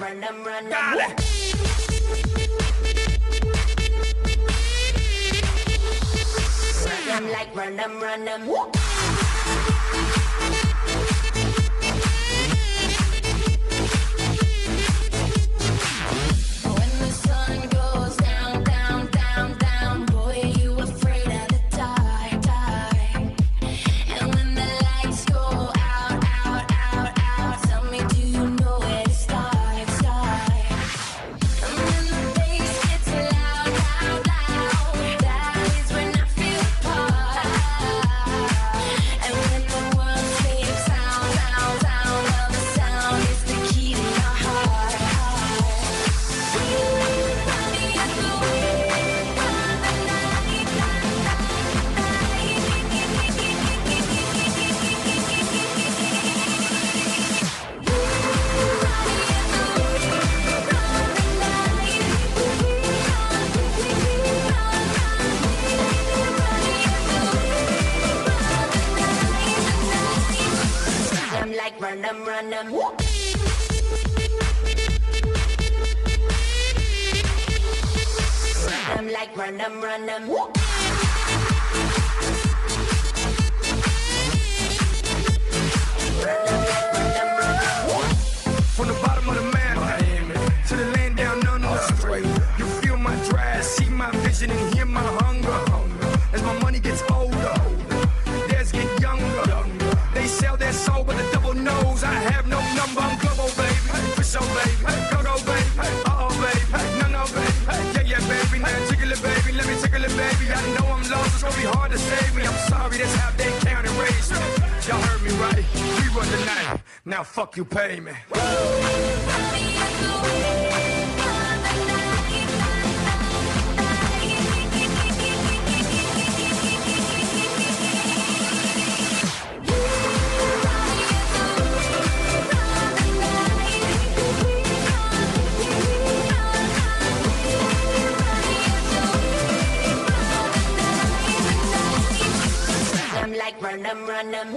run them, run them. Got it. Run them like run them, run them. When the sun goes down, down, down, down, boy, are you afraid of the dark, dark? And when the lights go out, out, out, out, tell me, do you know where to start, start? And when the bass gets loud, loud, loud, that is when I feel the part. And when the world sleeps, sound, sound, sound, well, the sound is the key to your heart, heart. Party at the wheel, run the night, night, them like run them, run them. Run them like run them, run them. From the bottom of the map, Miami, to the land down under. You feel my drive, see my vision, and hear my hunger. As my money gets older, theirs get younger. They sell their soul with a double nose. I have no number, I'm global, baby. For sure, baby. Go, baby. Uh-oh, baby. No, baby. Yeah, baby. Now tickle it, baby. Let me tickle it, baby. I know I'm lost, it's gonna be hard to save me. I'm sorry, that's how they count and raised me. Y'all heard me right. We run the night. Now fuck you, pay me. Them like run them, run them.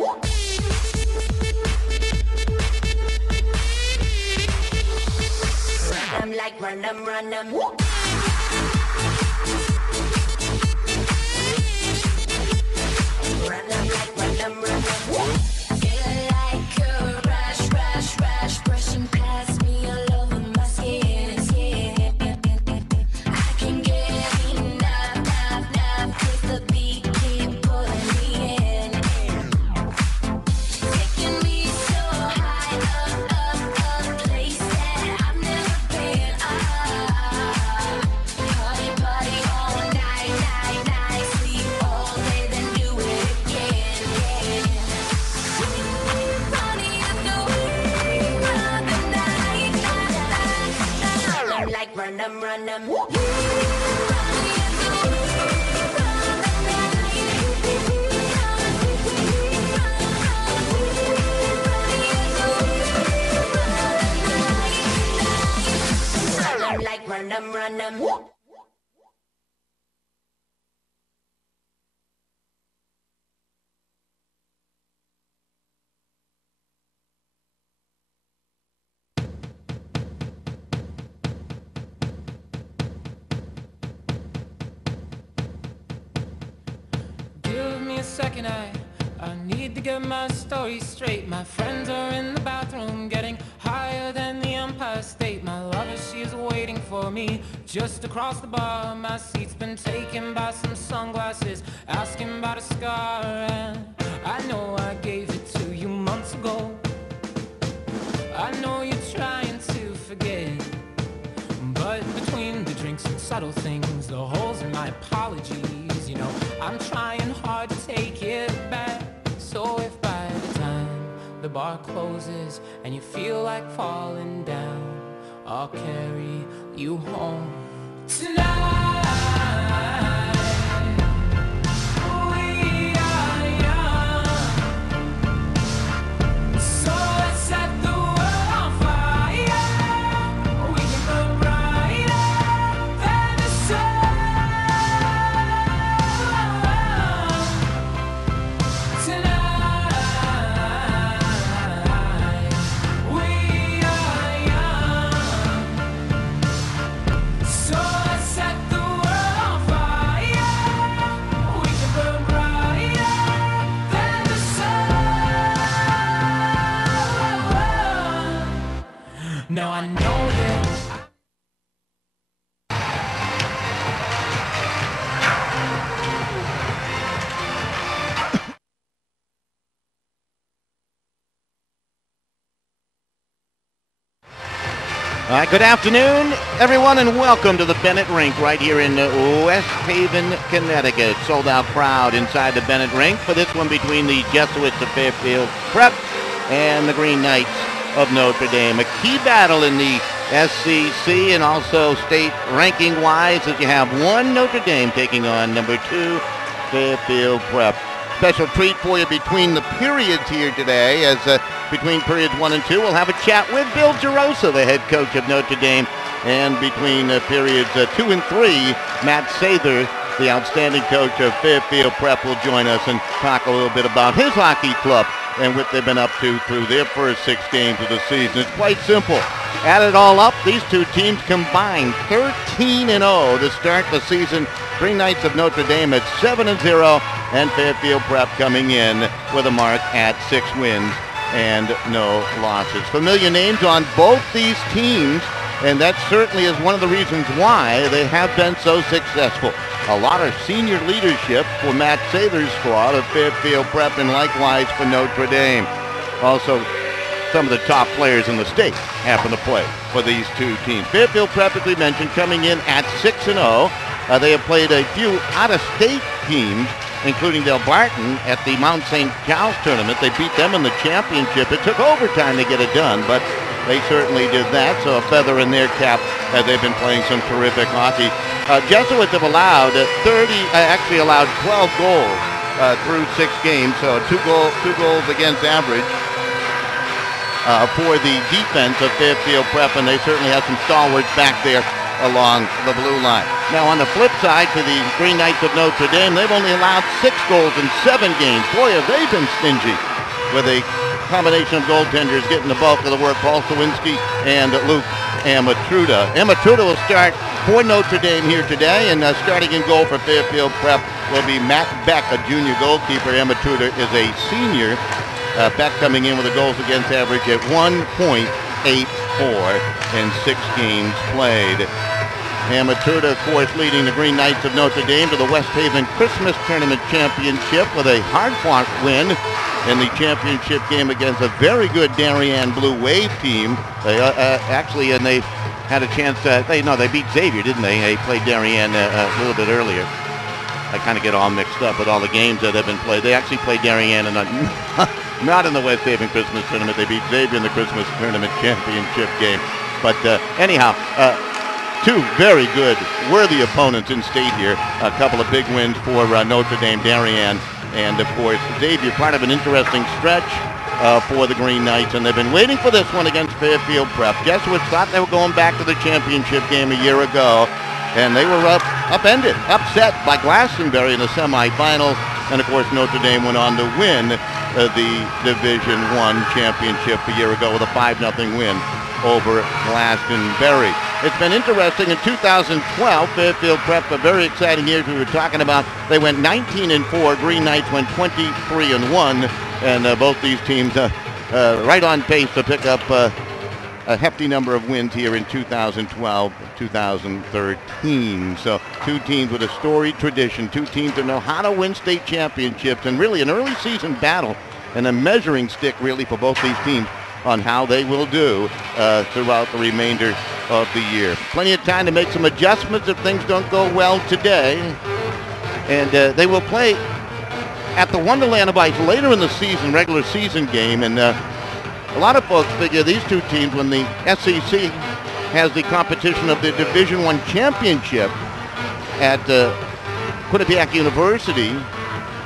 Run them like run them, run them. Run them like run them, run them. Feel like a rush, rush, rush, brushing past me all over my skin, skin. I can get enough, enough, enough, 'cause the beat keep pulling me in. Taking me so high up, a place that I've never been. Party, party all night, night, night, sleep all day, then do it again. Party at the wheel, run the night, run them like run them, run them. Like run them, run them. Give me a second, I need to get my story straight. My friends are in the bathroom getting higher than the Empire State. My lover, she is waiting for me just across the bar. My seat's been taken by some sunglasses, asking about a scar. And I know I gave it to you months ago. I know you're trying to forget, but between the drinks and subtle things, the holes in my apologies, you know, I'm trying hard to take it back. So if by the time the bar closes and you feel like falling down, I'll carry you home tonight. We are young, so let's set the world on fire. We can burn brighter than the sun tonight. We are young. Now I know this. All right, good afternoon, everyone, and welcome to the Bennett Rink right here in West Haven, Connecticut. Sold out crowd inside the Bennett Rink for this one between the Jesuits of Fairfield Prep and the Green Knights of Notre Dame. A key battle in the SCC and also state ranking-wise as you have one Notre Dame taking on number 2 Fairfield Prep. Special treat for you between the periods here today as between periods 1 and 2, we'll have a chat with Bill Gerosa, the head coach of Notre Dame. And between periods 2 and 3, Matt Sather, the outstanding coach of Fairfield Prep, will join us and talk a little bit about his hockey club and what they've been up to through their first 6 games of the season. It's quite simple. Add it all up, these two teams combined 13-0 to start the season. Green Knights of Notre Dame at 7-0, and Fairfield Prep coming in with a mark at 6 wins and no losses. Familiar names on both these teams, and that certainly is one of the reasons why they have been so successful. A lot of senior leadership for Matt Sather's squad of Fairfield Prep, and likewise for Notre Dame. Also, some of the top players in the state happen to play for these two teams. Fairfield Prep, as we mentioned, coming in at 6-0. They have played a few out-of-state teams, including Del Barton at the Mount St. Charles tournament. They beat them in the championship. It took overtime to get it done, but they certainly did that, so a feather in their cap as they've been playing some terrific hockey. Jesuits have allowed 12 goals through 6 games, so two goals against average for the defense of Fairfield Prep, and they certainly have some stalwarts back there along the blue line. Now on the flip side, to the Green Knights of Notre Dame, they've only allowed 6 goals in 7 games. Boy, have they been stingy with a combination of goaltenders getting the bulk of the work, Paul Sawinski and Luke Amatruda. Amatruda will start for Notre Dame here today, and starting in goal for Fairfield Prep will be Matt Beck, a junior goalkeeper. Amatruda is a senior. Beck coming in with a goals against average at 1.84 in 6 games played. Amatruda, of course, leading the Green Knights of Notre Dame to the West Haven Christmas Tournament Championship with a hard-fought win in the championship game against a very good Darien Blue Wave team. They and they had a chance. They beat Xavier, didn't they? They played Darien a little bit earlier. I kind of get all mixed up with all the games that have been played. They actually played Darien and not in the West Haven Christmas Tournament. They beat Xavier in the Christmas Tournament Championship game. But anyhow, 2 very good, worthy opponents in state here. A couple of big wins for Notre Dame, Darien, and of course Xavier. Part of an interesting stretch for the Green Knights, and they've been waiting for this one against Fairfield Prep. Jesuits thought they were going back to the championship game a year ago, and they were upset by Glastonbury in the semifinals. And of course Notre Dame went on to win the Division I championship a year ago with a 5-0 win over Glastonbury. It's been interesting. In 2012, Fairfield Prep, a very exciting year we were talking about. They went 19-4. Green Knights went 23-1, and both these teams right on pace to pick up a hefty number of wins here in 2012, 2013. So 2 teams with a storied tradition, 2 teams that know how to win state championships, and really an early season battle and a measuring stick really for both these teams on how they will do throughout the remainder of the year. Plenty of time to make some adjustments if things don't go well today. And they will play at the Wonderland of Ice later in the season, regular season game. And a lot of folks figure these 2 teams, when the SEC has the competition of the Division I championship at Quinnipiac University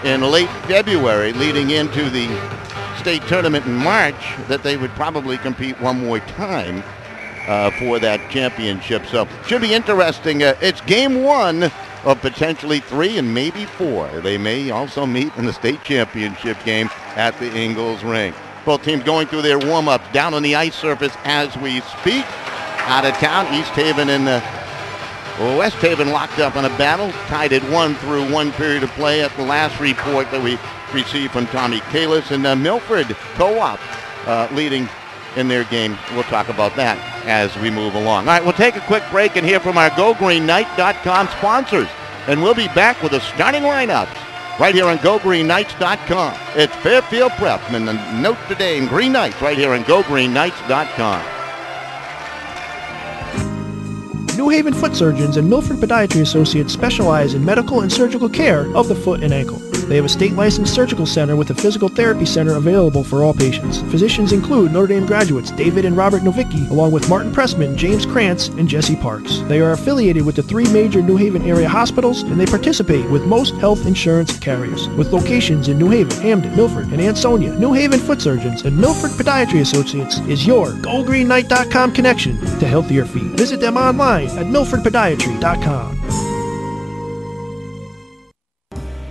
in late February, leading into the state tournament in March, that they would probably compete one more time for that championship. So should be interesting. It's game 1 of potentially 3 and maybe 4. They may also meet in the state championship game at the Ingalls Rink. Both teams going through their warm-ups down on the ice surface as we speak. Out of town, East Haven and West Haven locked up in a battle, tied at 1 through 1 period of play at the last report that we received from Tommy Kalis. And Milford Co-op leading in their game. We'll talk about that as we move along. All right, we'll take a quick break and hear from our GoGreenKnight.com sponsors, and we'll be back with the starting lineups right here on GoGreenKnights.com. It's Fairfield Prep and the Notre Dame Green Knights right here on GoGreenKnights.com. New Haven Foot Surgeons and Milford Podiatry Associates specialize in medical and surgical care of the foot and ankle. They have a state-licensed surgical center with a physical therapy center available for all patients. Physicians include Notre Dame graduates David and Robert Novicki, along with Martin Pressman, James Krantz, and Jesse Parks. They are affiliated with the 3 major New Haven area hospitals, and they participate with most health insurance carriers. With locations in New Haven, Hamden, Milford, and Ansonia, New Haven Foot Surgeons and Milford Podiatry Associates is your GoGreenKnight.com connection to healthier feet. Visit them online at milfordpodiatry.com.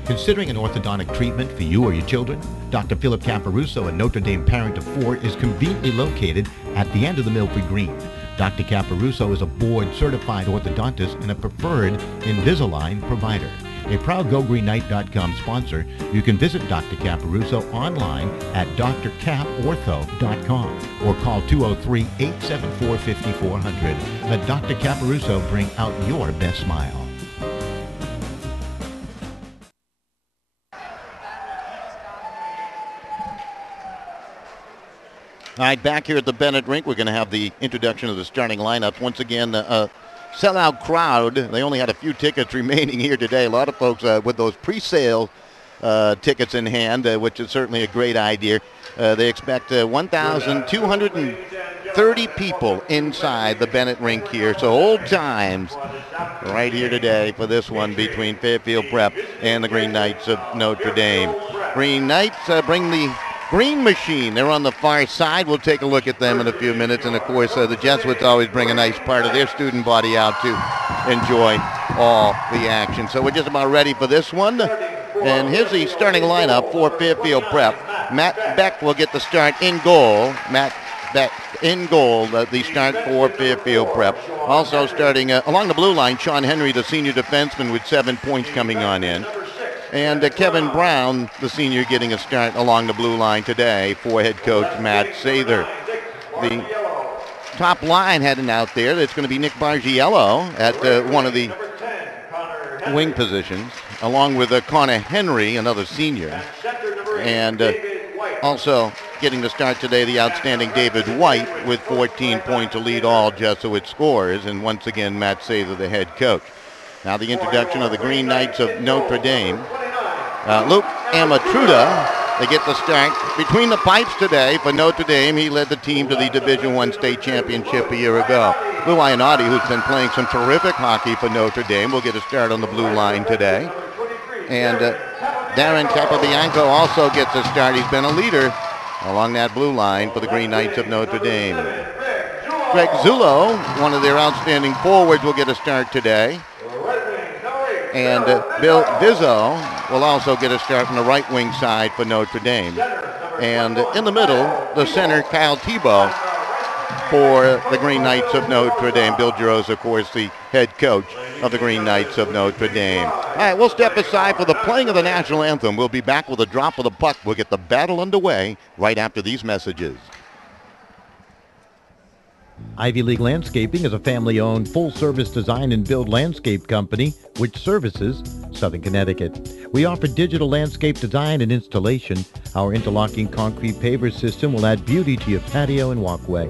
Considering an orthodontic treatment for you or your children? Dr. Philip Caparuso, a Notre Dame parent of 4, is conveniently located at the end of the Milford Green. Dr. Caparuso is a board-certified orthodontist and a preferred Invisalign provider. A proud GoGreenKnight.com sponsor, you can visit Dr. Caparuso online at drcaportho.com or call 203-874-5400. Let Dr. Caparuso bring out your best smile. All right, back here at the Bennett Rink, we're going to have the introduction of the starting lineups. Once again, sellout crowd. They only had a few tickets remaining here today. A lot of folks with those pre-sale tickets in hand, which is certainly a great idea. They expect 1,230 people inside the Bennett Rink here. So old times right here today for this one between Fairfield Prep and the Green Knights of Notre Dame. Green Knights bring the Green Machine. They're on the far side. We'll take a look at them in a few minutes. And, of course, the Jesuits always bring a nice part of their student body out to enjoy all the action. So we're just about ready for this one. And here's the starting lineup for Fairfield Prep. Matt Beck will get the start in goal. Matt Beck in goal, the start for Fairfield Prep. Also starting along the blue line, Sean Henry, the senior defenseman, with 7 points coming on in. And Kevin Brown, the senior, getting a start along the blue line today for head coach Matt Sather. The top line heading out there, that's going to be Nick Bargiello at one of the wing positions, along with Connor Henry, another senior. And also getting the start today, the outstanding David White with 14 points to lead all Jesuit scorers. And once again, Matt Sather, the head coach. Now the introduction of the Green Knights of Notre Dame. Luke Amatruda, they get the start between the pipes today for Notre Dame. He led the team to the Division I state championship a year ago. Lou Ionati, who's been playing some terrific hockey for Notre Dame, will get a start on the blue line today. And Darren Capobianco also gets a start. He's been a leader along that blue line for the Green Knights of Notre Dame. Greg Zullo, one of their outstanding forwards, will get a start today. And Bill Vizzo will also get a start on the right wing side for Notre Dame. And in the middle, the center, Kyle Tebow, for the Green Knights of Notre Dame. Bill Giroux, of course, the head coach of the Green Knights of Notre Dame. All right, we'll step aside for the playing of the national anthem. We'll be back with a drop of the puck. We'll get the battle underway right after these messages. Ivy League Landscaping is a family-owned, full-service design and build landscape company which services Southern Connecticut. We offer digital landscape design and installation. Our interlocking concrete paver system will add beauty to your patio and walkway.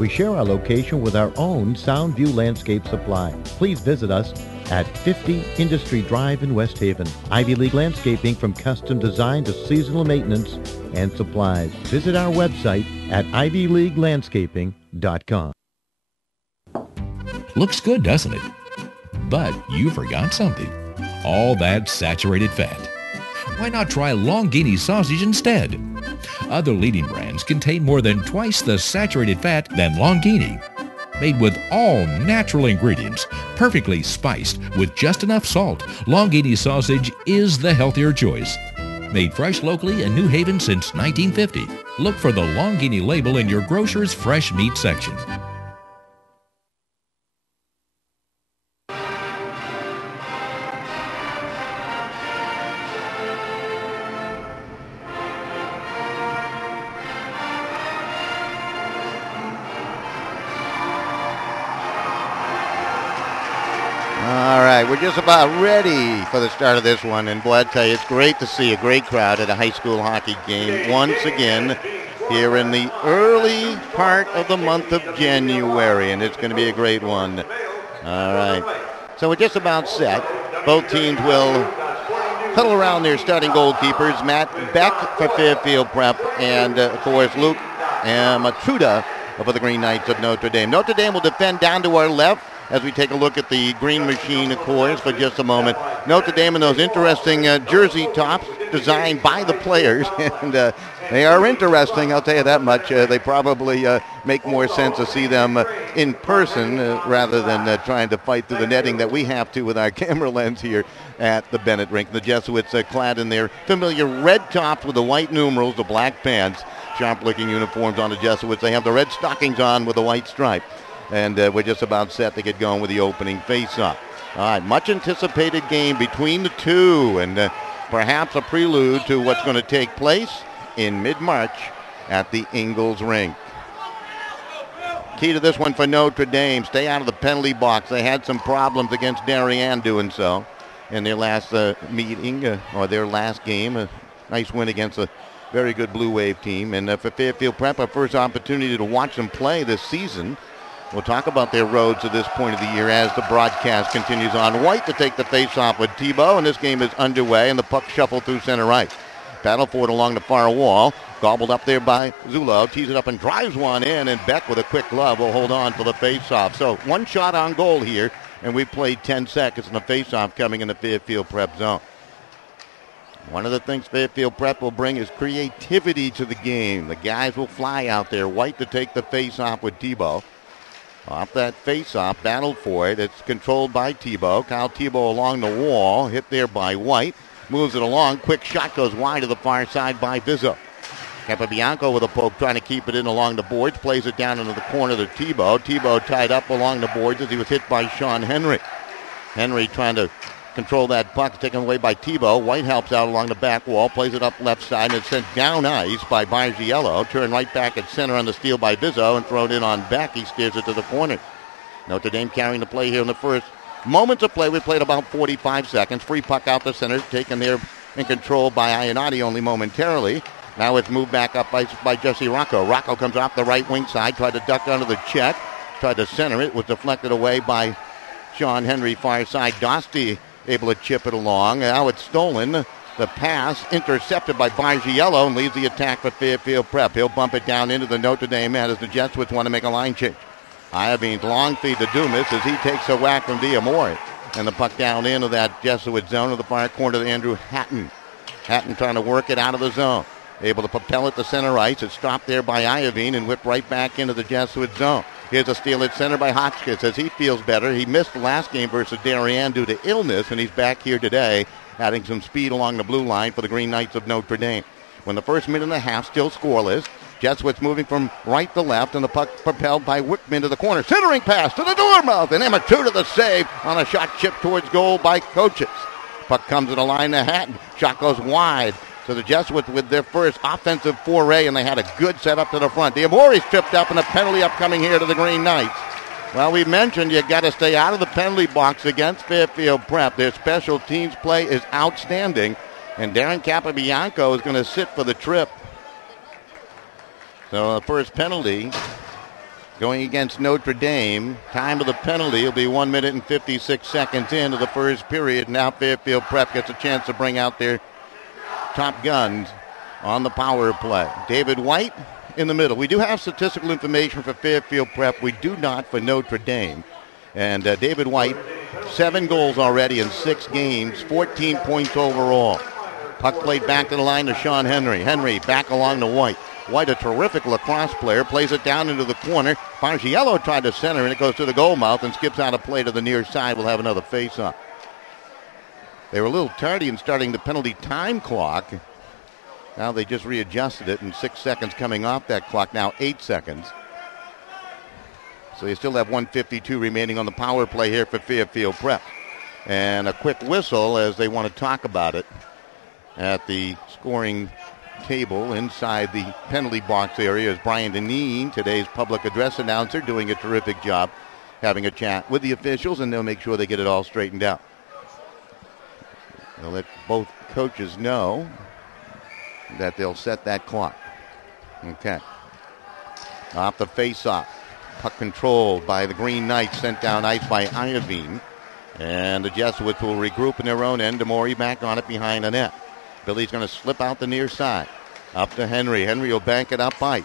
We share our location with our own Soundview Landscape Supply. Please visit us at 50 Industry Drive in West Haven. Ivy League Landscaping, from custom design to seasonal maintenance and supplies. Visit our website at ivyleaguelandscaping.com. Looks good, doesn't it? But you forgot something. All that saturated fat. Why not try Longini sausage instead? Other leading brands contain more than twice the saturated fat than Longini. Made with all natural ingredients, perfectly spiced with just enough salt, Longini sausage is the healthier choice. Made fresh locally in New Haven since 1950. Look for the Longini label in your grocer's fresh meat section. All right, we're just about ready for the start of this one. And boy, I tell you, it's great to see a great crowd at a high school hockey game once again here in the early part of the month of January. And it's going to be a great one. All right, so we're just about set. Both teams will huddle around their starting goalkeepers, Matt Beck for Fairfield Prep, and of course Luke Matruda for the Green Knights of Notre Dame. Notre Dame will defend down to our left as we take a look at the green machine, of course, for just a moment. Notre Dame in those interesting jersey tops designed by the players, and they are interesting, I'll tell you that much. They probably make more sense to see them in person rather than trying to fight through the netting that we have to with our camera lens here at the Bennett Rink. The Jesuits clad in their familiar red tops with the white numerals, the black pants, sharp-looking uniforms on the Jesuits. They have the red stockings on with the white stripe. And we're just about set to get going with the opening face-off. All right, much anticipated game between the two, and perhaps a prelude to what's going to take place in mid-March at the Ingalls Rink. Key to this one for Notre Dame, stay out of the penalty box. They had some problems against Darien doing so in their last meeting, or their last game. A nice win against a very good Blue Wave team. And for Fairfield Prep, our first opportunity to watch them play this season. We'll talk about their roads to this point of the year as the broadcast continues on. White to take the face-off with Tebow, and this game is underway, and the puck shuffled through center right. Battle for it along the far wall. Gobbled up there by Zulo. Tees it up and drives one in, and Beck with a quick glove will hold on for the face-off. So one shot on goal here, and we played 10 seconds in the face-off coming in the Fairfield Prep zone. One of the things Fairfield Prep will bring is creativity to the game. The guys will fly out there. White to take the face-off with Tebow. Off that face-off, battled for it. It's controlled by Tebow. Kyle Tebow along the wall, hit there by White. Moves it along. Quick shot goes wide to the far side by Bizzo. Capabianco with a poke, trying to keep it in along the boards. Plays it down into the corner to Tebow. Tebow tied up along the boards as he was hit by Sean Henry. Henry trying to control that puck, taken away by Tebow. White helps out along the back wall, plays it up left side, and it's sent down ice by Bargiello. Turn right back at center on the steal by Bizzo and thrown in on Beck. He steers it to the corner. Notre Dame carrying the play here in the first moments of play. We played about 45 seconds. Free puck out the center, taken there in control by Ionati only momentarily. Now it's moved back up by Jesse Rocco. Rocco comes off the right wing side, tried to duck under the check, tried to center it, was deflected away by Sean Henry far side. Dostie able to chip it along. Now it's stolen. The pass intercepted by Bargiello and leaves the attack for Fairfield Prep. He'll bump it down into the Notre Dame end as the Jesuits want to make a line change. Iovines long feed to Dumas as he takes a whack from Diamore. And the puck down into that Jesuit zone to the far corner to Andrew Hatton. Hatton trying to work it out of the zone. Able to propel it to center ice. It's stopped there by Iovine and whipped right back into the Jesuit zone. Here's a steal at center by Hotchkiss as he feels better. He missed the last game versus Darien due to illness, and he's back here today, adding some speed along the blue line for the Green Knights of Notre Dame. When the first minute and a half still scoreless, Jesuits moving from right to left, and the puck propelled by Wickman to the corner. Centering pass to the door mouth, and Emma True to the save on a shot chipped towards goal by Coaches. Puck comes to the line to Hatton. Shot goes wide. So the Jesuits with their first offensive foray, and they had a good setup to the front. Diamore's tripped up, and a penalty upcoming here to the Green Knights. Well, we mentioned you got to stay out of the penalty box against Fairfield Prep. Their special teams play is outstanding, and Darren Capabianco is going to sit for the trip. So the first penalty going against Notre Dame. Time of the penalty will be 1 minute and 56 seconds into the first period. Now Fairfield Prep gets a chance to bring out their top guns on the power play. David White in the middle. We do have statistical information for Fairfield Prep. We do not for Notre Dame. And David White, 7 goals already in 6 games, 14 points overall. Puck played back to the line to Sean Henry. Henry back along to White. White, a terrific lacrosse player, plays it down into the corner. Bargiello tried to center, and it goes to the goal mouth and skips out a play to the near side. We'll have another face-off. They were a little tardy in starting the penalty time clock. Now they just readjusted it, and 6 seconds coming off that clock, now 8 seconds. So you still have 1:52 remaining on the power play here for Fairfield Prep. And a quick whistle as they want to talk about it at the scoring table inside the penalty box area is Brian Deneen, today's public address announcer, doing a terrific job having a chat with the officials, and they'll make sure they get it all straightened out. They'll let both coaches know that they'll set that clock. Okay. Off the face-off. Puck controlled by the Green Knights, sent down ice by Iovine. And the Jesuits will regroup in their own end. Demore back on it behind the net. Billy's going to slip out the near side. Up to Henry. Henry will bank it up ice.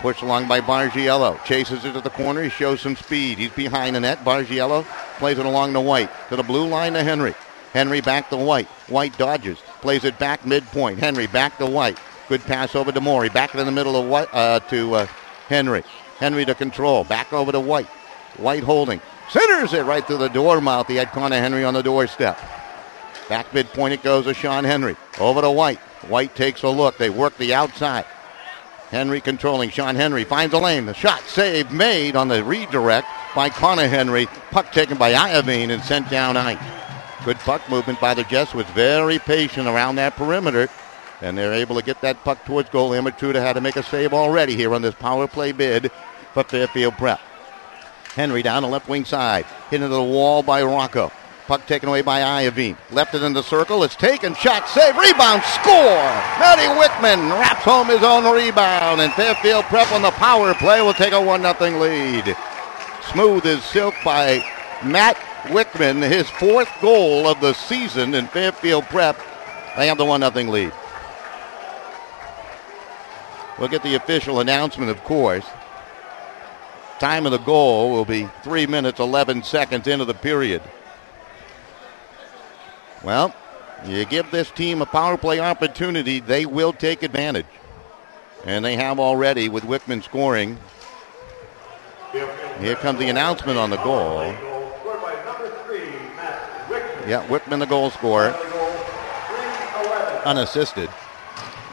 Pushed along by Bargiello. Chases it to the corner. He shows some speed. He's behind the net. Bargiello plays it along the white. To the blue line to Henry. Henry back to White. White dodges. Plays it back midpoint. Henry back to White. Good pass over to Morey. Back in the middle of White to Henry. Henry to control. Back over to White. White holding. Centers it right through the door mouth. He had Connor Henry on the doorstep. Back midpoint it goes to Sean Henry. Over to White. White takes a look. They work the outside. Henry controlling. Sean Henry finds a lane. The shot save made on the redirect by Connor Henry. Puck taken by Iovine and sent down ice. Good puck movement by the Jesuits. Very patient around that perimeter. And they're able to get that puck towards goal. Intermission had to make a save already here on this power play bid for Fairfield Prep. Henry down the left wing side. Hit into the wall by Rocco. Puck taken away by Iovine. Left it in the circle. It's taken. Shot, save, rebound, score! Matty Wickman wraps home his own rebound. And Fairfield Prep on the power play will take a 1-0 lead. Smooth as silk by Matt Wickman. His fourth goal of the season in Fairfield Prep. They have the 1-0 lead. We'll get the official announcement, of course. Time of the goal will be 3 minutes, 11 seconds into the period. Well, you give this team a power play opportunity, they will take advantage. And they have already with Wickman scoring. Here comes the announcement on the goal. Yeah, Wickman the goal scorer. Unassisted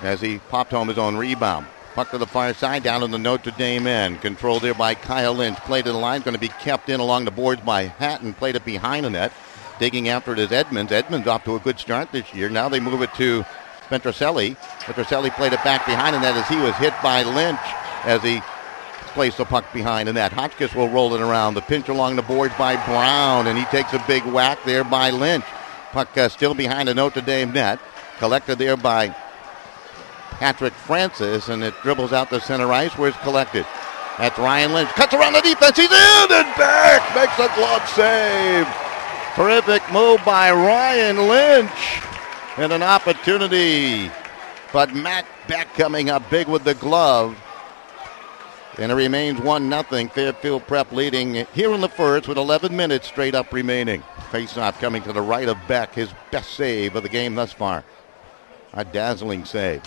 as he popped home his own rebound. Puck to the far side, down in the Notre Dame end. Controlled there by Kyle Lynch. Played to the line, going to be kept in along the boards by Hatton. Played it behind the net. Digging after it is Edmonds. Edmonds off to a good start this year. Now they move it to Petroselli. Petroselli played it back behind the net as he was hit by Lynch as he placed the puck behind the net. Hotchkiss will roll it around. The pinch along the boards by Brown, and he takes a big whack there by Lynch. Puck still behind the Notre Dame net. Collected there by Patrick Francis, and it dribbles out the center ice where it's collected. That's Ryan Lynch. Cuts around the defense. He's in and back. Makes a glove save. Terrific move by Ryan Lynch. And an opportunity. But Matt Beck coming up big with the glove. And it remains 1-0. Fairfield Prep leading here in the first with 11 minutes straight up remaining. Face-off coming to the right of Beck. His best save of the game thus far. A dazzling save.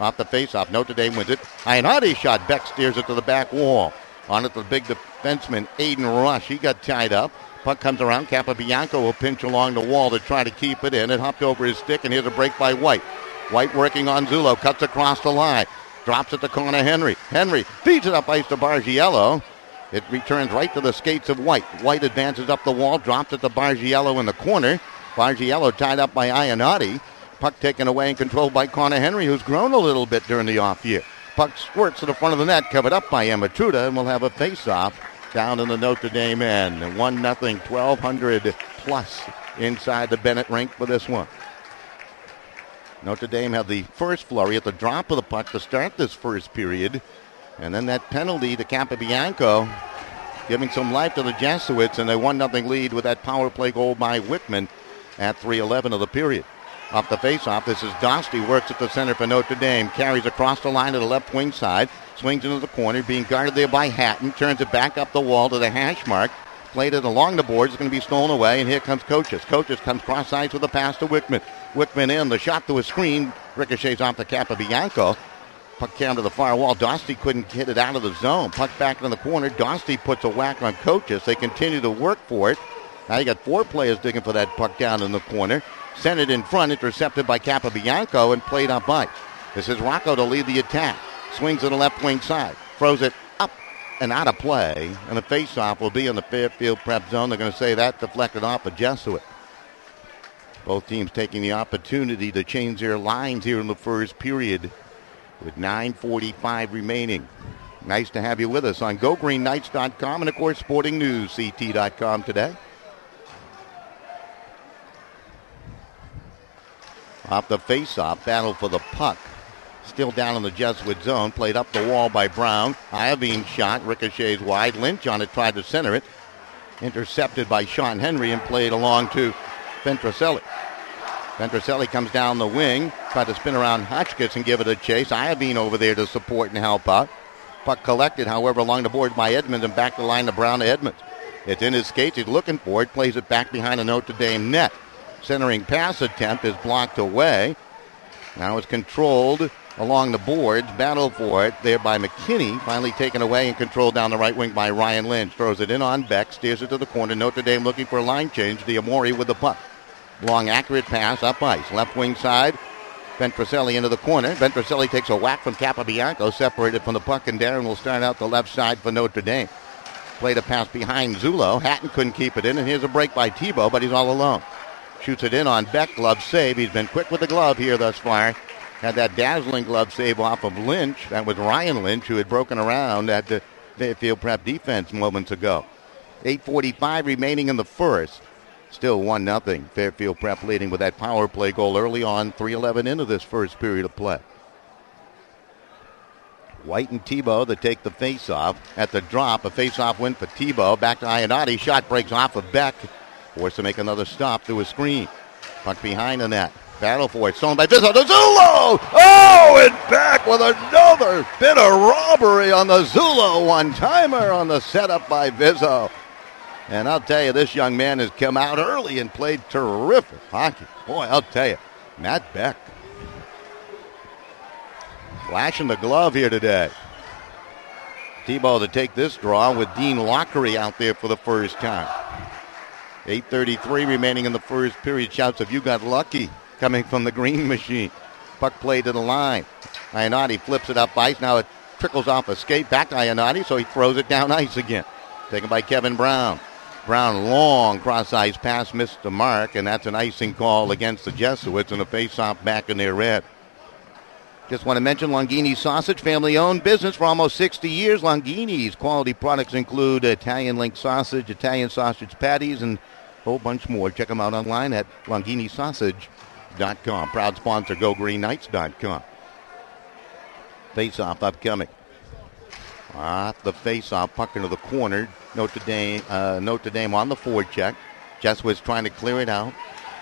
Off the face-off, Notre Dame wins it. Ionati shot. Beck steers it to the back wall. On it, the big defenseman, Aiden Rush. He got tied up. Puck comes around. Capobianco will pinch along the wall to try to keep it in. It hopped over his stick, and here's a break by White. White working on Zullo. Cuts across the line. Drops it to Connor Henry. Henry feeds it up ice to Bargiello. It returns right to the skates of White. White advances up the wall. Drops it to Bargiello in the corner. Bargiello tied up by Ionati. Puck taken away and controlled by Connor Henry, who's grown a little bit during the off year. Puck squirts to the front of the net, covered up by Intermission, and we'll have a face-off down in the Notre Dame end. 1-0, 1,200 plus inside the Bennett Rink for this one. Notre Dame have the first flurry at the drop of the puck to start this first period. And then that penalty to Capobianco, giving some life to the Jesuits, and a 1-0 lead with that power play goal by Wickman at 3:11 of the period. Off the face-off, this is Dostie, works at the center for Notre Dame, carries across the line to the left wing side, swings into the corner, being guarded there by Hatton, turns it back up the wall to the hash mark, played it along the boards, it's going to be stolen away, and here comes Coaches. Coaches comes cross-ice with a pass to Wickman. Wickman in, the shot to a screen, ricochets off the Capobianco. Puck down to the far wall. Dostie couldn't hit it out of the zone. Puck back in the corner. Dostie puts a whack on Coaches. They continue to work for it. Now you got four players digging for that puck down in the corner. Sent it in front, intercepted by Capobianco, and played up ice. This is Rocco to lead the attack. Swings to the left wing side. Throws it up and out of play. And the face-off will be in the Fairfield Prep zone. They're going to say that deflected off a Jesuit. Both teams taking the opportunity to change their lines here in the first period with 9:45 remaining. Nice to have you with us on GoGreenKnights.com and, of course, SportingNewsCT.com today. Off the face-off, battle for the puck. Still down in the Jesuit zone, played up the wall by Brown. Iovine shot, ricochets wide. Lynch on it, tried to center it. Intercepted by Sean Henry and played along to Ventracelli. Ventracelli comes down the wing, tried to spin around Hotchkiss and give it a chase. Iovine over there to support and help out. Puck collected, however, along the board by Edmonds and back the line to Brown to Edmonds. It's in his skates. He's looking for it. Plays it back behind the Notre Dame net. Centering pass attempt is blocked away. Now it's controlled along the boards. Battle for it there by McKinney. Finally taken away and controlled down the right wing by Ryan Lynch. Throws it in on Beck. Steers it to the corner. Notre Dame looking for a line change. Diamori with the puck. Long accurate pass up ice. Left wing side. Ventracelli into the corner. Ventracelli takes a whack from Capobianco. Separated from the puck, and Darren will start out the left side for Notre Dame. Played a pass behind Zullo. Hatton couldn't keep it in, and here's a break by Tebow, but he's all alone. Shoots it in on Beck. Glove save. He's been quick with the glove here thus far. Had that dazzling glove save off of Lynch. That was Ryan Lynch, who had broken around at the Fairfield Prep defense moments ago. 8:45 remaining in the first. Still 1-0. Fairfield Prep leading with that power play goal early on. 3:11 into this first period of play. White and Tebow to take the face-off. At the drop, a face-off win for Tebow. Back to Ionati. Shot breaks off of Beck. Forced to make another stop through a screen. Puck behind the net. Battle for it. Stolen by Vizzo to Zullo. Oh, and back with another bit of robbery on the Zullo one-timer on the setup by Vizzo. And I'll tell you, this young man has come out early and played terrific hockey. Boy, I'll tell you, Matt Beck. Flashing the glove here today. Tebow to take this draw with Dean Lockery out there for the first time. 8:33 remaining in the first period. Shouts of "You got lucky" coming from the green machine. Puck played to the line. Ionati flips it up ice. Now it trickles off a skate back to Ionati, so he throws it down ice again. Taken by Kevin Brown. Brown, long cross-ice pass, missed the mark, and that's an icing call against the Jesuits and a face-off back in their red. Just want to mention Longini's Sausage, family-owned business for almost 60 years. Longini's quality products include Italian link sausage, Italian sausage patties, and a whole bunch more. Check them out online at LonginiSausage.com. Proud sponsor, GoGreenKnights.com. Face-off upcoming. Off the face-off, puck into the corner. Notre Dame on the forward check. Jesuits trying to clear it out.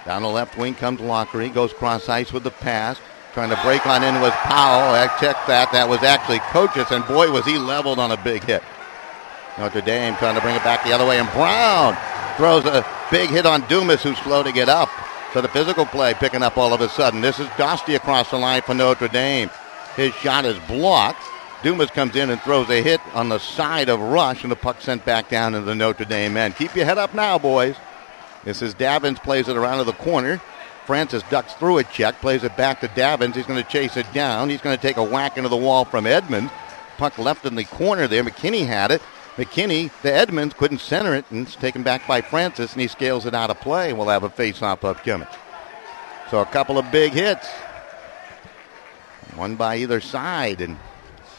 Down the left wing comes Lockery. Goes cross-ice with the pass. Trying to break on in was Powell. I checked that. That was actually Coaches, and boy, was he leveled on a big hit. Notre Dame trying to bring it back the other way, and Brown throws a big hit on Dumas, who's slow to get up. So the physical play picking up all of a sudden. This is Dostie across the line for Notre Dame. His shot is blocked. Dumas comes in and throws a hit on the side of Rush, and the puck sent back down into the Notre Dame end. Keep your head up now, boys. This is Davins, plays it around to the corner. Francis ducks through a check, plays it back to Davins. He's going to chase it down. He's going to take a whack into the wall from Edmonds. Puck left in the corner there. McKinney had it. McKinney to Edmonds, couldn't center it, and it's taken back by Francis, and he scales it out of play. We'll have a face-off upcoming. So a couple of big hits. One by either side, and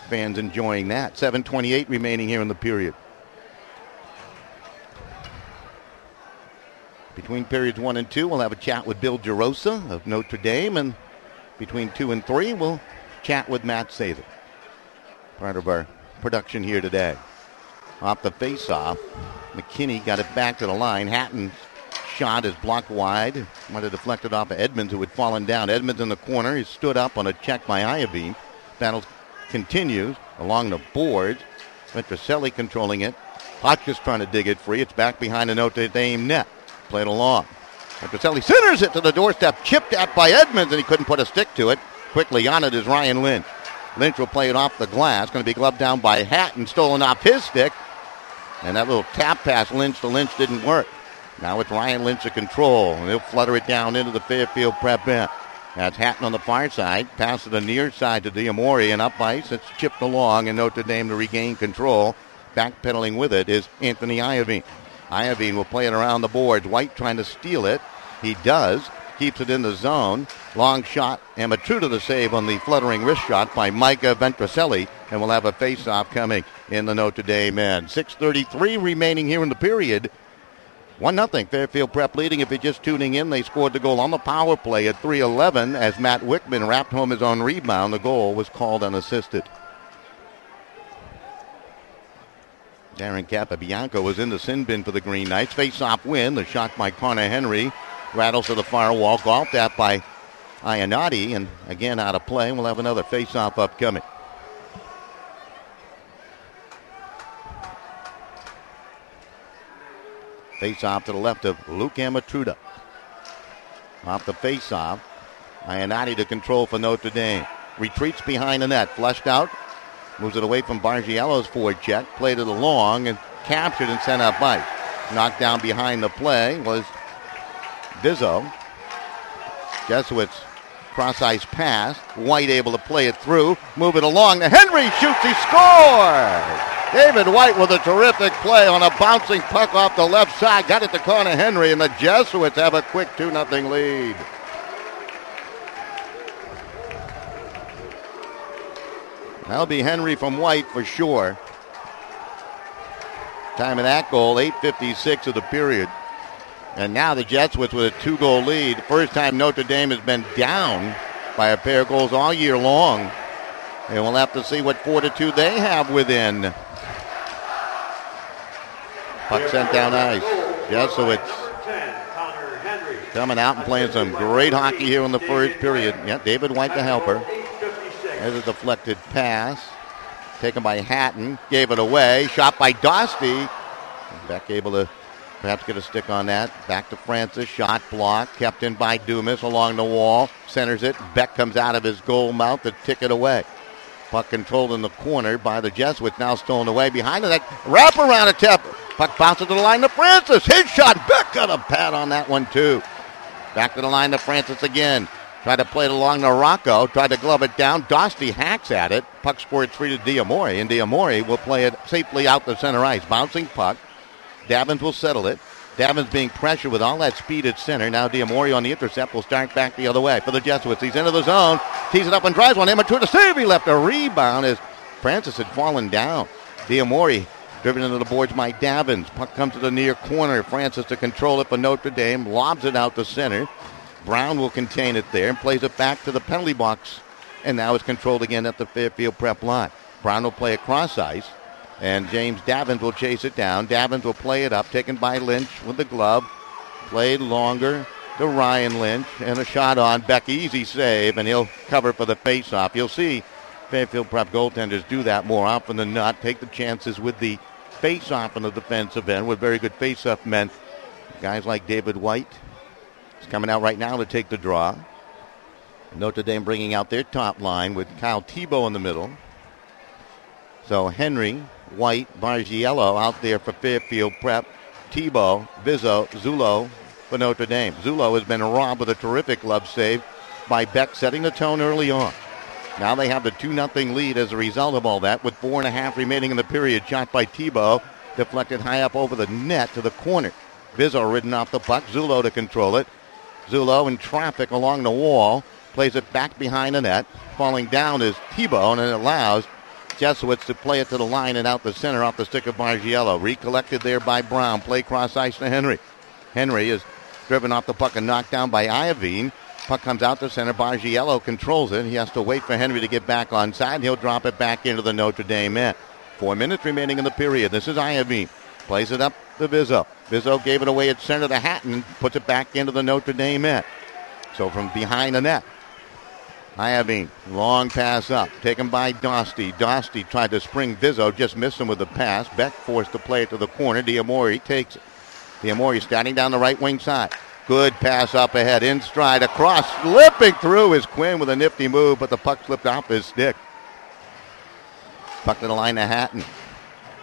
fans enjoying that. 7:28 remaining here in the period. Between periods 1 and 2, we'll have a chat with Bill Gerosa of Notre Dame, and between 2 and 3, we'll chat with Matt Sather. Part of our production here today. Off the face-off, McKinney got it back to the line. Hatton's shot is blocked wide. Might have deflected off of Edmonds, who had fallen down. Edmonds in the corner. He stood up on a check by Iovine. Battle continues along the boards. Ventracelli controlling it. Hotchkiss trying to dig it free. It's back behind the Notre Dame net. Played along. Ventracelli centers it to the doorstep. Chipped at by Edmonds, and he couldn't put a stick to it. Quickly on it is Ryan Lynch. Lynch will play it off the glass. Going to be gloved down by Hatton. Stolen off his stick. And that little tap pass Lynch to Lynch didn't work. Now it's Ryan Lynch to control. And he'll flutter it down into the Fairfield Prep end. That's Hatton on the far side. Pass to the near side to Diamori. And up ice, it's chipped along. And Notre Dame to regain control. Backpedaling with it is Anthony Iovine. Iovine will play it around the boards. White trying to steal it. He does. keeps it in the zone. Long shot, and Matruda the save on the fluttering wrist shot by Micah Ventricelli, and we'll have a face-off coming in the Notre Dame end. 6:33 remaining here in the period. 1-0 Fairfield Prep leading. If you're just tuning in, they scored the goal on the power play at 3:11 as Matt Wickman wrapped home his own rebound. The goal was called unassisted. Darren Capabianco was in the sin bin for the Green Knights. Face-off win. The shot by Connor Henry rattles to the far wall. Golfed at by Ionati, and again out of play. We'll have another face-off upcoming. Face-off to the left of Luke Amatruda. Off the face-off, Ionati to control for Notre Dame. Retreats behind the net, flushed out. Moves it away from Bargiello's forward check. Played it along and captured and sent up ice. Knocked down behind the play was Bizzo. Jesuits cross-ice pass. White able to play it through. Move it along. The Henry shoots. He scores! David White with a terrific play on a bouncing puck off the left side. Got it to Connor Henry, and the Jesuits have a quick 2-0 lead. That'll be Henry from White for sure. Time of that goal, 8:56 of the period. And now the Jesuits with a 2-goal lead. First time Notre Dame has been down by a pair of goals all year long. And we'll have to see what fortitude they have within. Puck sent down ice. Jesuits coming out and playing some great hockey here in the first period. Yeah, David White the helper. There's a deflected pass. Taken by Hatton. Gave it away. Shot by Dosty. Beck able to perhaps get a stick on that. Back to Francis. Shot blocked. Kept in by Dumas along the wall. Centers it. Beck comes out of his goal mouth to tick it away. Puck controlled in the corner by the Jesuits. Now stolen away. Behind that wraparound attempt. Puck bounces to the line to Francis. His shot. Beck got a pad on that one too. Back to the line to Francis again. Tried to play it along to Rocco. Tried to glove it down. Dosty hacks at it. Puck squirts free to Diamore. And Diamore will play it safely out the center ice. Bouncing puck. Davins will settle it. Davins being pressured with all that speed at center. Now Diamore on the intercept will start back the other way for the Jesuits. He's into the zone. Tees it up and drives one. Amateur to save. He left a rebound as Francis had fallen down. Diamore driven into the boards by Davins. Puck comes to the near corner. Francis to control it for Notre Dame. Lobs it out the center. Brown will contain it there and plays it back to the penalty box. And now it's controlled again at the Fairfield Prep line. Brown will play across ice. And James Davins will chase it down. Davins will play it up. Taken by Lynch with the glove. Played longer to Ryan Lynch. And a shot on Beck. Easy save. And he'll cover for the faceoff. You'll see Fairfield Prep goaltenders do that more often than not. Take the chances with the faceoff in the defensive end with very good faceoff men. Guys like David White. He's coming out right now to take the draw. Notre Dame bringing out their top line with Kyle Tebow in the middle. So Henry, White, Bargiello out there for Fairfield Prep. Tebow, Bizzo, Zullo for Notre Dame. Zullo has been robbed with a terrific glove save by Beck, setting the tone early on. Now they have the 2-0 lead as a result of all that with 4.5 remaining in the period. Shot by Tebow, deflected high up over the net to the corner. Bizzo ridden off the puck. Zullo to control it. Zullo in traffic along the wall. Plays it back behind the net. Falling down is Tebow, and it allows Jesuits to play it to the line and out the center off the stick of Bargiello. Recollected there by Brown. Play cross ice to Henry. Henry is driven off the puck and knocked down by Iovine. Puck comes out to center. Bargiello controls it. He has to wait for Henry to get back on side. He'll drop it back into the Notre Dame end. 4 minutes remaining in the period. This is Iovine. Plays it up to Bizzo. Bizzo gave it away at center to Hatton. Puts it back into the Notre Dame end. So from behind the net. Iovine, long pass up. Taken by Dosty. Dosty tried to spring Bizzo. Just missed him with the pass. Beck forced to play it to the corner. Diamore takes it. Diamore standing down the right wing side. Good pass up ahead. In stride. Across. Slipping through is Quinn with a nifty move, but the puck slipped off his stick. Puck to the line to Hatton.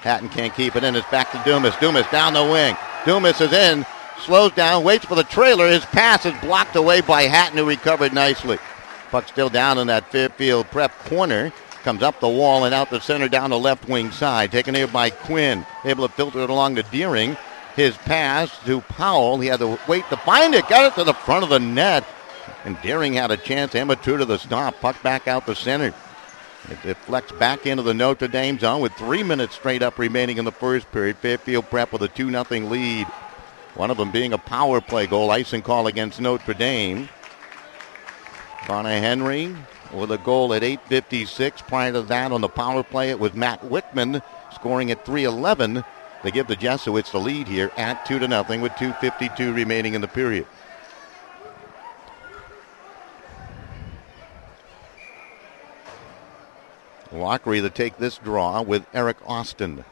Hatton can't keep it in. It's back to Dumas. Dumas down the wing. Dumas is in. Slows down. Waits for the trailer. His pass is blocked away by Hatton, who recovered nicely. Puck still down in that Fairfield Prep corner. Comes up the wall and out the center down the left wing side. Taken here by Quinn. Able to filter it along to Deering. his pass to Powell. He had to wait to find it. Got it to the front of the net. And Deering had a chance. Amateur to the stop. Puck back out the center. It deflects back into the Notre Dame zone with 3 minutes straight up remaining in the first period. Fairfield Prep with a 2-0 lead. One of them being a power play goal. Icing call against Notre Dame. Connor Henry with a goal at 8:56. Prior to that on the power play, it was Matt Wickman scoring at 3:11. They give the Jesuits the lead here at 2-0 with 2:52 remaining in the period. Lockery to take this draw with Eric Austin.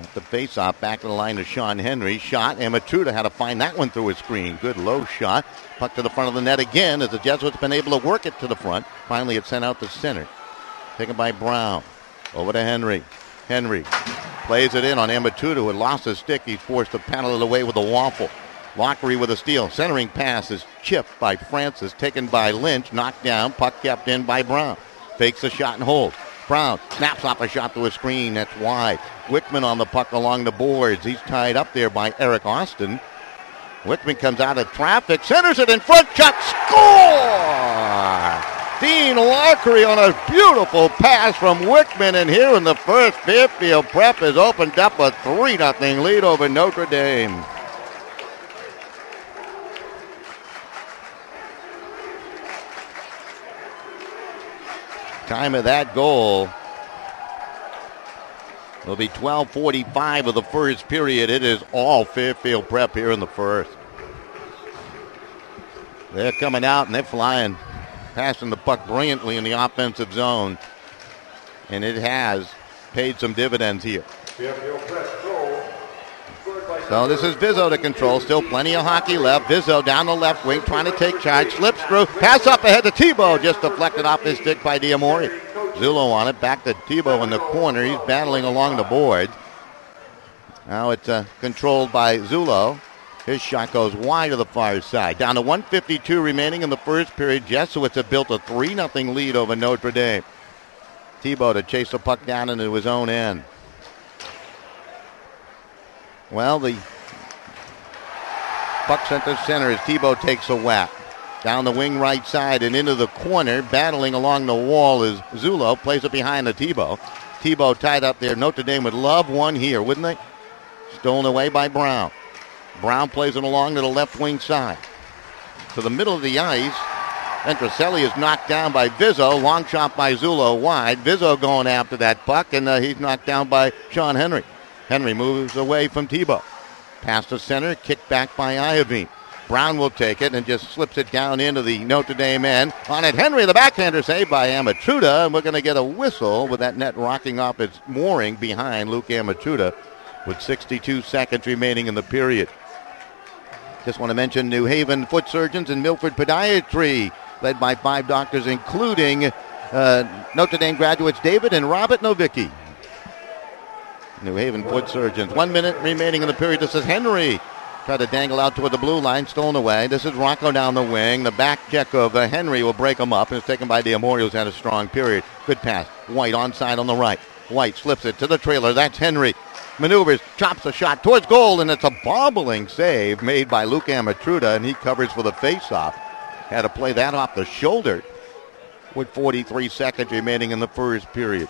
At the face-off, back to the line to Sean Henry. Shot, and Matruda had to find that one through a screen. Good low shot. Puck to the front of the net again as the Jesuits been able to work it to the front. Finally, it's sent out to center. Taken by Brown. Over to Henry. Henry plays it in on Amatuda, who had lost his stick. He's forced to paddle it away with a waffle. Lockery with a steal. Centering pass is chipped by Francis, taken by Lynch. Knocked down. Puck kept in by Brown. Fakes a shot and holds. Brown snaps off a shot to a screen. That's wide. Wickman on the puck along the boards. He's tied up there by Eric Austin. Wickman comes out of traffic, centers it in front, shot, score! Dean Lockery on a beautiful pass from Wickman, and here in the first, Fairfield Prep has opened up a 3-0 lead over Notre Dame. Time of that goal will be 12:45 of the first period. It is all Fairfield Prep here in the first. They're coming out and they're flying, passing the puck brilliantly in the offensive zone. And it has paid some dividends here. So this is Vizzo to control. Still plenty of hockey left. Vizzo down the left wing, trying to take charge. Slips through. Pass up ahead to Tebow. Just deflected off his stick by Diamori. Zullo on it. Back to Tebow in the corner. He's battling along the board. Now it's controlled by Zullo. His shot goes wide to the far side. Down to 1:52 remaining in the first period. Jesuits have built a 3-0 lead over Notre Dame. Tebow to chase the puck down into his own end. Well, the puck sent to center as Tebow takes a whack. Down the wing right side and into the corner. Battling along the wall is Zullo. Plays it behind the Tebow. Tebow tied up there. Notre Dame would love one here, wouldn't they? Stolen away by Brown. Brown plays it along to the left wing side. To the middle of the ice. Ventricelli is knocked down by Vizzo. Long shot by Zullo wide. Vizzo going after that puck, and he's knocked down by Sean Henry. Henry moves away from Tebow. Pass to center, kicked back by Iovine. Brown will take it and just slips it down into the Notre Dame end. On it, Henry, the backhander saved by Amatruda, and we're going to get a whistle with that net rocking off its mooring behind Luke Amatruda with 62 seconds remaining in the period. Just want to mention New Haven Foot Surgeons and Milford Podiatry, led by 5 doctors, including Notre Dame graduates David and Robert Novicki. New Haven Foot Surgeons. 1 minute remaining in the period. This is Henry. Try to dangle out toward the blue line. Stolen away. This is Rocco down the wing. The back check of Henry will break him up. And it's taken by Diamori, who's had a strong period. Good pass. White onside on the right. White slips it to the trailer. That's Henry. Maneuvers. Chops a shot towards goal. And it's a bobbling save made by Luke Amatruda. And he covers for the faceoff. Had to play that off the shoulder with 43 seconds remaining in the first period.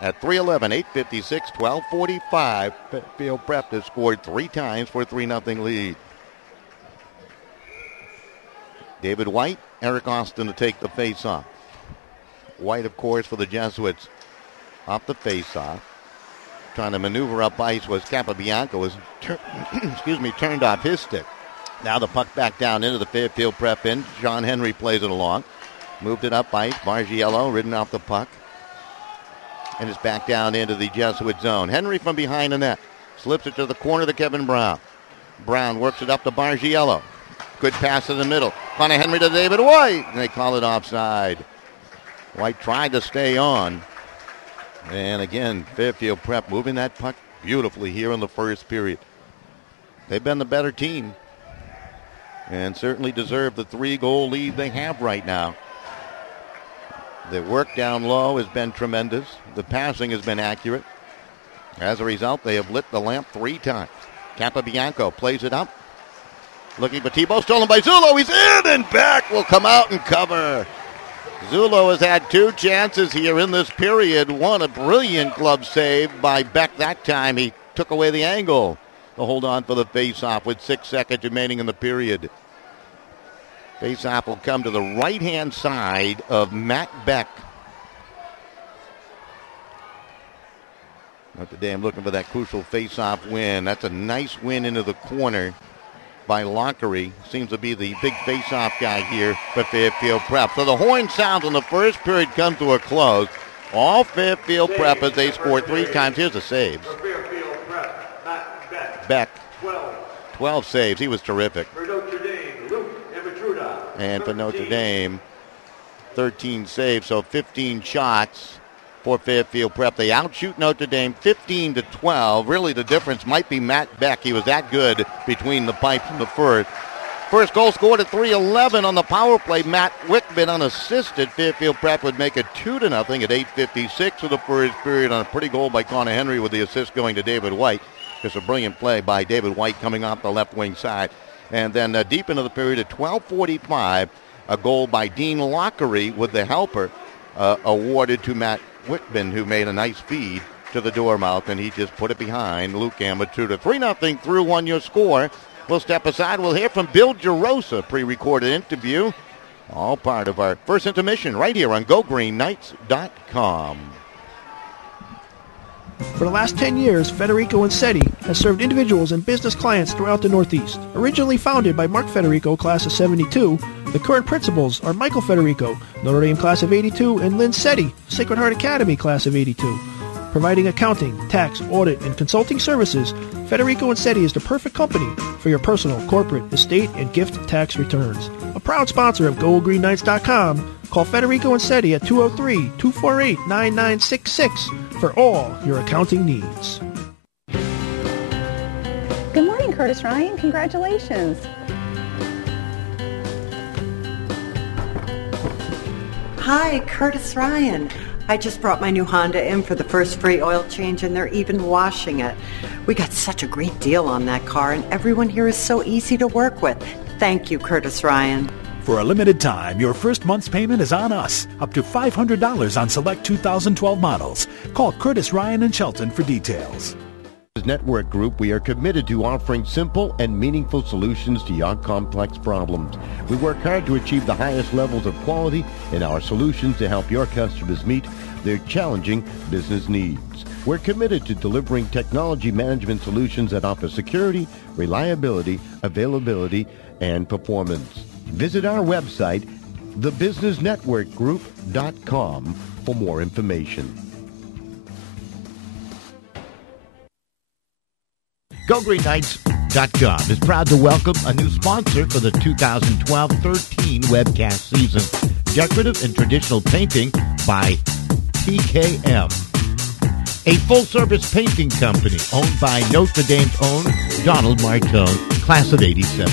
At 3:11, 8:56, 12:45, Fairfield Prep has scored 3 times for a 3-0 lead. David White, Eric Austin to take the face-off. White, of course, for the Jesuits off the face-off. Trying to maneuver up ice was Capabianco, was turned off his stick. Now the puck back down into the Fairfield Prep end. Sean Henry plays it along. Moved it up ice. Bargiello ridden off the puck. And it's back down into the Jesuit zone. Henry from behind the net. Slips it to the corner to Kevin Brown. Brown works it up to Bargiello. Good pass in the middle. Connor Henry to David White. And they call it offside. White tried to stay on. And again, Fairfield Prep moving that puck beautifully here in the first period. They've been the better team. And certainly deserve the 3-goal lead they have right now. The work down low has been tremendous. The passing has been accurate. As a result, they have lit the lamp 3 times. Capobianco plays it up. Looking for Tebow, stolen by Zullo. He's in and back. Will come out and cover. Zullo has had 2 chances here in this period. One, a brilliant glove save by Beck that time. He took away the angle to hold on for the face-off with 6 seconds remaining in the period. Face-off will come to the right-hand side of Matt Beck. Notre Dame looking for that crucial face-off win. That's a nice win into the corner by Lockery. Seems to be the big face-off guy here for Fairfield Prep. So the horn sounds in the first period come to a close. All Fairfield Prep as they score 3 times. Here's the saves. Beck, 12 saves. He was terrific. And for Notre Dame, 13 saves, so 15 shots for Fairfield Prep. They outshoot Notre Dame 15-12. Really, the difference might be Matt Beck. He was that good between the pipes in the first. First goal scored at 3:11 on the power play. Matt Wickman unassisted. Fairfield Prep would make it 2-0 at 8:56 of the first period on a pretty goal by Connor Henry with the assist going to David White. Just a brilliant play by David White coming off the left wing side. And then deep into the period at 12:45, a goal by Dean Lockery with the helper awarded to Matt Wickman, who made a nice feed to the Dormouth, and he just put it behind Luke Amatuta. 3-0 through 1 your score. We'll step aside. We'll hear from Bill Gerosa, pre-recorded interview. All part of our first intermission right here on GoGreenKnights.com. For the last 10 years, Federico and SETI has served individuals and business clients throughout the Northeast. Originally founded by Mark Federico, class of 72, the current principals are Michael Federico, Notre Dame class of 82, and Lynn SETI, Sacred Heart Academy class of 82. Providing accounting, tax, audit, and consulting services, Federico and SETI is the perfect company for your personal, corporate, estate, and gift tax returns. A proud sponsor of GoGreenKnights.com, call Federico and SETI at 203-248-9966 for all your accounting needs. Good morning, Curtis Ryan. Congratulations. Hi, Curtis Ryan. I just brought my new Honda in for the first free oil change, and they're even washing it. We got such a great deal on that car, and everyone here is so easy to work with. Thank you, Curtis Ryan. For a limited time, your first month's payment is on us. Up to $500 on select 2012 models. Call Curtis Ryan and Shelton for details. Network Group, we are committed to offering simple and meaningful solutions to your complex problems. We work hard to achieve the highest levels of quality in our solutions to help your customers meet their challenging business needs. We're committed to delivering technology management solutions that offer security, reliability, availability, and performance. Visit our website, thebusinessnetworkgroup.com, for more information. GoGreenKnights.com is proud to welcome a new sponsor for the 2012-13 webcast season. Decorative and traditional painting by TKM. A full-service painting company owned by Notre Dame's own Donald Martone, class of 87.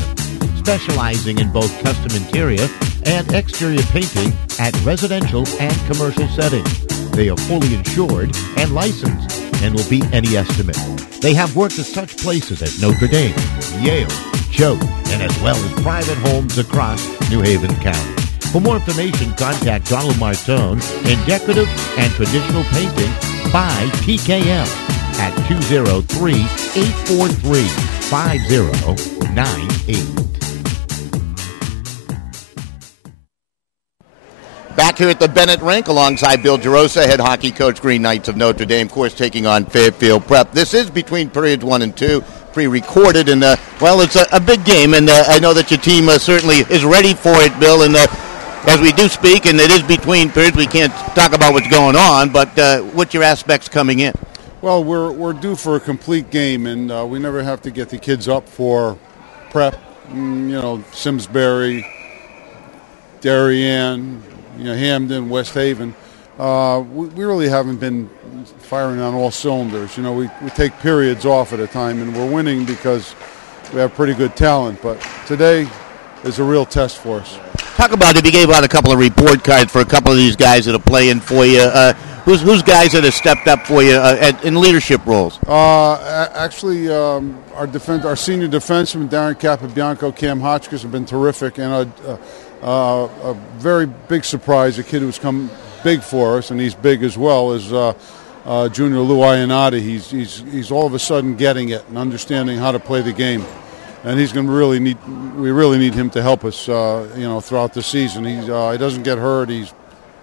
Specializing in both custom interior and exterior painting at residential and commercial settings. They are fully insured and licensed and will beat any estimate. They have worked at such places as Notre Dame, Yale, Choate, and as well as private homes across New Haven County. For more information, contact Donald Martone in decorative and traditional painting by TKM at 203-843-5098. Back here at the Bennett Rink alongside Bill Gerosa, head hockey coach, Green Knights of Notre Dame, of course, taking on Fairfield Prep. This is between periods 1 and 2, pre-recorded, and, well, it's a big game, and I know that your team certainly is ready for it, Bill, and as we do speak, and it is between periods, we can't talk about what's going on, but what's your aspects coming in? Well, we're due for a complete game, and we never have to get the kids up for prep. Simsbury, Darien, Hamden, West Haven. We really haven't been firing on all cylinders. We take periods off at a time, and we're winning because we have pretty good talent. But today is a real test for us. Talk about if you gave out a couple of report cards for a couple of these guys that are playing for you. Who's guys that have stepped up for you in leadership roles? Actually, our senior defenseman Darren Capobianco, Cam Hotchkiss have been terrific, and a very big surprise, a kid who's come big for us, and he's big as well, is junior Lou Ionati. He's all of a sudden getting it and understanding how to play the game, and he's going to we really need him to help us, throughout the season. He doesn't get hurt. He's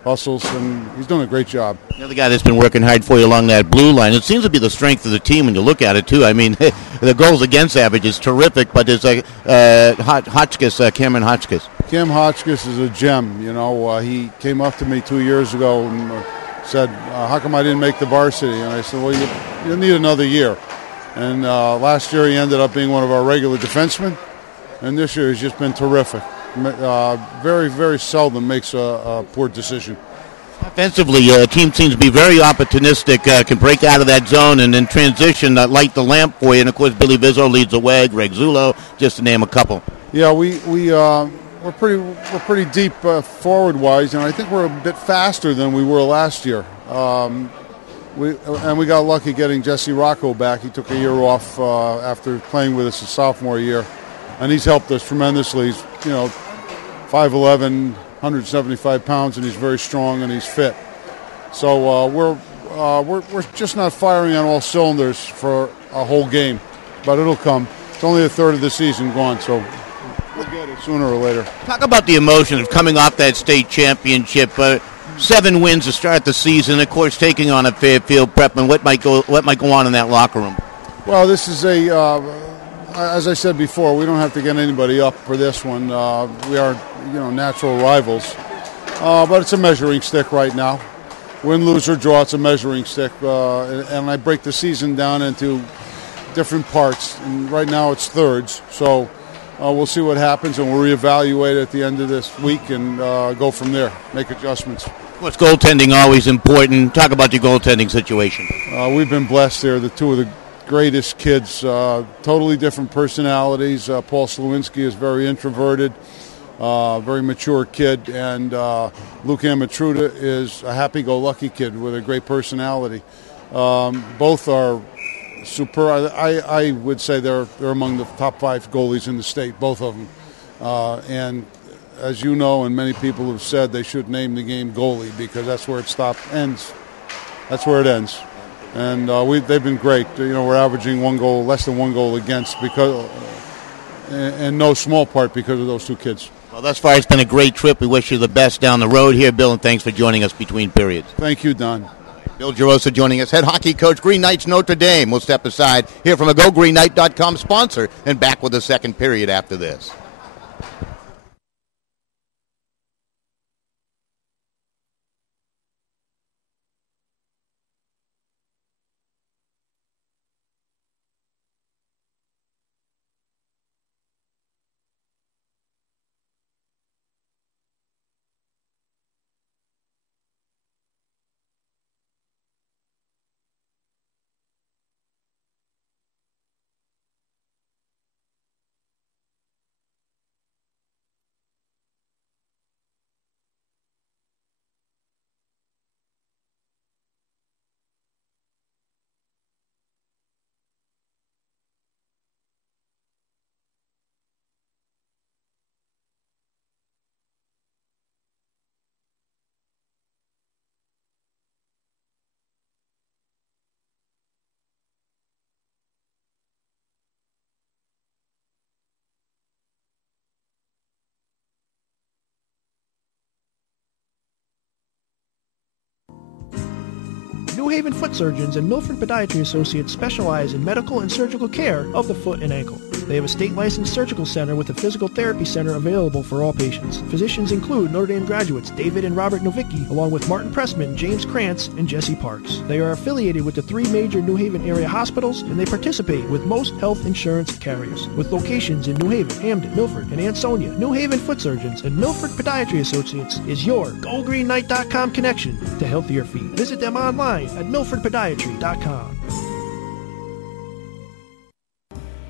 hustles, and he's doing a great job. Another guy that's been working hard for you along that blue line. It seems to be the strength of the team when you look at it, too. I mean, the goals against average is terrific, but there's Hotchkiss, Cameron Hotchkiss. Cam Hotchkiss is a gem. He came up to me 2 years ago and said, how come I didn't make the varsity? And I said, well, you need another year. And last year he ended up being one of our regular defensemen, and this year he's just been terrific. Very, very seldom makes a poor decision. Offensively, the team seems to be very opportunistic, can break out of that zone and then transition, light the lamp for you. And, of course, Billy Vizzo leads the way, Greg Zullo, just to name a couple. Yeah, we're pretty deep forward-wise, and I think we're a bit faster than we were last year. We got lucky getting Jesse Rocco back. He took a year off after playing with us his sophomore year, and he's helped us tremendously. He's, 5'11", 175 pounds, and he's very strong and he's fit. So we're just not firing on all cylinders for a whole game, but it'll come. It's only a third of the season gone, so we'll get it sooner or later. Talk about the emotion of coming off that state championship. 7 wins to start the season, of course, taking on a Fairfield Prepman. What might go on in that locker room? Well, this is as I said before, we don't have to get anybody up for this one. We are, natural rivals. But it's a measuring stick right now. Win, lose, or draw, it's a measuring stick. And I break the season down into different parts. And right now it's thirds. So we'll see what happens, and we'll reevaluate at the end of this week and go from there, make adjustments. What's goaltending always important? Talk about your goaltending situation. We've been blessed there. The two of the greatest kids, totally different personalities. Paul Slawinski is very introverted, very mature kid, and Luke Amatruda is a happy-go-lucky kid with a great personality. Both are superb. I would say they're among the top 5 goalies in the state, both of them. And as you know, and many people have said, they should name the game goalie because that's where it ends. That's where it ends. And they've been great. We're averaging less than one goal against, because, in no small part because of those two kids. Well, thus far it's been a great trip. We wish you the best down the road here, Bill, and thanks for joining us between periods. Thank you, Don. Bill Gerosa joining us, head hockey coach, Green Knights, Notre Dame. We'll step aside, hear from a GoGreenKnight.com sponsor, and back with the second period after this. New Haven Foot Surgeons and Milford Podiatry Associates specialize in medical and surgical care of the foot and ankle. They have a state-licensed surgical center with a physical therapy center available for all patients. Physicians include Notre Dame graduates David and Robert Novicki, along with Martin Pressman, James Krantz, and Jesse Parks. They are affiliated with the 3 major New Haven area hospitals, and they participate with most health insurance carriers. With locations in New Haven, Hamden, Milford, and Ansonia, New Haven Foot Surgeons and Milford Podiatry Associates is your GoGreenKnight.com connection to healthier feet. Visit them online at milfordpodiatry.com.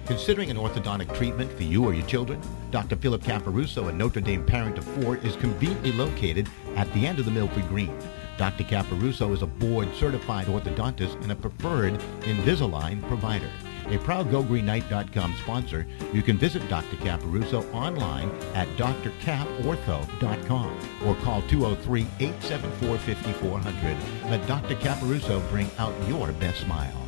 Considering an orthodontic treatment for you or your children? Dr. Philip Caparuso, a Notre Dame parent of 4, is conveniently located at the end of the Milford Green. Dr. Caparuso is a board-certified orthodontist and a preferred Invisalign provider. A proud GoGreenKnight.com sponsor, you can visit Dr. Caparuso online at drcaportho.com or call 203-874-5400. Let Dr. Caparuso bring out your best smile.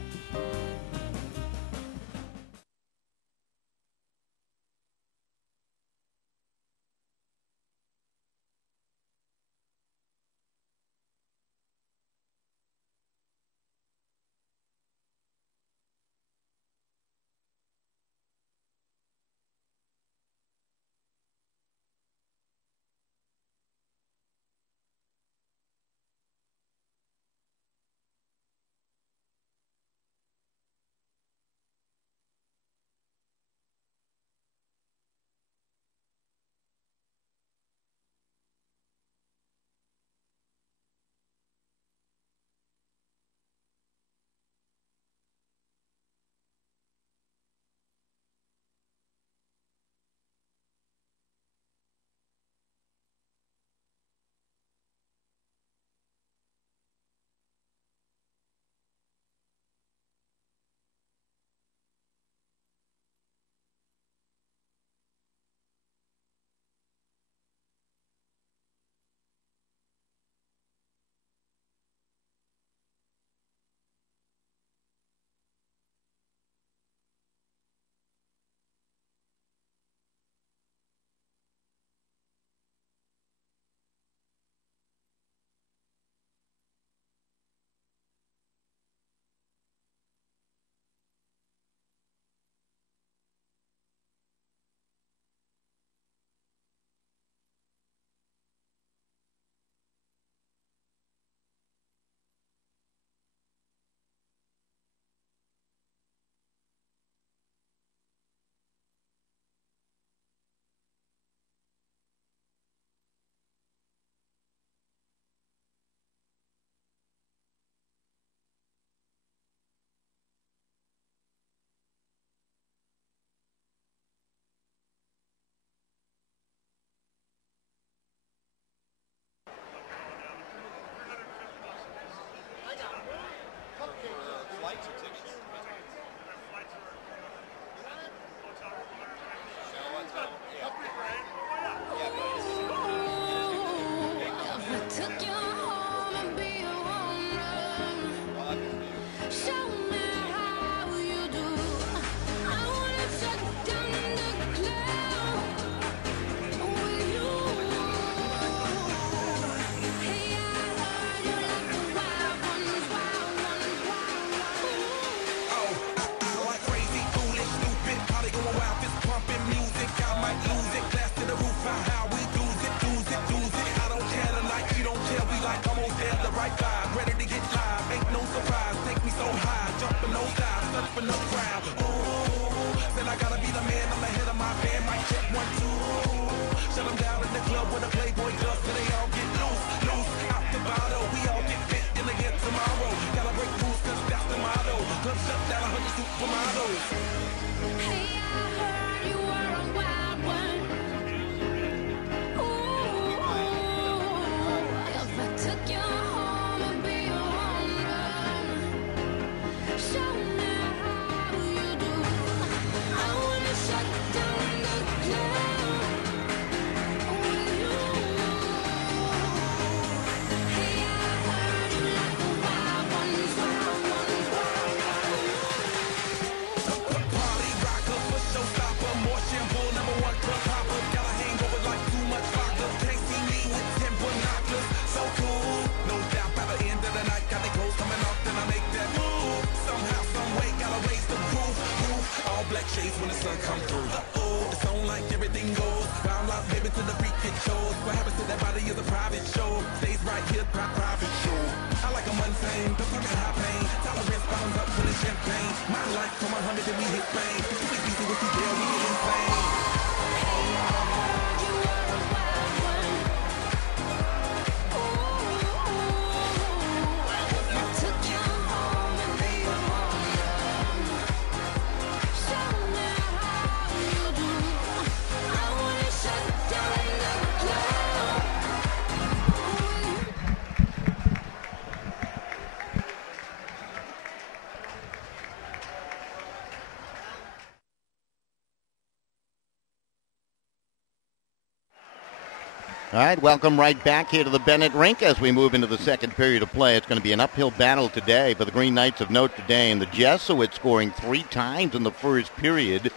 All right, welcome right back here to the Bennett Rink as we move into the second period of play. It's going to be an uphill battle today for the Green Knights of Notre Dame. The Jesuits scoring 3 times in the first period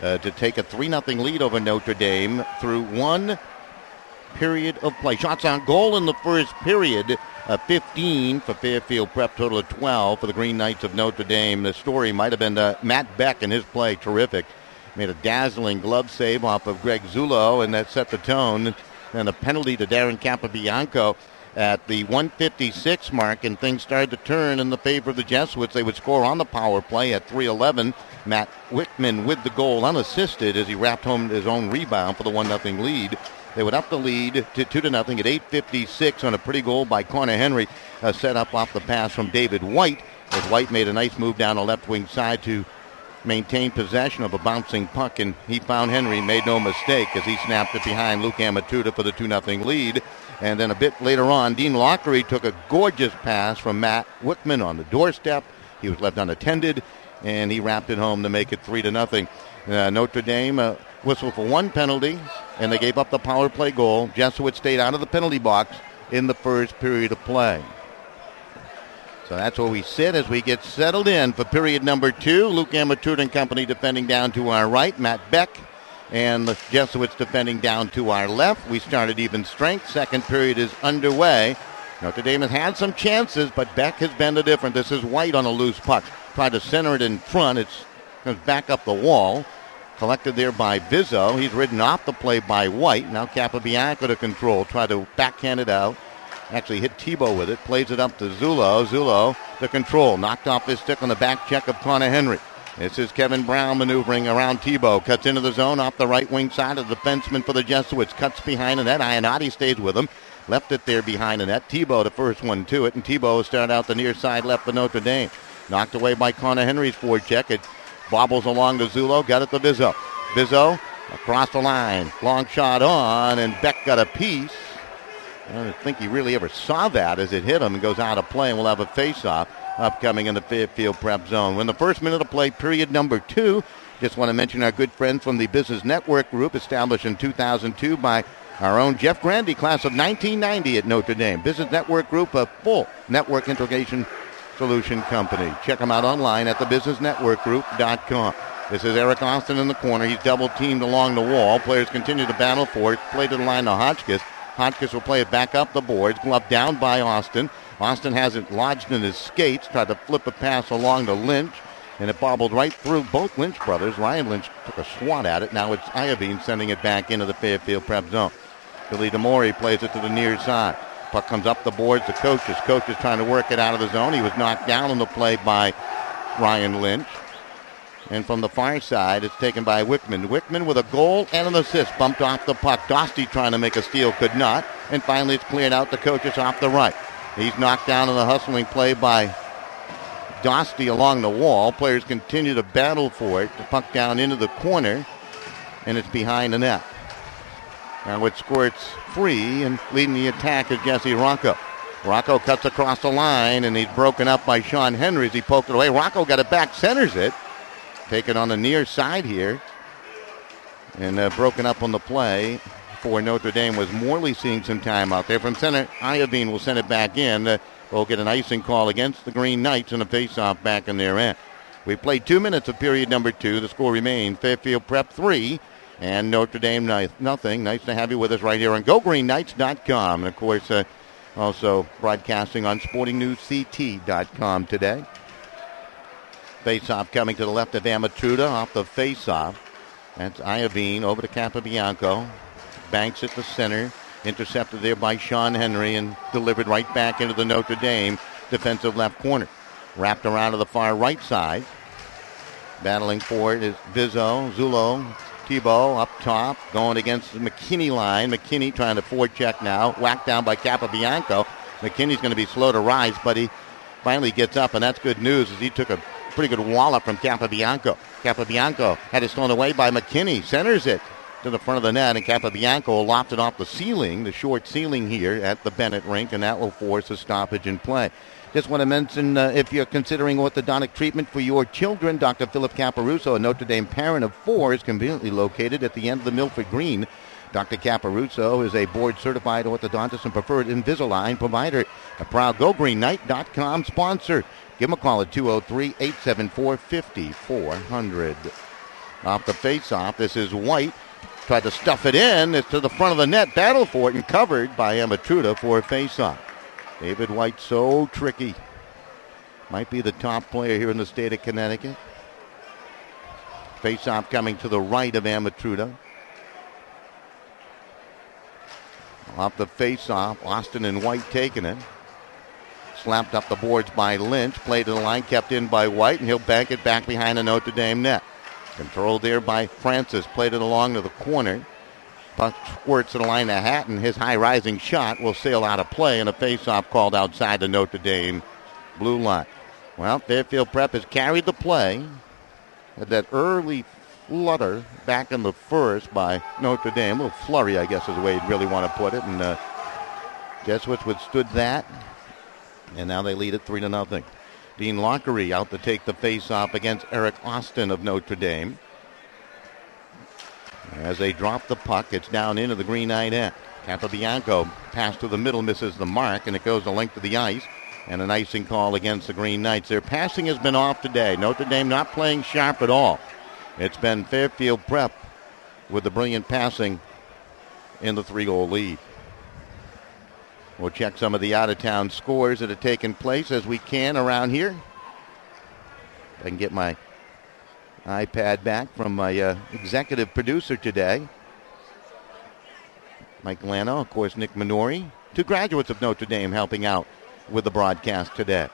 to take a 3-0 lead over Notre Dame through 1 period of play. Shots on goal in the first period, 15 for Fairfield Prep, total of 12 for the Green Knights of Notre Dame. The story might have been Matt Beck and his play, terrific. Made a dazzling glove save off of Greg Zullo, and that set the tone. And a penalty to Darren Capobianco at the 1:56 mark, and things started to turn in the favor of the Jesuits. They would score on the power play at 3:11. Matt Wickman with the goal unassisted as he wrapped home his own rebound for the 1-0 lead. They would up the lead to 2-0 at 8:56 on a pretty goal by Connor Henry, set up off the pass from David White, as White made a nice move down the left wing side to maintain possession of a bouncing puck, and he found Henry, made no mistake as he snapped it behind Luke Amatuda for the 2-0 lead. And then a bit later on, Dean Lockery took a gorgeous pass from Matt Wickman on the doorstep. He was left unattended, and he wrapped it home to make it 3-0. Notre Dame whistled for 1 penalty, and they gave up the power play goal. Jesuits stayed out of the penalty box in the first period of play. So that's where we sit as we get settled in for period number 2. Luke Amatuda and company defending down to our right. Matt Beck and the Jesuits defending down to our left. We started even strength. Second period is underway. Notre Dame has had some chances, but Beck has been the difference. This is White on a loose puck. Tried to center it in front. It comes back up the wall. Collected there by Vizzo. He's ridden off the play by White. Now Capobianco to control. Tried to backhand it out. Actually hit Tebow with it. Plays it up to Zullo. Zullo to control. Knocked off his stick on the back check of Connor Henry. This is Kevin Brown maneuvering around Tebow. Cuts into the zone off the right wing side of the defenseman for the Jesuits. Cuts behind the net. Ionati stays with him. Left it there behind the net. Tebow the first one to it. And Tebow started out the near side left for Notre Dame. Knocked away by Connor Henry's forecheck. It bobbles along to Zullo. Got it to Vizzo. Vizzo across the line. Long shot on. And Beck got a piece. I don't think he really ever saw that as it hit him and goes out of play, and we'll have a face-off upcoming in the Fairfield Prep zone. We're in the first minute of play, period number 2. Just want to mention our good friends from the Business Network Group, established in 2002 by our own Jeff Grandy, class of 1990 at Notre Dame. Business Network Group, a full network integration solution company. Check them out online at thebusinessnetworkgroup.com. This is Eric Austin in the corner. He's double-teamed along the wall. Players continue to battle for it. Play to the line to Hotchkiss. Hotchkiss will play it back up the boards. Glove down by Austin. Austin has it lodged in his skates. Tried to flip a pass along to Lynch, and it bobbled right through both Lynch brothers. Ryan Lynch took a swat at it. Now it's Iovine sending it back into the Fairfield Prep zone. Billy DeMori plays it to the near side. Puck comes up the boards to Coaches. Coaches trying to work it out of the zone. He was knocked down on the play by Ryan Lynch. And from the far side, it's taken by Wickman. Wickman with a goal and an assist. Bumped off the puck. Dosty trying to make a steal, could not. And finally it's cleared out to Coaches off the right. He's knocked down in the hustling play by Dosty along the wall. Players continue to battle for it. The puck down into the corner, and it's behind the net. Now it squirts free, and leading the attack is Jesse Rocco. Rocco cuts across the line, and he's broken up by Sean Henry as he poked it away. Rocco got it back, centers it. Taken on the near side here. And broken up on the play for Notre Dame was Morley seeing some time out there. From center, Iovine will send it back in. We'll get an icing call against the Green Knights and a face-off back in their end. We played 2 minutes of period number 2. The score remains Fairfield Prep 3 and Notre Dame nothing. Nice to have you with us right here on GoGreenKnights.com. And, of course, also broadcasting on SportingNewsCT.com today. Face-off coming to the left of Amatuda off the face-off. That's Iovine over to Capobianco. Banks at the center. Intercepted there by Sean Henry and delivered right back into the Notre Dame defensive left corner. Wrapped around to the far right side. Battling for it is Vizzo, Zullo, Tebow up top. Going against the McKinney line. McKinney trying to forecheck now. Whacked down by Capobianco. McKinney's going to be slow to rise, but he finally gets up, and that's good news as he took a pretty good wallop from Capobianco. Capobianco had it stolen away by McKinney. Centers it to the front of the net, and Capobianco lofted off the ceiling, the short ceiling here at the Bennett Rink, and that will force a stoppage in play. Just want to mention, if you're considering orthodontic treatment for your children, Dr. Philip Caparuso, a Notre Dame parent of 4, is conveniently located at the end of the Milford Green Dr. Caparuso is a board-certified orthodontist and preferred Invisalign provider. A proud GoGreenKnight.com sponsor. Give him a call at 203-874-5400. Off the face-off, this is White. Tried to stuff it in. It's to the front of the net. Battle for it and covered by Amatruda for a face-off. David White, so tricky. Might be the top player here in the state of Connecticut. Face-off coming to the right of Amatruda. Off the face-off, Austin and White taking it. Slapped up the boards by Lynch. Played to the line, kept in by White, and he'll bank it back behind the Notre Dame net. Controlled there by Francis. Played it along to the corner. Puck squirts to the line of Hatton. His high-rising shot will sail out of play, and a face-off called outside the Notre Dame blue line. Well, Fairfield Prep has carried the play. Had that early flutter back in the first by Notre Dame. A little flurry, I guess, is the way you'd really want to put it. And Jesuits withstood that. And now they lead it 3-0. Dean Lockery out to take the face-off against Eric Austin of Notre Dame. As they drop the puck, it's down into the Green Knight end. Capabianco pass to the middle, misses the mark, and it goes the length of the ice. And an icing call against the Green Knights. Their passing has been off today. Notre Dame not playing sharp at all. It's been Fairfield Prep with the brilliant passing in the 3-goal lead. We'll check some of the out-of-town scores that have taken place as we can around here. I can get my iPad back from my executive producer today, Mike Lano, of course, Nick Minori. Two graduates of Notre Dame helping out with the broadcast today.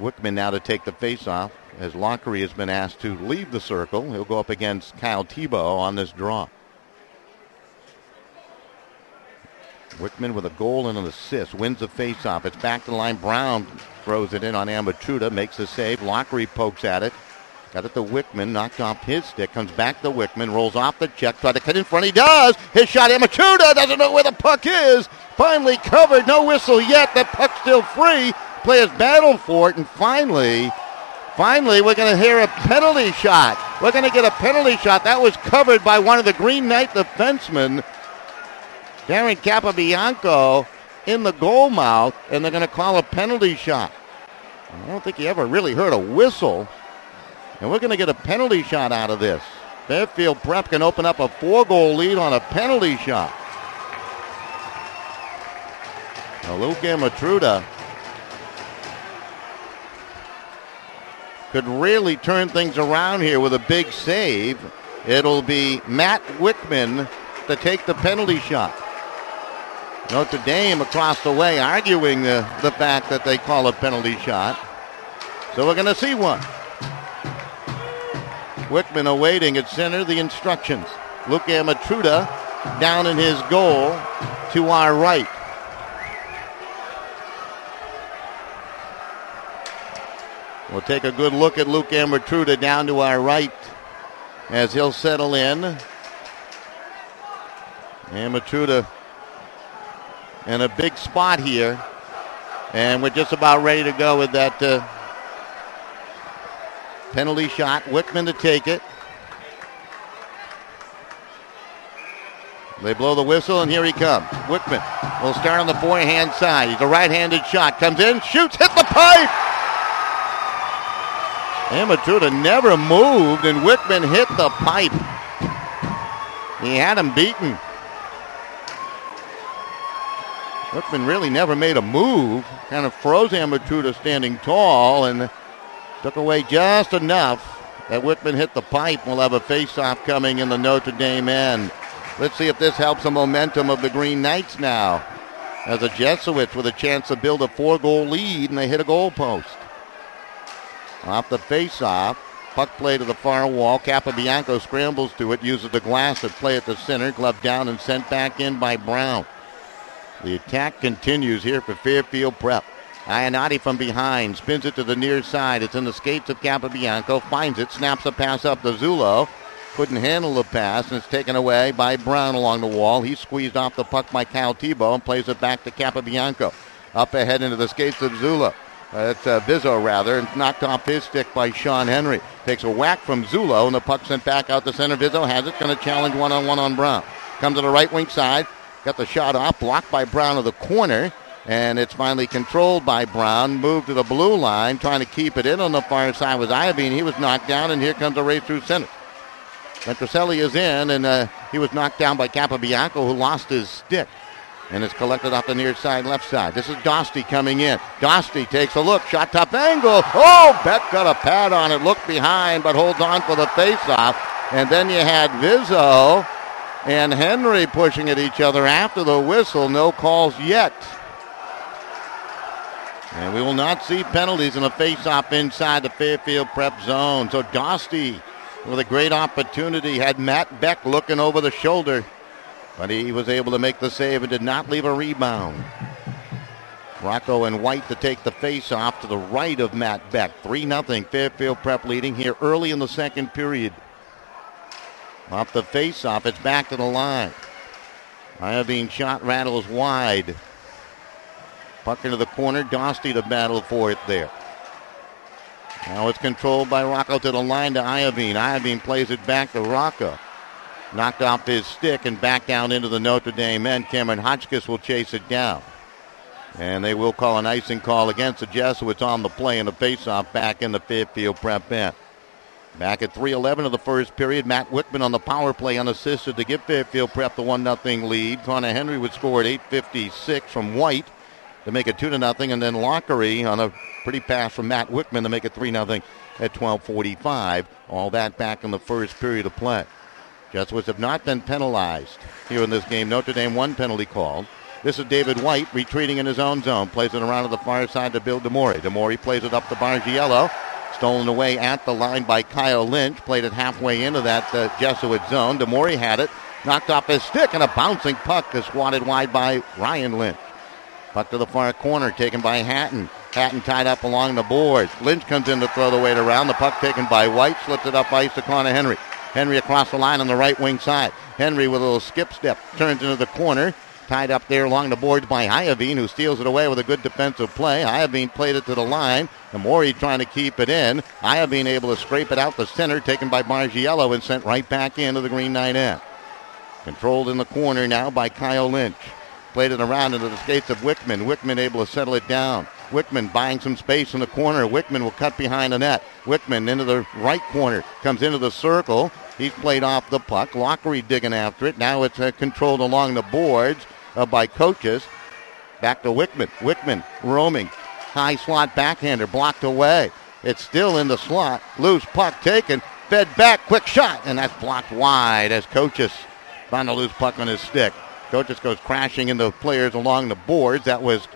Wickman now to take the face-off as Lockery has been asked to leave the circle. He'll go up against Kyle Tebow on this draw. Wickman with a goal and an assist, wins the face-off. It's back to the line. Brown throws it in on Amatruda, makes the save. Lockery pokes at it. Got it to Wickman, knocked off his stick, comes back to Wickman, rolls off the check, tried to cut in front. He does. His shot, Amatruda doesn't know where the puck is. Finally covered, no whistle yet. The puck's still free. Players battle for it, and finally, we're going to hear a penalty shot. We're going to get a penalty shot. That was covered by one of the Green Knight defensemen, Darren Capabianco, in the goal mouth, and they're going to call a penalty shot. I don't think you ever really heard a whistle. And we're going to get a penalty shot out of this. Fairfield Prep can open up a 4-goal lead on a penalty shot. Now Luke Amatruda could really turn things around here with a big save. It'll be Matt Wickman to take the penalty shot. Notre Dame across the way arguing the fact that they call a penalty shot. So we're going to see one. Wickman awaiting at center the instructions. Luke Amatruda down in his goal to our right. We'll take a good look at Luke Amatruda down to our right as he'll settle in. Amatruda in a big spot here. And we're just about ready to go with that penalty shot. Wickman to take it. They blow the whistle, and here he comes. Wickman will start on the forehand side. He's a right-handed shot. Comes in, shoots, hit the pipe! Amatruda never moved, and Wickman hit the pipe. He had him beaten. Wickman really never made a move. Kind of froze Amatruda standing tall, and took away just enough that Wickman hit the pipe. We'll have a face-off coming in the Notre Dame end. Let's see if this helps the momentum of the Green Knights now, as the Jesuits with a chance to build a 4-goal lead, and they hit a goal post. Off the face-off, puck play to the far wall. Capabianco scrambles to it, uses the glass to play at the center. Glove down and sent back in by Brown. The attack continues here for Fairfield Prep. Ionati from behind, spins it to the near side. It's in the skates of Capabianco, finds it, snaps a pass up to Zullo. Couldn't handle the pass, and it's taken away by Brown along the wall. He's squeezed off the puck by Kyle Tebow and plays it back to Capabianco. Up ahead into the skates of Zullo. That's Vizzo, rather, and knocked off his stick by Sean Henry. Takes a whack from Zulo, and the puck sent back out to center. Vizzo has it, going to challenge one-on-one on Brown. Comes to the right wing side, got the shot off, blocked by Brown to the corner, and it's finally controlled by Brown. Moved to the blue line, trying to keep it in on the far side was Iovine. He was knocked down, and here comes a race through center. Petroselli is in, and he was knocked down by Capobianco, who lost his stick. And it's collected off the near side, left side. This is Dostie coming in. Dostie takes a look. Shot top angle. Oh, Beck got a pad on it. Looked behind, but holds on for the faceoff. And then you had Vizzo and Henry pushing at each other after the whistle. No calls yet. And we will not see penalties in a faceoff inside the Fairfield Prep zone. So Dostie with a great opportunity. Had Matt Beck looking over the shoulder. But he was able to make the save and did not leave a rebound. Rocco and White to take the face-off to the right of Matt Beck. 3-0 Fairfield Prep leading here early in the second period. Off the face-off, it's back to the line. Iovine shot rattles wide. Puck into the corner, Dostie to battle for it there. Now it's controlled by Rocco to the line to Iovine. Iovine plays it back to Rocco. Knocked off his stick and back down into the Notre Dame end. Cameron Hotchkiss will chase it down. And they will call an icing call against the Jesuits on the play and a faceoff back in the Fairfield Prep end. Back at 3:11 of the first period, Matt Wickman on the power play unassisted to give Fairfield Prep the 1-0 lead. Connor Henry would score at 8:56 from White to make it 2-0, and then Lockery on a pretty pass from Matt Wickman to make it 3-0 at 12:45. All that back in the first period of play. Jesuits have not been penalized here in this game. Notre Dame one penalty called. This is David White retreating in his own zone. Plays it around to the far side to Bill DeMori. DeMori plays it up to Bargiello. Stolen away at the line by Kyle Lynch. Played it halfway into that Jesuit zone. DeMori had it. Knocked off his stick, and a bouncing puck is swatted wide by Ryan Lynch. Puck to the far corner, taken by Hatton. Hatton tied up along the boards. Lynch comes in to throw the weight around. The puck taken by White. Slips it up ice to Connor Henry. Henry across the line on the right wing side. Henry with a little skip step turns into the corner. Tied up there along the boards by Iovine, who steals it away with a good defensive play. Iovine played it to the line. Amori trying to keep it in. Iovine able to scrape it out the center, taken by Bargiello and sent right back into the Green Knight end. Controlled in the corner now by Kyle Lynch. Played it around into the skates of Wickman. Wickman able to settle it down. Wickman buying some space in the corner. Wickman will cut behind the net. Wickman into the right corner. Comes into the circle. He's played off the puck. Lockery digging after it. Now it's controlled along the boards by Coaches. Back to Wickman. Wickman roaming. High slot backhander blocked away. It's still in the slot. Loose puck taken. Fed back. Quick shot. And that's blocked wide as Coaches found a loose puck on his stick. Coaches goes crashing into players along the boards. That was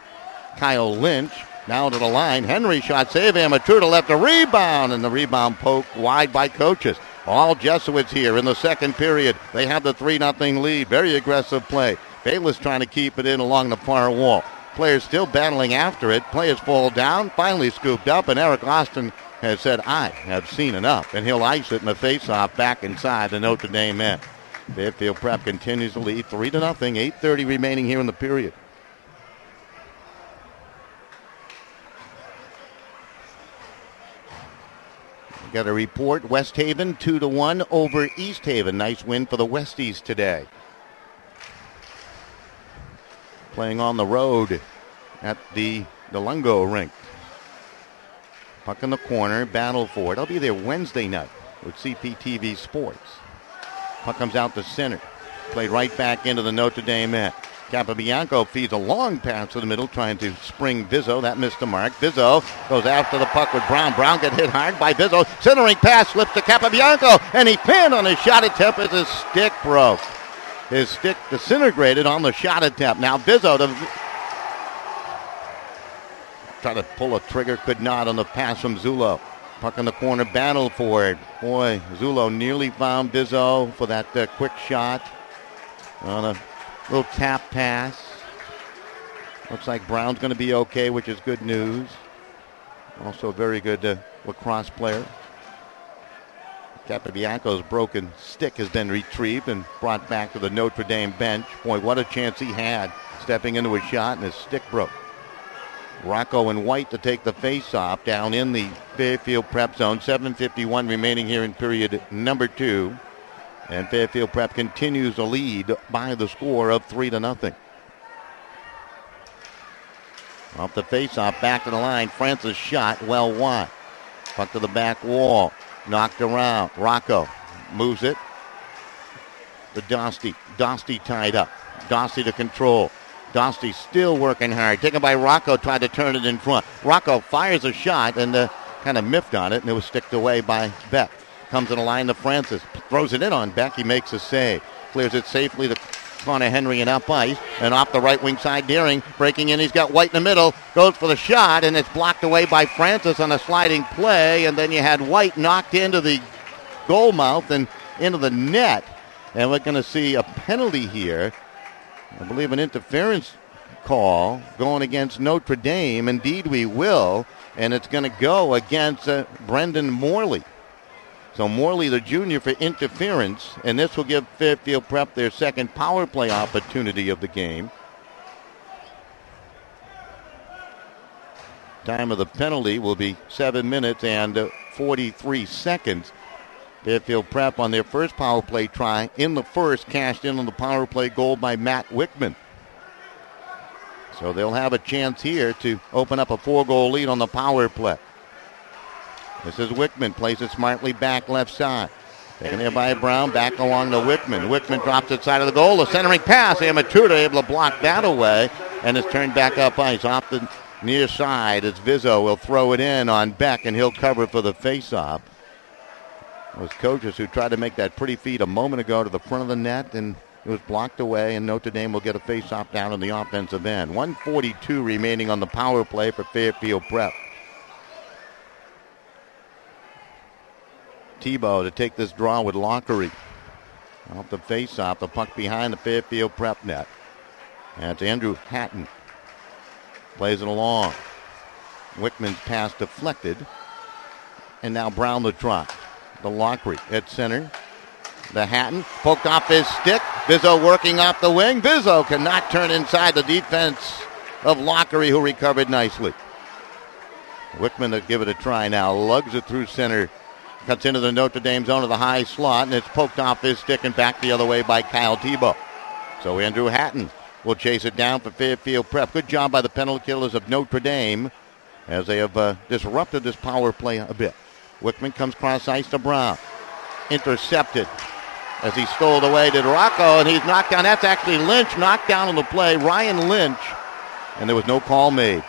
Kyle Lynch. Now to the line. Henry shot save. Amatruda left a rebound, and the rebound poked wide by Coaches. All Jesuits here in the second period. They have the 3-0 lead. Very aggressive play. Bayless trying to keep it in along the far wall. Players still battling after it. Players fall down. Finally scooped up, and Eric Austin has said, I have seen enough. And he'll ice it in the face-off back inside the Notre Dame end. Fairfield Prep continues to lead 3-0. 8:30 remaining here in the period. We got a report. West Haven 2-1 over East Haven. Nice win for the Westies today. Playing on the road at the Lungo Rink. Puck in the corner, battle for it. I'll be there Wednesday night with CPTV Sports. Puck comes out to center. Played right back into the Notre Dame end. Capobianco feeds a long pass to the middle, trying to spring Vizzo. That missed the mark. Vizzo goes after the puck with Brown. Brown gets hit hard by Vizzo. Centering pass slips to Capobianco, and he pinned on his shot attempt as his stick broke. His stick disintegrated on the shot attempt. Now Vizzo to try to pull a trigger, could not on the pass from Zulo. Puck in the corner, battle for it. Boy, Zulo nearly found Vizzo for that quick shot on a little tap pass. Looks like Brown's going to be okay, which is good news. Also a very good lacrosse player. Capobianco's broken stick has been retrieved and brought back to the Notre Dame bench. Boy, what a chance he had stepping into a shot, and his stick broke. Rocco and White to take the face-off down in the Fairfield Prep zone. 7:51 remaining here in period number 2. And Fairfield Prep continues to lead by the score of 3-0. Off the face-off, back to the line. Francis shot well wide. Puck to the back wall. Knocked around. Rocco moves it to Dosty. Dosty tied up. Dosty to control. Dosty still working hard. Taken by Rocco, tried to turn it in front. Rocco fires a shot and kind of miffed on it, and it was sticked away by Beck. Comes to the line to Francis. Throws it in on Beck. He makes a save. Clears it safely to Connor Henry and up ice. And off the right wing side, Deering breaking in. He's got White in the middle. Goes for the shot, and it's blocked away by Francis on a sliding play. And then you had White knocked into the goal mouth and into the net. And we're going to see a penalty here. I believe an interference call going against Notre Dame. Indeed, we will. And it's going to go against Brendan Morley. So Morley, the junior, for interference. And this will give Fairfield Prep their second power play opportunity of the game. Time of the penalty will be 7 minutes and 43 seconds. Fairfield Prep on their first power play try in the first cashed in on the power play goal by Matt Wickman. So they'll have a chance here to open up a 4-goal lead on the power play. This is Wickman, plays it smartly back left side. Taken there by Brown, back along to Wickman. Wickman drops it side of the goal, a centering pass. Amatura able to block that away, and it's turned back up ice off the near side as Vizzo will throw it in on Beck, and he'll cover for the faceoff. Those coaches who tried to make that pretty feed a moment ago to the front of the net, and it was blocked away, and Notre Dame will get a face-off down in the offensive end. 1:42 remaining on the power play for Fairfield Prep. Tebow to take this draw with Lockery. Off the face-off, the puck behind the Fairfield Prep net. And it's Andrew Hatton. Plays it along. Wickman's pass deflected. And now Brown the try. The Lockery at center. The Hatton poked off his stick. Vizzo working off the wing. Vizzo cannot turn inside the defense of Lockery, who recovered nicely. Wickman to give it a try now. Lugs it through center. Cuts into the Notre Dame zone of the high slot, and it's poked off his stick and back the other way by Kyle Tebow. So Andrew Hatton will chase it down for Fairfield Prep. Good job by the penalty killers of Notre Dame as they have disrupted this power play a bit. Wickman comes cross ice to Brown. Intercepted as he stole it away to Rocco, and he's knocked down. That's actually Lynch knocked down on the play. Ryan Lynch, and there was no call made.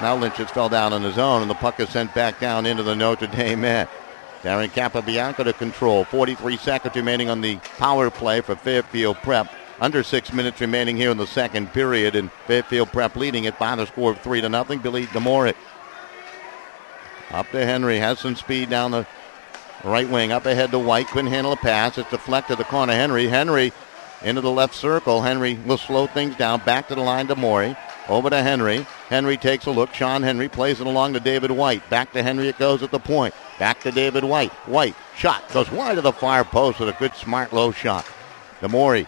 Now Lynch just fell down on his own, and the puck is sent back down into the Notre Dame end. Darren Capabianco to control. 43 seconds remaining on the power play for Fairfield Prep. Under 6 minutes remaining here in the second period, and Fairfield Prep leading it by the score of 3-0. Billy DeMoric up to Henry, has some speed down the right wing. Up ahead to White, couldn't handle a pass. It's deflected to corner Henry. Henry into the left circle. Henry will slow things down. Back to the line to Morey. Over to Henry. Henry takes a look. Sean Henry plays it along to David White. Back to Henry it goes at the point. Back to David White. White, shot, goes wide of the far post with a good, smart, low shot. DeMaury,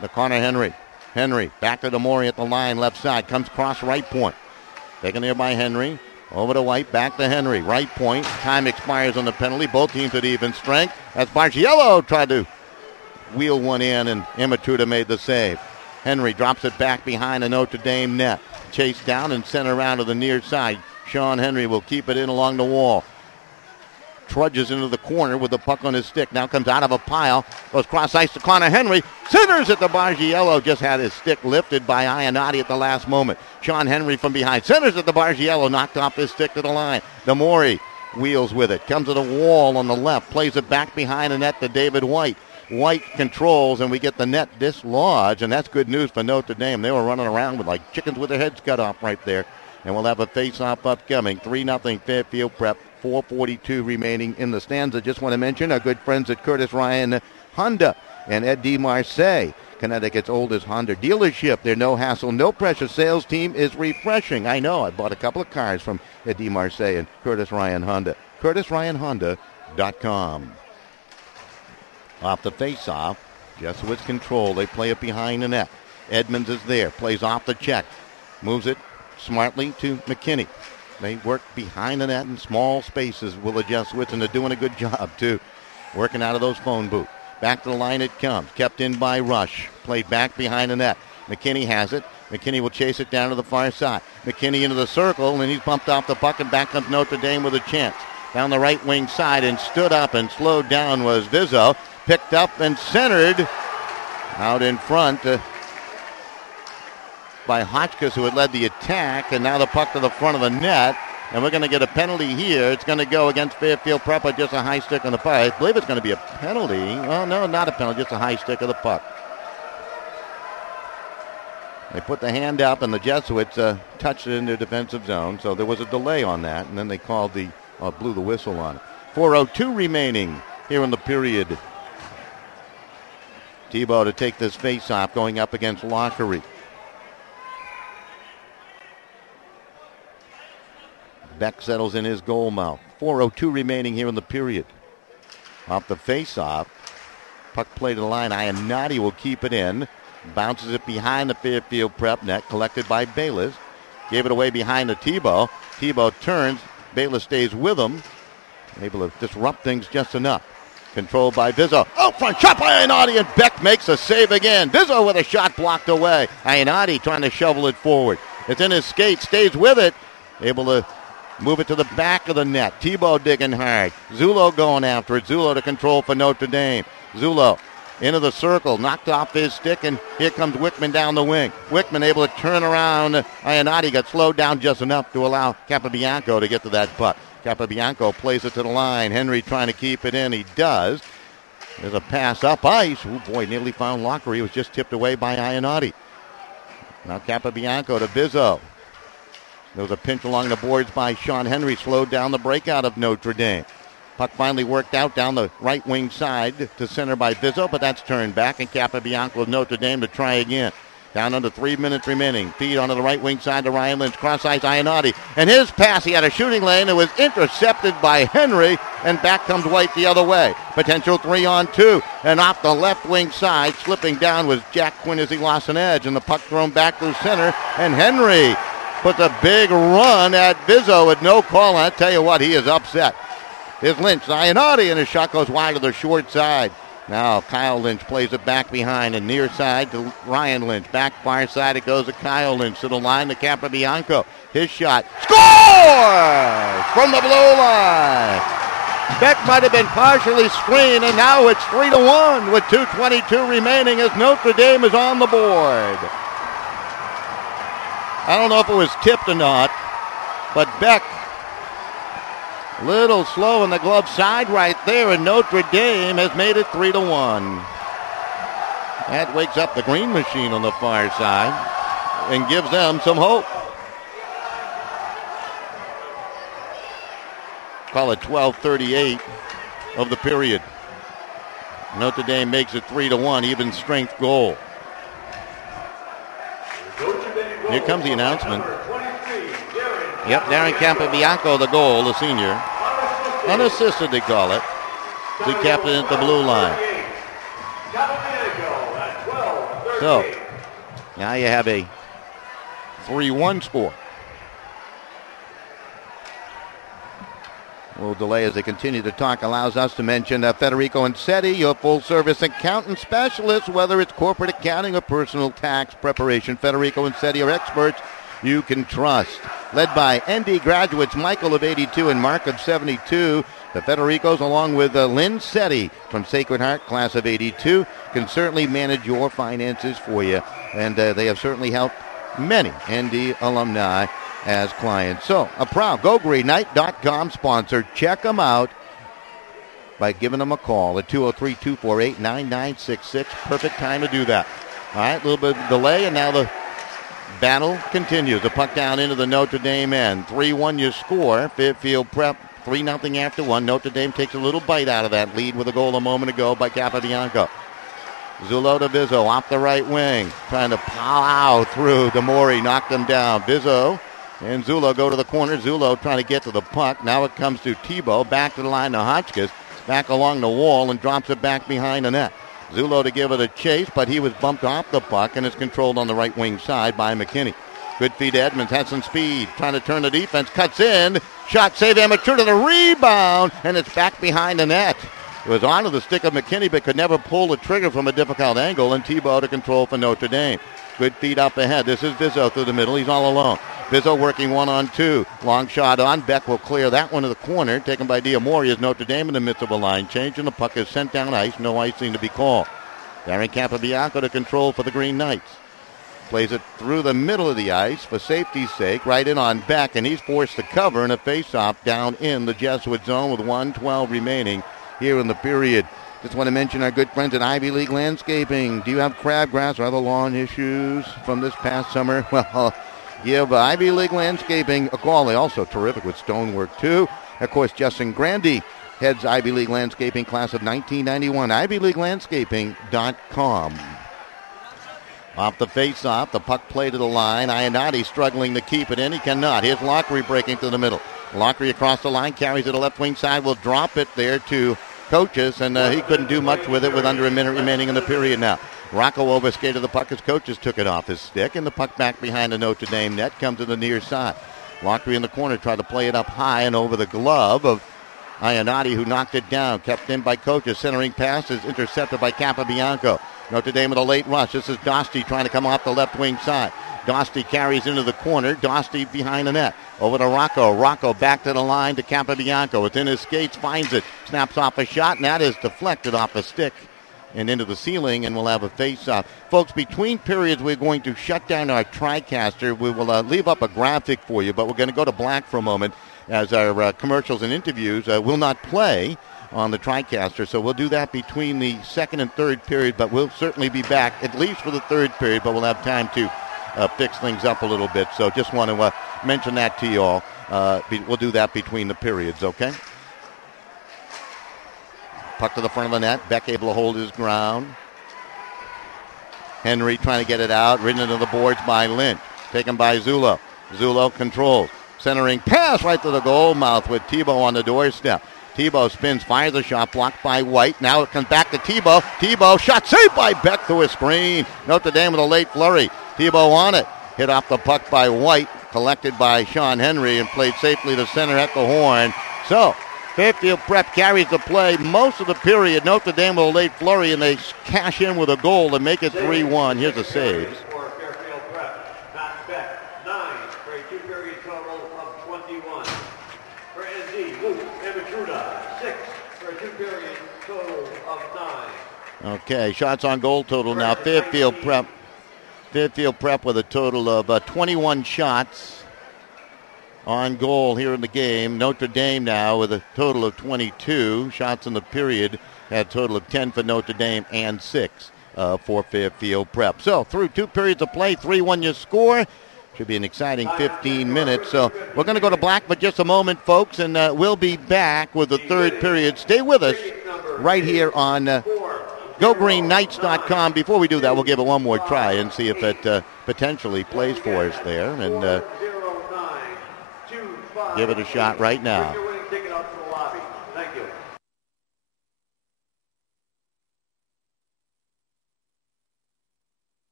the corner Henry. Henry, back to DeMaury at the line, left side. Comes cross right point. Taken there by Henry. Over to White, back to Henry. Right point. Time expires on the penalty. Both teams at even strength. As Bargiello tried to wheel one in, and Imatuda made the save. Henry drops it back behind the Notre Dame net. Chased down and sent around to the near side. Sean Henry will keep it in along the wall. Trudges into the corner with the puck on his stick. Now comes out of a pile. Goes cross ice to Connor Henry. Centers it to Bargiello. Just had his stick lifted by Ionati at the last moment. Sean Henry from behind. Centers it to Bargiello. Knocked off his stick to the line. DeMaury wheels with it. Comes to the wall on the left. Plays it back behind the net to David White. White controls, and we get the net dislodged, and that's good news for Notre Dame. They were running around with like chickens with their heads cut off right there. And we'll have a face-off upcoming. 3-0 Fairfield Prep. 4:42 remaining in the stanza. Just want to mention our good friends at Curtis Ryan Honda and Ed DeMarseille, Connecticut's oldest Honda dealership. Their no-hassle, no-pressure sales team is refreshing. I know. I bought a couple of cars from Ed DeMarseille and Curtis Ryan Honda. CurtisRyanHonda.com. Off the face-off, Jesuits control. They play it behind the net. Edmonds is there. Plays off the check. Moves it smartly to McKinney. They work behind the net in small spaces. Will adjust with, and they're doing a good job, too. Working out of those phone booths. Back to the line it comes. Kept in by Rush. Played back behind the net. McKinney has it. McKinney will chase it down to the far side. McKinney into the circle, and he's bumped off the puck, and back comes Notre Dame with a chance. Down the right wing side, and stood up and slowed down was Vizzo. Picked up and centered out in front by Hotchkiss, who had led the attack, and now the puck to the front of the net. And we're going to get a penalty here. It's going to go against Fairfield Prep, just a high stick on the puck. I believe it's going to be a penalty. Oh, no, not a penalty, just a high stick of the puck. They put the hand up, and the Jesuits touched it in their defensive zone, so there was a delay on that, and then they called blew the whistle on it. 4:02 remaining here in the period. Tebow to take this face-off going up against Lockery. Beck settles in his goal mouth. 4:02 remaining here in the period. Off the face-off. Puck play to the line. Ionati will keep it in. Bounces it behind the Fairfield Prep net. Collected by Bayless. Gave it away behind to Tebow. Tebow turns. Bayless stays with him. Able to disrupt things just enough. Controlled by Vizzo. Out front. Shot by Ionati, and Beck makes a save again. Vizzo with a shot blocked away. Ionati trying to shovel it forward. It's in his skate. Stays with it. Able to move it to the back of the net. Tebow digging hard. Zullo going after it. Zullo to control for Notre Dame. Zullo into the circle. Knocked off his stick, and here comes Wickman down the wing. Wickman able to turn around. Ionati got slowed down just enough to allow Capobianco to get to that puck. Capobianco plays it to the line. Henry trying to keep it in. He does. There's a pass up ice. Oh, boy, nearly found Lockery. He was just tipped away by Ionati. Now Capobianco to Vizzo. There was a pinch along the boards by Sean Henry. Slowed down the breakout of Notre Dame. Puck finally worked out down the right wing side to center by Vizzo, but that's turned back, and Capobianco of Notre Dame to try again. Down under 3 minutes remaining. Feed onto the right wing side to Ryan Lynch. Cross-ice Ionati. And his pass, he had a shooting lane. It was intercepted by Henry, and back comes White the other way. Potential 3-on-2. And off the left wing side, slipping down was Jack Quinn as he lost an edge, and the puck thrown back through center, and Henry puts a big run at Vizzo with no call on it. Tell you what, he is upset. Here's Lynch, Ionati, and his shot goes wide to the short side. Now Kyle Lynch plays it back behind and near side to Ryan Lynch. Back far side it goes to Kyle Lynch. To the line to Capobianco. His shot. Scores! From the blue line. Beck might have been partially screened, and now it's 3-1 with 2:22 remaining as Notre Dame is on the board. I don't know if it was tipped or not, but Beck a little slow on the glove side right there, and Notre Dame has made it 3-1. That wakes up the green machine on the far side and gives them some hope. Call it 12:38 of the period. Notre Dame makes it 3-1, even strength goal. Here comes the announcement. Yep, Darren Capobianco, the goal, the senior. Unassisted, they call it. The captain at the blue line. So, now you have a 3-1 score. A little delay as they continue to talk allows us to mention Federico Insetti, your full-service accountant specialist, whether it's corporate accounting or personal tax preparation. Federico Insetti are experts you can trust. Led by ND graduates Michael of 82 and Mark of 72, the Federicos, along with Lynn Setti from Sacred Heart, class of 82, can certainly manage your finances for you. And they have certainly helped many ND alumni as clients. So, a proud GoGreenKnight.com sponsor. Check them out by giving them a call at 203-248-9966. Perfect time to do that. All right, a little bit of delay, and now the battle continues. The puck down into the Notre Dame end. 3-1 your score. Fairfield Prep 3-0 after one. Notre Dame takes a little bite out of that lead with a goal a moment ago by Capobianco. Zullo to Vizzo off the right wing. Trying to plow through. Demori knocked him down. Vizzo and Zullo go to the corner. Zullo trying to get to the puck. Now it comes to Tebow. Back to the line to Hotchkiss. Back along the wall and drops it back behind the net. Zullo to give it a chase, but he was bumped off the puck and is controlled on the right wing side by McKinney. Good feed to Edmonds, has some speed, trying to turn the defense, cuts in, shot save, amateur to the rebound, and it's back behind the net. It was onto the stick of McKinney, but could never pull the trigger from a difficult angle, and Tebow to control for Notre Dame. Good feed up ahead. This is Vizzo through the middle. He's all alone. Vizzo working 1-on-2. Long shot on. Beck will clear that one to the corner. Taken by Diamori as Notre Dame in the midst of a line change, and the puck is sent down ice. No icing to be called. Darren Capabianco to control for the Green Knights. Plays it through the middle of the ice for safety's sake. Right in on Beck, and he's forced to cover in a face-off down in the Jesuit zone with 1:12 remaining here in the period. Just want to mention our good friends at Ivy League Landscaping. Do you have crabgrass or other lawn issues from this past summer? Well, give Ivy League Landscaping a call. They're also terrific with stonework, too. Of course, Justin Grandy heads Ivy League Landscaping class of 1991. IvyLeagueLandscaping.com. Off the face-off, the puck play to the line. Ionati struggling to keep it in. He cannot. Here's Lockery breaking to the middle. Lockery across the line, carries it to left wing side, will drop it there to Coaches, and he couldn't do much with it with under a minute remaining in the period now. Rocco overskated the puck as Coaches took it off his stick, and the puck back behind the Notre Dame net comes to the near side. Lockery in the corner tried to play it up high and over the glove of Ionati, who knocked it down. Kept in by Coaches. Centering pass is intercepted by Capabianco. Notre Dame with a late rush. This is Dostie trying to come off the left wing side. Dostie carries into the corner. Dostie behind the net. Over to Rocco. Rocco back to the line to Capabianco. Within his skates, finds it. Snaps off a shot, and that is deflected off a stick and into the ceiling, and we'll have a face-off. Folks, between periods, we're going to shut down our TriCaster. We will leave up a graphic for you, but we're going to go to black for a moment as our commercials and interviews will not play on the TriCaster. So we'll do that between the second and third period, but we'll certainly be back at least for the third period, but we'll have time to fix things up a little bit. So just want to mention that to you all. We'll do that between the periods, okay? Puck to the front of the net. Beck able to hold his ground. Henry trying to get it out. Ridden into the boards by Lynch. Taken by Zullo. Zullo controls. Centering pass right to the goal mouth with Tebow on the doorstep. Tebow spins, fires a shot, blocked by White. Now it comes back to Tebow. Tebow, shot saved by Beck through a screen. Notre Dame with a late flurry. Tebow on it. Hit off the puck by White. Collected by Sean Henry and played safely to center at the horn. So, Fairfield Prep carries the play most of the period. Notre Dame with a late flurry, and they cash in with a goal to make it 3-1. Here's the saves. For Fairfield Prep, Matt Beck, 9 for a two-period total of 21. For ND, Luke Amatruda, 6 for a two-period total of 9. Okay, shots on goal total now. Fairfield Prep with a total of 21 shots on goal here in the game. Notre Dame now with a total of 22 shots in the period. Had a total of 10 for Notre Dame and 6 for Fairfield Prep. So through 2 periods of play, 3-1 your score. Should be an exciting 15 minutes. So we're going to go to black for just a moment, folks, and we'll be back with the third period. Stay with us right here on GoGreenKnights.com. Before we do that, we'll give it one more try and see if it potentially plays for us there. And give it a shot right now.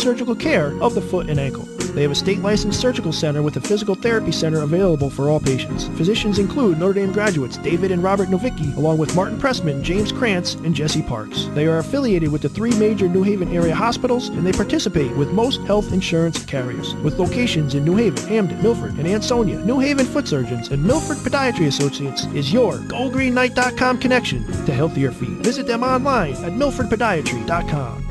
surgical care of the foot and ankle. They have a state-licensed surgical center with a physical therapy center available for all patients. Physicians include Notre Dame graduates David and Robert Novicki, along with Martin Pressman, James Krantz, and Jesse Parks. They are affiliated with the 3 major New Haven area hospitals, and they participate with most health insurance carriers. With locations in New Haven, Hamden, Milford, and Ansonia, New Haven Foot Surgeons and Milford Podiatry Associates is your GoGreenKnight.com connection to healthier feet. Visit them online at milfordpodiatry.com.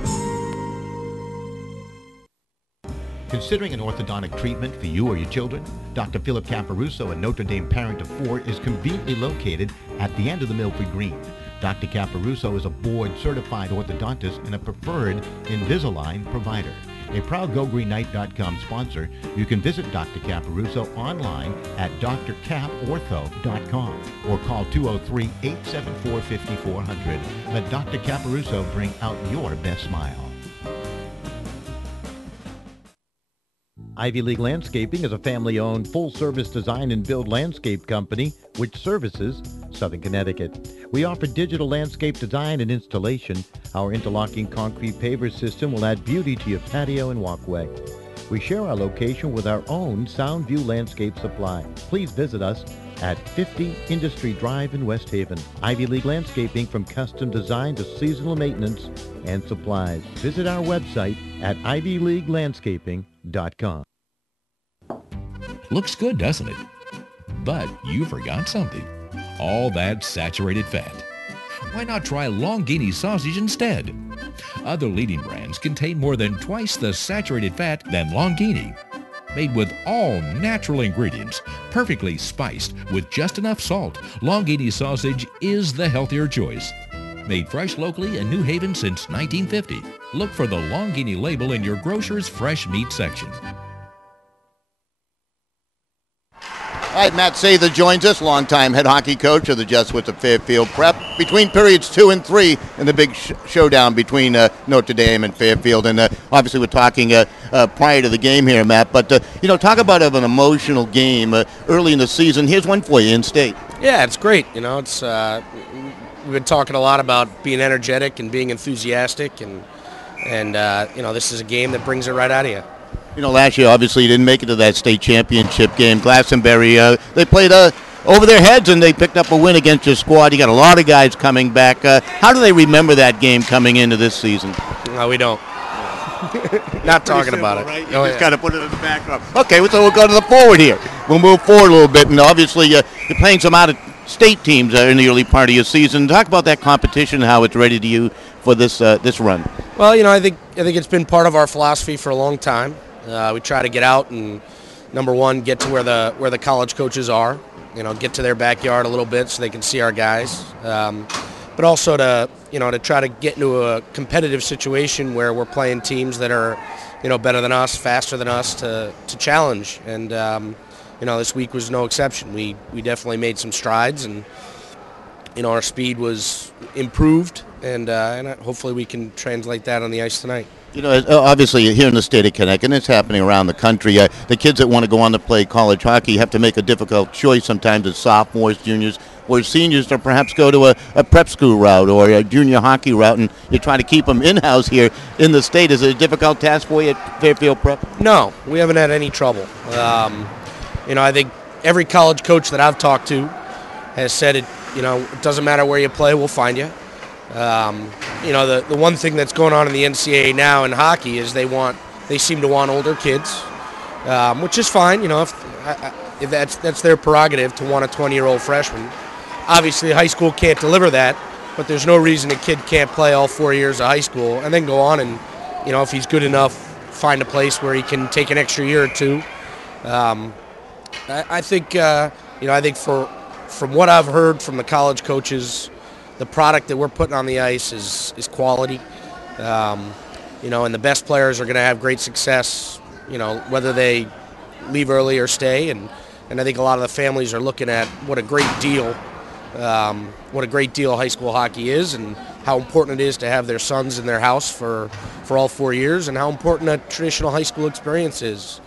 Considering an orthodontic treatment for you or your children? Dr. Philip Caparuso, a Notre Dame parent of 4, is conveniently located at the end of the Milford Green. Dr. Caparuso is a board-certified orthodontist and a preferred Invisalign provider. A proud GoGreenKnight.com sponsor, you can visit Dr. Caparuso online at drcaportho.com or call 203-874-5400. Let Dr. Caparuso bring out your best smile. Ivy League Landscaping is a family-owned, full-service design and build landscape company which services Southern Connecticut. We offer digital landscape design and installation. Our interlocking concrete paver system will add beauty to your patio and walkway. We share our location with our own Soundview Landscape Supply. Please visit us at 50 Industry Drive in West Haven. Ivy League Landscaping, from custom design to seasonal maintenance and supplies. Visit our website at ivyleaguelandscaping.com. Looks good, doesn't it? But you forgot something. All that saturated fat. Why not try Longini sausage instead? Other leading brands contain more than twice the saturated fat than Longini. Made with all natural ingredients, perfectly spiced with just enough salt, Longini sausage is the healthier choice. Made fresh locally in New Haven since 1950. Look for the Longini label in your grocer's fresh meat section. All right, Matt Sather joins us, longtime head hockey coach of the Jesuits of Fairfield Prep. Between periods 2 and 3 in the big showdown between Notre Dame and Fairfield, and obviously we're talking prior to the game here, Matt. But talk about an emotional game early in the season. Here's one for you, in-state. Yeah, it's great. It's we've been talking a lot about being energetic and being enthusiastic, and this is a game that brings it right out of you. Last year, obviously, you didn't make it to that state championship game. Glastonbury, they played over their heads, and they picked up a win against your squad. You got a lot of guys coming back. How do they remember that game coming into this season? No, we don't. Not talking about it. Right? You just got to put it in the background. Okay, so we'll go to the forward here. We'll move forward a little bit, and obviously you're playing some out-of-state teams in the early part of your season. Talk about that competition, how it's ready to you for this run. Well, I think it's been part of our philosophy for a long time. We try to get out and, number one, get to where the college coaches are. Get to their backyard a little bit so they can see our guys. But also to try to get into a competitive situation where we're playing teams that are, better than us, faster than us to challenge. And this week was no exception. We definitely made some strides, and our speed was improved, and hopefully we can translate that on the ice tonight. Obviously here in the state of Connecticut, and it's happening around the country, the kids that want to go on to play college hockey have to make a difficult choice sometimes as sophomores, juniors, or seniors to perhaps go to a prep school route or a junior hockey route, and you try to keep them in-house here in the state. Is it a difficult task for you at Fairfield Prep? No, we haven't had any trouble. I think every college coach that I've talked to has said it doesn't matter where you play, we'll find you. The one thing that's going on in the NCAA now in hockey is they seem to want older kids, which is fine. If that's their prerogative to want a 20-year-old freshman. Obviously, high school can't deliver that, but there's no reason a kid can't play all 4 years of high school and then go on and, if he's good enough, find a place where he can take an extra year or two. I think from what I've heard from the college coaches, the product that we're putting on the ice is quality, and the best players are going to have great success, whether they leave early or stay, and I think a lot of the families are looking at what a great deal high school hockey is, and how important it is to have their sons in their house for all 4 years, and how important a traditional high school experience is.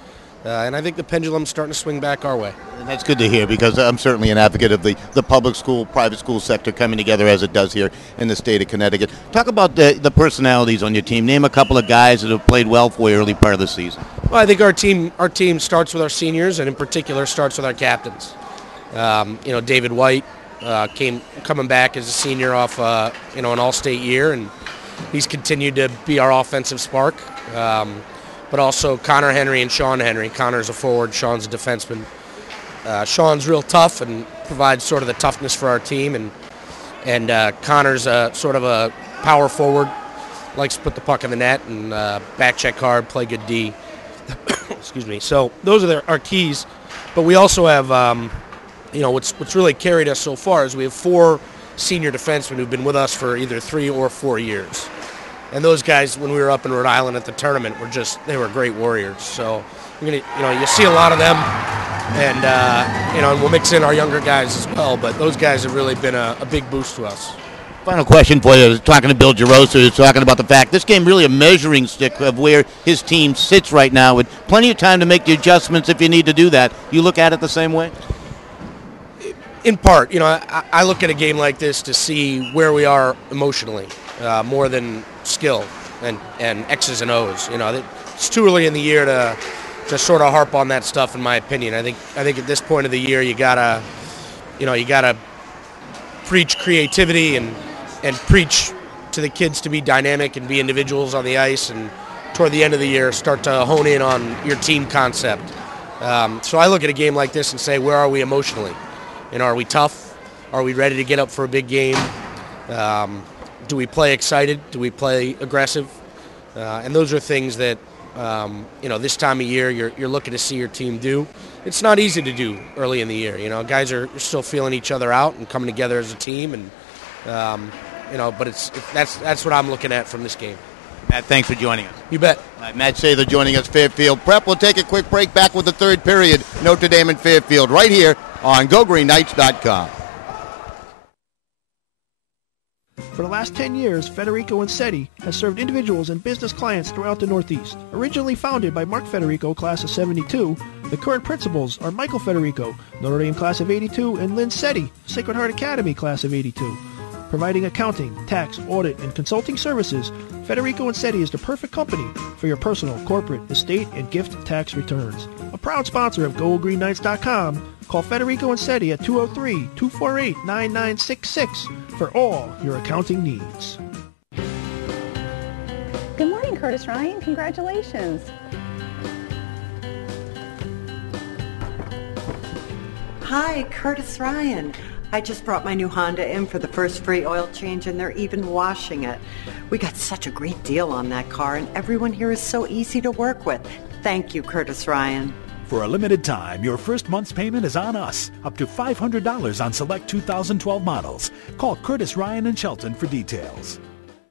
And I think the pendulum's starting to swing back our way. And that's good to hear, because I'm certainly an advocate of the public school, private school sector coming together as it does here in the state of Connecticut. Talk about the personalities on your team. Name a couple of guys that have played well for you early part of the season. Well, I think our team starts with our seniors, and in particular starts with our captains. David White coming back as a senior off an all-state year, and he's continued to be our offensive spark. But also Connor Henry and Sean Henry. Connor's a forward, Sean's a defenseman. Sean's real tough and provides sort of the toughness for our team, and Connor's sort of a power forward, likes to put the puck in the net and back check hard, play good D. Excuse me. So those are our keys. But we also have, what's really carried us so far is we have 4 senior defensemen who've been with us for either 3 or 4 years. And those guys, when we were up in Rhode Island at the tournament, they were great warriors. So you see a lot of them, and we'll mix in our younger guys as well. But those guys have really been a big boost to us. Final question for you. Talking to Bill Gerosa, talking about the fact this game really a measuring stick of where his team sits right now, with plenty of time to make the adjustments if you need to do that. You look at it the same way? In part, I look at a game like this to see where we are emotionally, more than skill and X's and O's. It's too early in the year to sort of harp on that stuff, in my opinion. I think at this point of the year you gotta preach creativity and preach to the kids to be dynamic and be individuals on the ice, and toward the end of the year start to hone in on your team concept. So I look at a game like this and say, where are we emotionally? Are we tough? Are we ready to get up for a big game? Do we play excited? Do we play aggressive? And those are things that, this time of year you're looking to see your team do. It's not easy to do early in the year. Guys are still feeling each other out and coming together as a team, and but that's what I'm looking at from this game. Matt, thanks for joining us. You bet. All right, Matt Sather joining us, Fairfield Prep. We'll take a quick break, back with the third period. Notre Dame and Fairfield right here on GoGreenKnights.com. For the last 10 years, Federico and SETI has served individuals and business clients throughout the Northeast. Originally founded by Mark Federico, class of 72, the current principals are Michael Federico, Notre Dame class of 82, and Lynn SETI, Sacred Heart Academy class of 82. Providing accounting, tax, audit, and consulting services, Federico and SETI is the perfect company for your personal, corporate, estate, and gift tax returns. A proud sponsor of GoGreenKnights.com, call Federico and SETI at 203-248-9966 for all your accounting needs. Good morning, Curtis Ryan. Congratulations. Hi, Curtis Ryan. I just brought my new Honda in for the first free oil change, and they're even washing it. We got such a great deal on that car, and everyone here is so easy to work with. Thank you, Curtis Ryan. For a limited time, your first month's payment is on us, up to $500 on select 2012 models. Call Curtis Ryan and Shelton for details.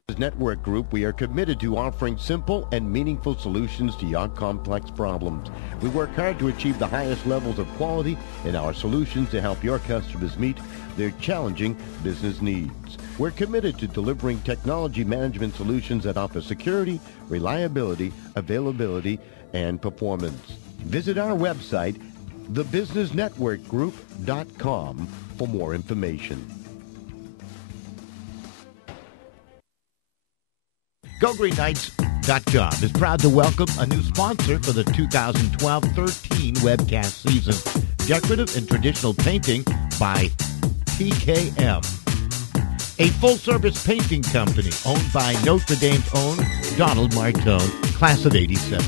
As Network Group, we are committed to offering simple and meaningful solutions to your complex problems. We work hard to achieve the highest levels of quality in our solutions to help your customers meet their challenging business needs. We're committed to delivering technology management solutions that offer security, reliability, availability, and performance. Visit our website, thebusinessnetworkgroup.com, for more information. GoGreenKnights.com is proud to welcome a new sponsor for the 2012-13 webcast season, Decorative and Traditional Painting by TKM, a full-service painting company owned by Notre Dame's own Donald Martone, class of 87,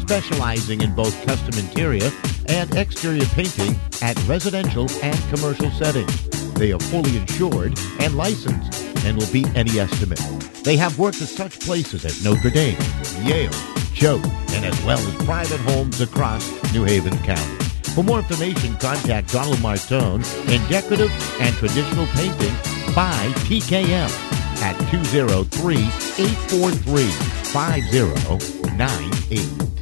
specializing in both custom interior and exterior painting at residential and commercial settings. They are fully insured and licensed and will beat any estimate. They have worked at such places as Notre Dame, Yale, Choate, and as well as private homes across New Haven County. For more information, contact Donald Martone in Decorative and Traditional Painting by TKM at 203-843-5098.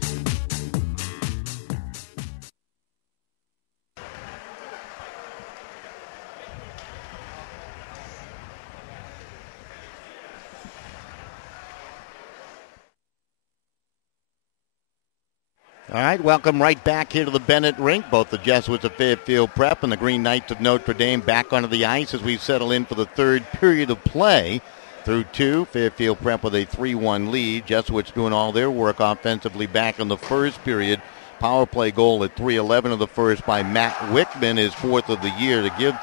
All right, welcome right back here to the Bennett Rink. Both the Jesuits of Fairfield Prep and the Green Knights of Notre Dame back onto the ice as we settle in for the third period of play. Through two, Fairfield Prep with a 3-1 lead. Jesuits doing all their work offensively back in the first period. Power play goal at 3:11 of the first by Matt Wickman, his fourth of the year, to give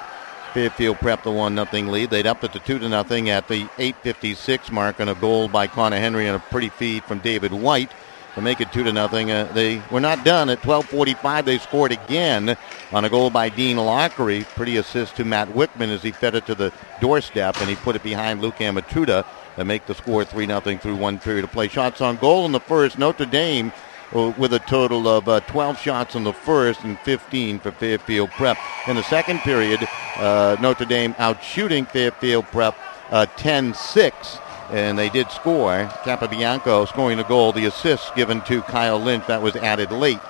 Fairfield Prep the 1-0 lead. They'd up it to 2-0 at the 8:56 mark on a goal by Connor Henry and a pretty feed from David White to make it 2-0. They were not done. At 12:45, they scored again on a goal by Dean Lockery. Pretty assist to Matt Wickman as he fed it to the doorstep, and he put it behind Luke Amatruda to make the score 3-0 through one period of play. Shots on goal in the first. Notre Dame with a total of 12 shots in the first and 15 for Fairfield Prep. In the second period, Notre Dame outshooting Fairfield Prep 10-6. And they did score. Capobianco scoring the goal. The assist given to Kyle Lynch. That was added late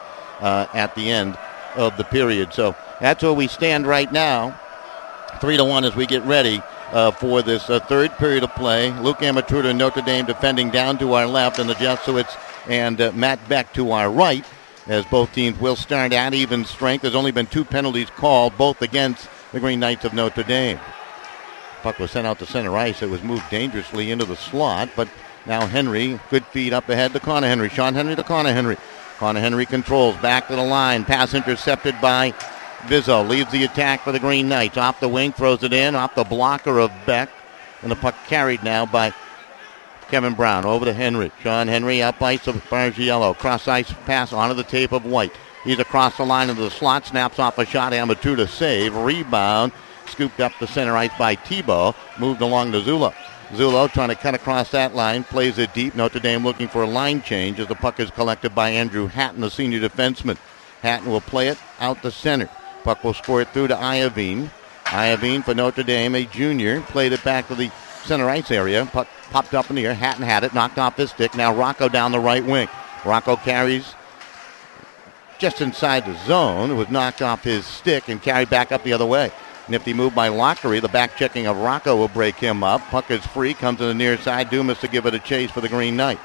at the end of the period. So that's where we stand right now. 3-1 as we get ready for this third period of play. Luke Amatruda and Notre Dame defending down to our left, and the Jesuits and Matt Beck to our right, as both teams will start at even strength. There's only been 2 penalties called, both against the Green Knights of Notre Dame. Puck was sent out to center ice. It was moved dangerously into the slot, but now Henry, good feed up ahead to Connor Henry. Sean Henry to Connor Henry. Connor Henry controls, back to the line. Pass intercepted by Vizzo. Leads the attack for the Green Knights. Off the wing, throws it in, off the blocker of Beck. And the puck carried now by Kevin Brown. Over to Henry. Sean Henry up ice of Bargiello. Cross ice pass onto the tape of White. He's across the line into the slot. Snaps off a shot. Amatruda save. Rebound. Scooped up the center ice by Tebow. Moved along to Zullo. Zullo trying to cut across that line. Plays it deep. Notre Dame looking for a line change as the puck is collected by Andrew Hatton, the senior defenseman. Hatton will play it out the center. Puck will score it through to Iovine. Iovine for Notre Dame, a junior. Played it back to the center ice area. Puck popped up in the air. Hatton had it. Knocked off his stick. Now Rocco down the right wing. Rocco carries just inside the zone. It was knocked off his stick and carried back up the other way. Nifty move by Lockery. The back checking of Rocco will break him up. Puck is free. Comes to the near side. Dumas to give it a chase for the Green Knight.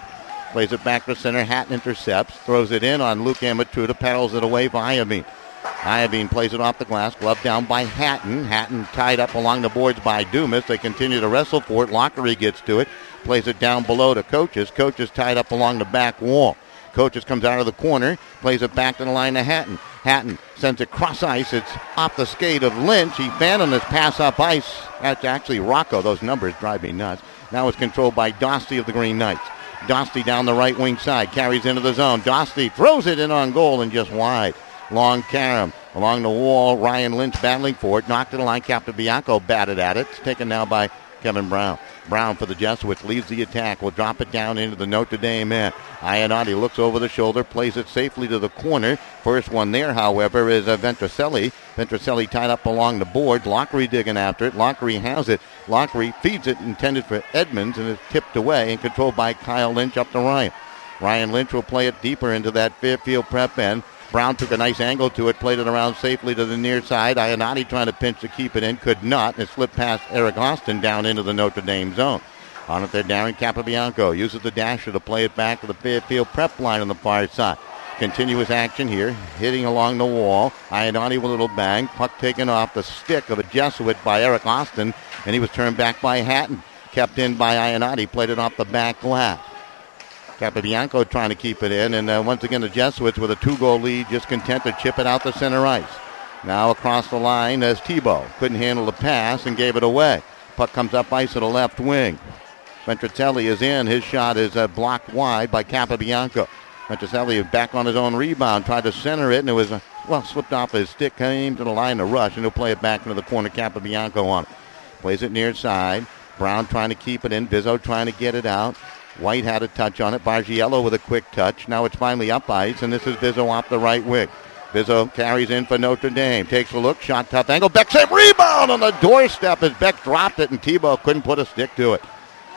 Plays it back to center. Hatton intercepts. Throws it in on Luke Amatruda. Paddles it away for Iovine. Iovine plays it off the glass. Glove down by Hatton. Hatton tied up along the boards by Dumas. They continue to wrestle for it. Lockery gets to it. Plays it down below to Coaches. Coaches tied up along the back wall. Coaches comes out of the corner. Plays it back to the line to Hatton. Hatton sends it cross ice. It's off the skate of Lynch. He abandoned his pass up ice. That's actually Rocco. Those numbers drive me nuts. Now it's controlled by Dostie of the Green Knights. Dostie down the right wing side. Carries into the zone. Dostie throws it in on goal and just wide. Long carom along the wall. Ryan Lynch battling for it. Knocked to the line. Captain Bianco batted at it. It's taken now by Kevin Brown. Brown for the Jesuits leads the attack. Will drop it down into the Notre Dame end. Ionati looks over the shoulder, plays it safely to the corner. First one there, however, is Ventricelli. Ventricelli tied up along the boards. Lockery digging after it. Lockery has it. Lockery feeds it, intended for Edmonds, and is tipped away and controlled by Kyle Lynch up to Ryan. Ryan Lynch will play it deeper into that Fairfield Prep end. Brown took a nice angle to it, played it around safely to the near side. Ionati trying to pinch to keep it in, could not. It slipped past Eric Austin down into the Notre Dame zone. On it there, Darren Capobianco uses the dasher to play it back to the Fairfield Prep line on the far side. Continuous action here, hitting along the wall. Ionati with a little bang. Puck taken off the stick of a Jesuit by Eric Austin, and he was turned back by Hatton. Kept in by Ionati, played it off the back glass. Capobianco trying to keep it in, and once again the Jesuits with a 2-goal lead, just content to chip it out the center ice. Now across the line as Tebow couldn't handle the pass and gave it away. Puck comes up ice to the left wing. Ventricelli is in. His shot is blocked wide by Capobianco. Ventricelli is back on his own rebound, tried to center it, and it was slipped off his stick, came to the line to rush, and he'll play it back into the corner. Capobianco on it. Plays it near side. Brown trying to keep it in. Bizzo trying to get it out. White had a touch on it. Bargiello with a quick touch. Now it's finally up ice, and this is Bizzo off the right wing. Bizzo carries in for Notre Dame. Takes a look. Shot tough angle. Beck save. Rebound on the doorstep as Beck dropped it, and Tebow couldn't put a stick to it.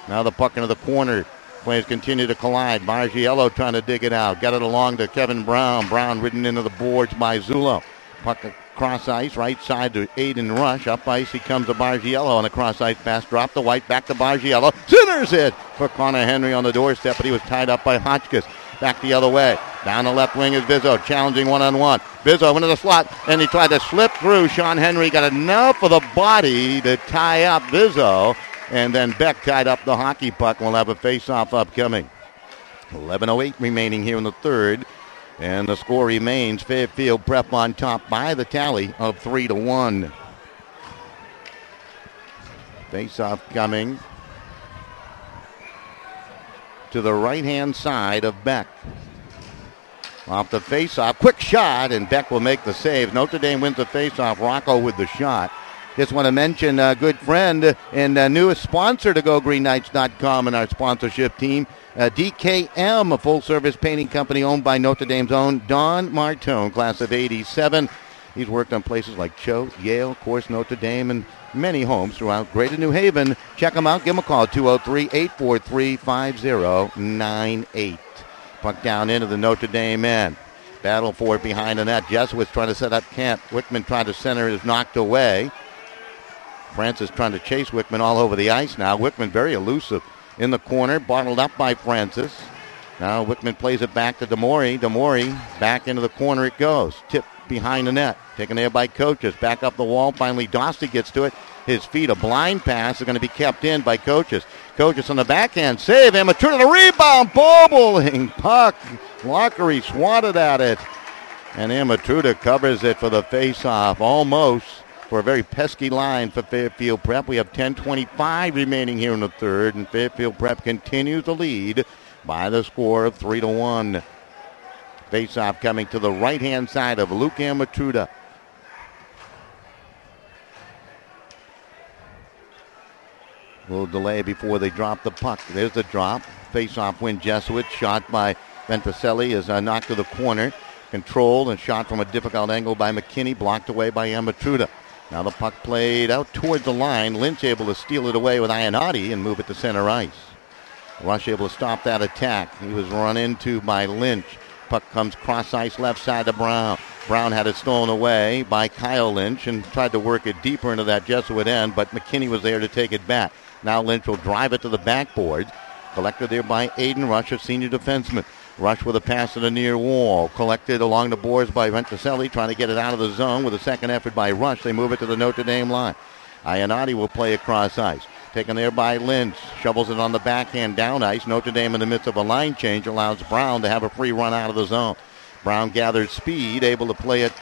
Now the puck into the corner. Players continue to collide. Bargiello trying to dig it out. Got it along to Kevin Brown. Brown ridden into the boards by Zullo. Puck cross ice, right side to Aiden Rush. Up ice, he comes to Bargiello on a cross ice pass. Drop the White, back to Bargiello. Centers it for Connor Henry on the doorstep, but he was tied up by Hotchkiss. Back the other way. Down the left wing is Vizzo, challenging one-on-one. Vizzo into the slot, and he tried to slip through. Sean Henry got enough of the body to tie up Vizzo, and then Beck tied up the hockey puck. We'll have a face-off upcoming. 11:08 remaining here in the third, and the score remains Fairfield Prep on top by the tally of 3-1. Face-off coming to the right-hand side of Beck. Off the face-off, quick shot, and Beck will make the save. Notre Dame wins the face-off. Rocco with the shot. Just want to mention a good friend and newest sponsor to GoGreenKnights.com and our sponsorship team, DKM, a full-service painting company owned by Notre Dame's own Don Martone, class of 87. He's worked on places like Cho, Yale, of course, Notre Dame, and many homes throughout Greater New Haven. Check them out. Give them a call, 203-843-5098. Puck down into the Notre Dame end. Battle for it behind the net. Jesuits trying to set up Kent. Wickman trying to center is knocked away. Francis trying to chase Wickman all over the ice now. Wickman very elusive in the corner, bottled up by Francis. Now Wickman plays it back to Demore. Demore back into the corner it goes. Tip behind the net. Taken there by Coaches. Back up the wall. Finally Dostie gets to it. His feet, a blind pass, is going to be kept in by Coaches. Coaches on the backhand save. Amateur to the rebound. Bobling puck. Lockery swatted at it. And Amateur covers it for the face-off. Almost for a very pesky line for Fairfield Prep. We have 10:25 remaining here in the third, and Fairfield Prep continues to lead by the score of 3-1. Face-off coming to the right-hand side of Luke Amatruda. A little delay before they drop the puck. There's the drop. Face-off win Jesuit. Shot by Ventricelli is knocked to the corner. Controlled and shot from a difficult angle by McKinney. Blocked away by Amatruda. Now the puck played out towards the line. Lynch able to steal it away with Ionati and move it to center ice. Rush able to stop that attack. He was run into by Lynch. Puck comes cross ice left side to Brown. Brown had it stolen away by Kyle Lynch and tried to work it deeper into that Jesuit end, but McKinney was there to take it back. Now Lynch will drive it to the backboard. Collected there by Aiden Rush, a senior defenseman. Rush with a pass to the near wall. Collected along the boards by Ventricelli, trying to get it out of the zone with a second effort by Rush. They move it to the Notre Dame line. Ionati will play across ice. Taken there by Lynch. Shovels it on the backhand down ice. Notre Dame in the midst of a line change allows Brown to have a free run out of the zone. Brown gathers speed, able to play it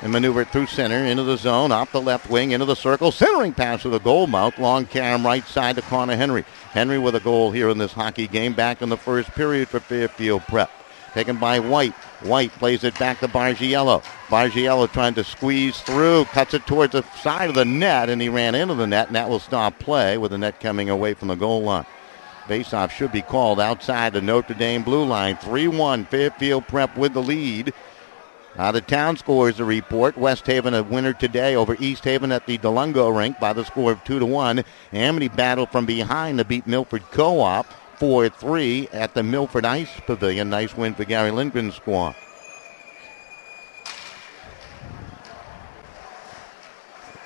and maneuver it through center into the zone, off the left wing, into the circle. Centering pass to the goal mouth. Long cam right side to Connor Henry. Henry with a goal here in this hockey game back in the first period for Fairfield Prep. Taken by White. White plays it back to Bargiello. Bargiello trying to squeeze through, cuts it towards the side of the net, and he ran into the net, and that will stop play with the net coming away from the goal line. Faceoff should be called outside the Notre Dame blue line. 3-1, Fairfield Prep with the lead. Out of town scores a report. West Haven a winner today over East Haven at the DeLungo rink by the score of 2-1. Amity battled from behind to beat Milford Co-op 4-3 at the Milford Ice Pavilion. Nice win for Gary Lindgren's squad.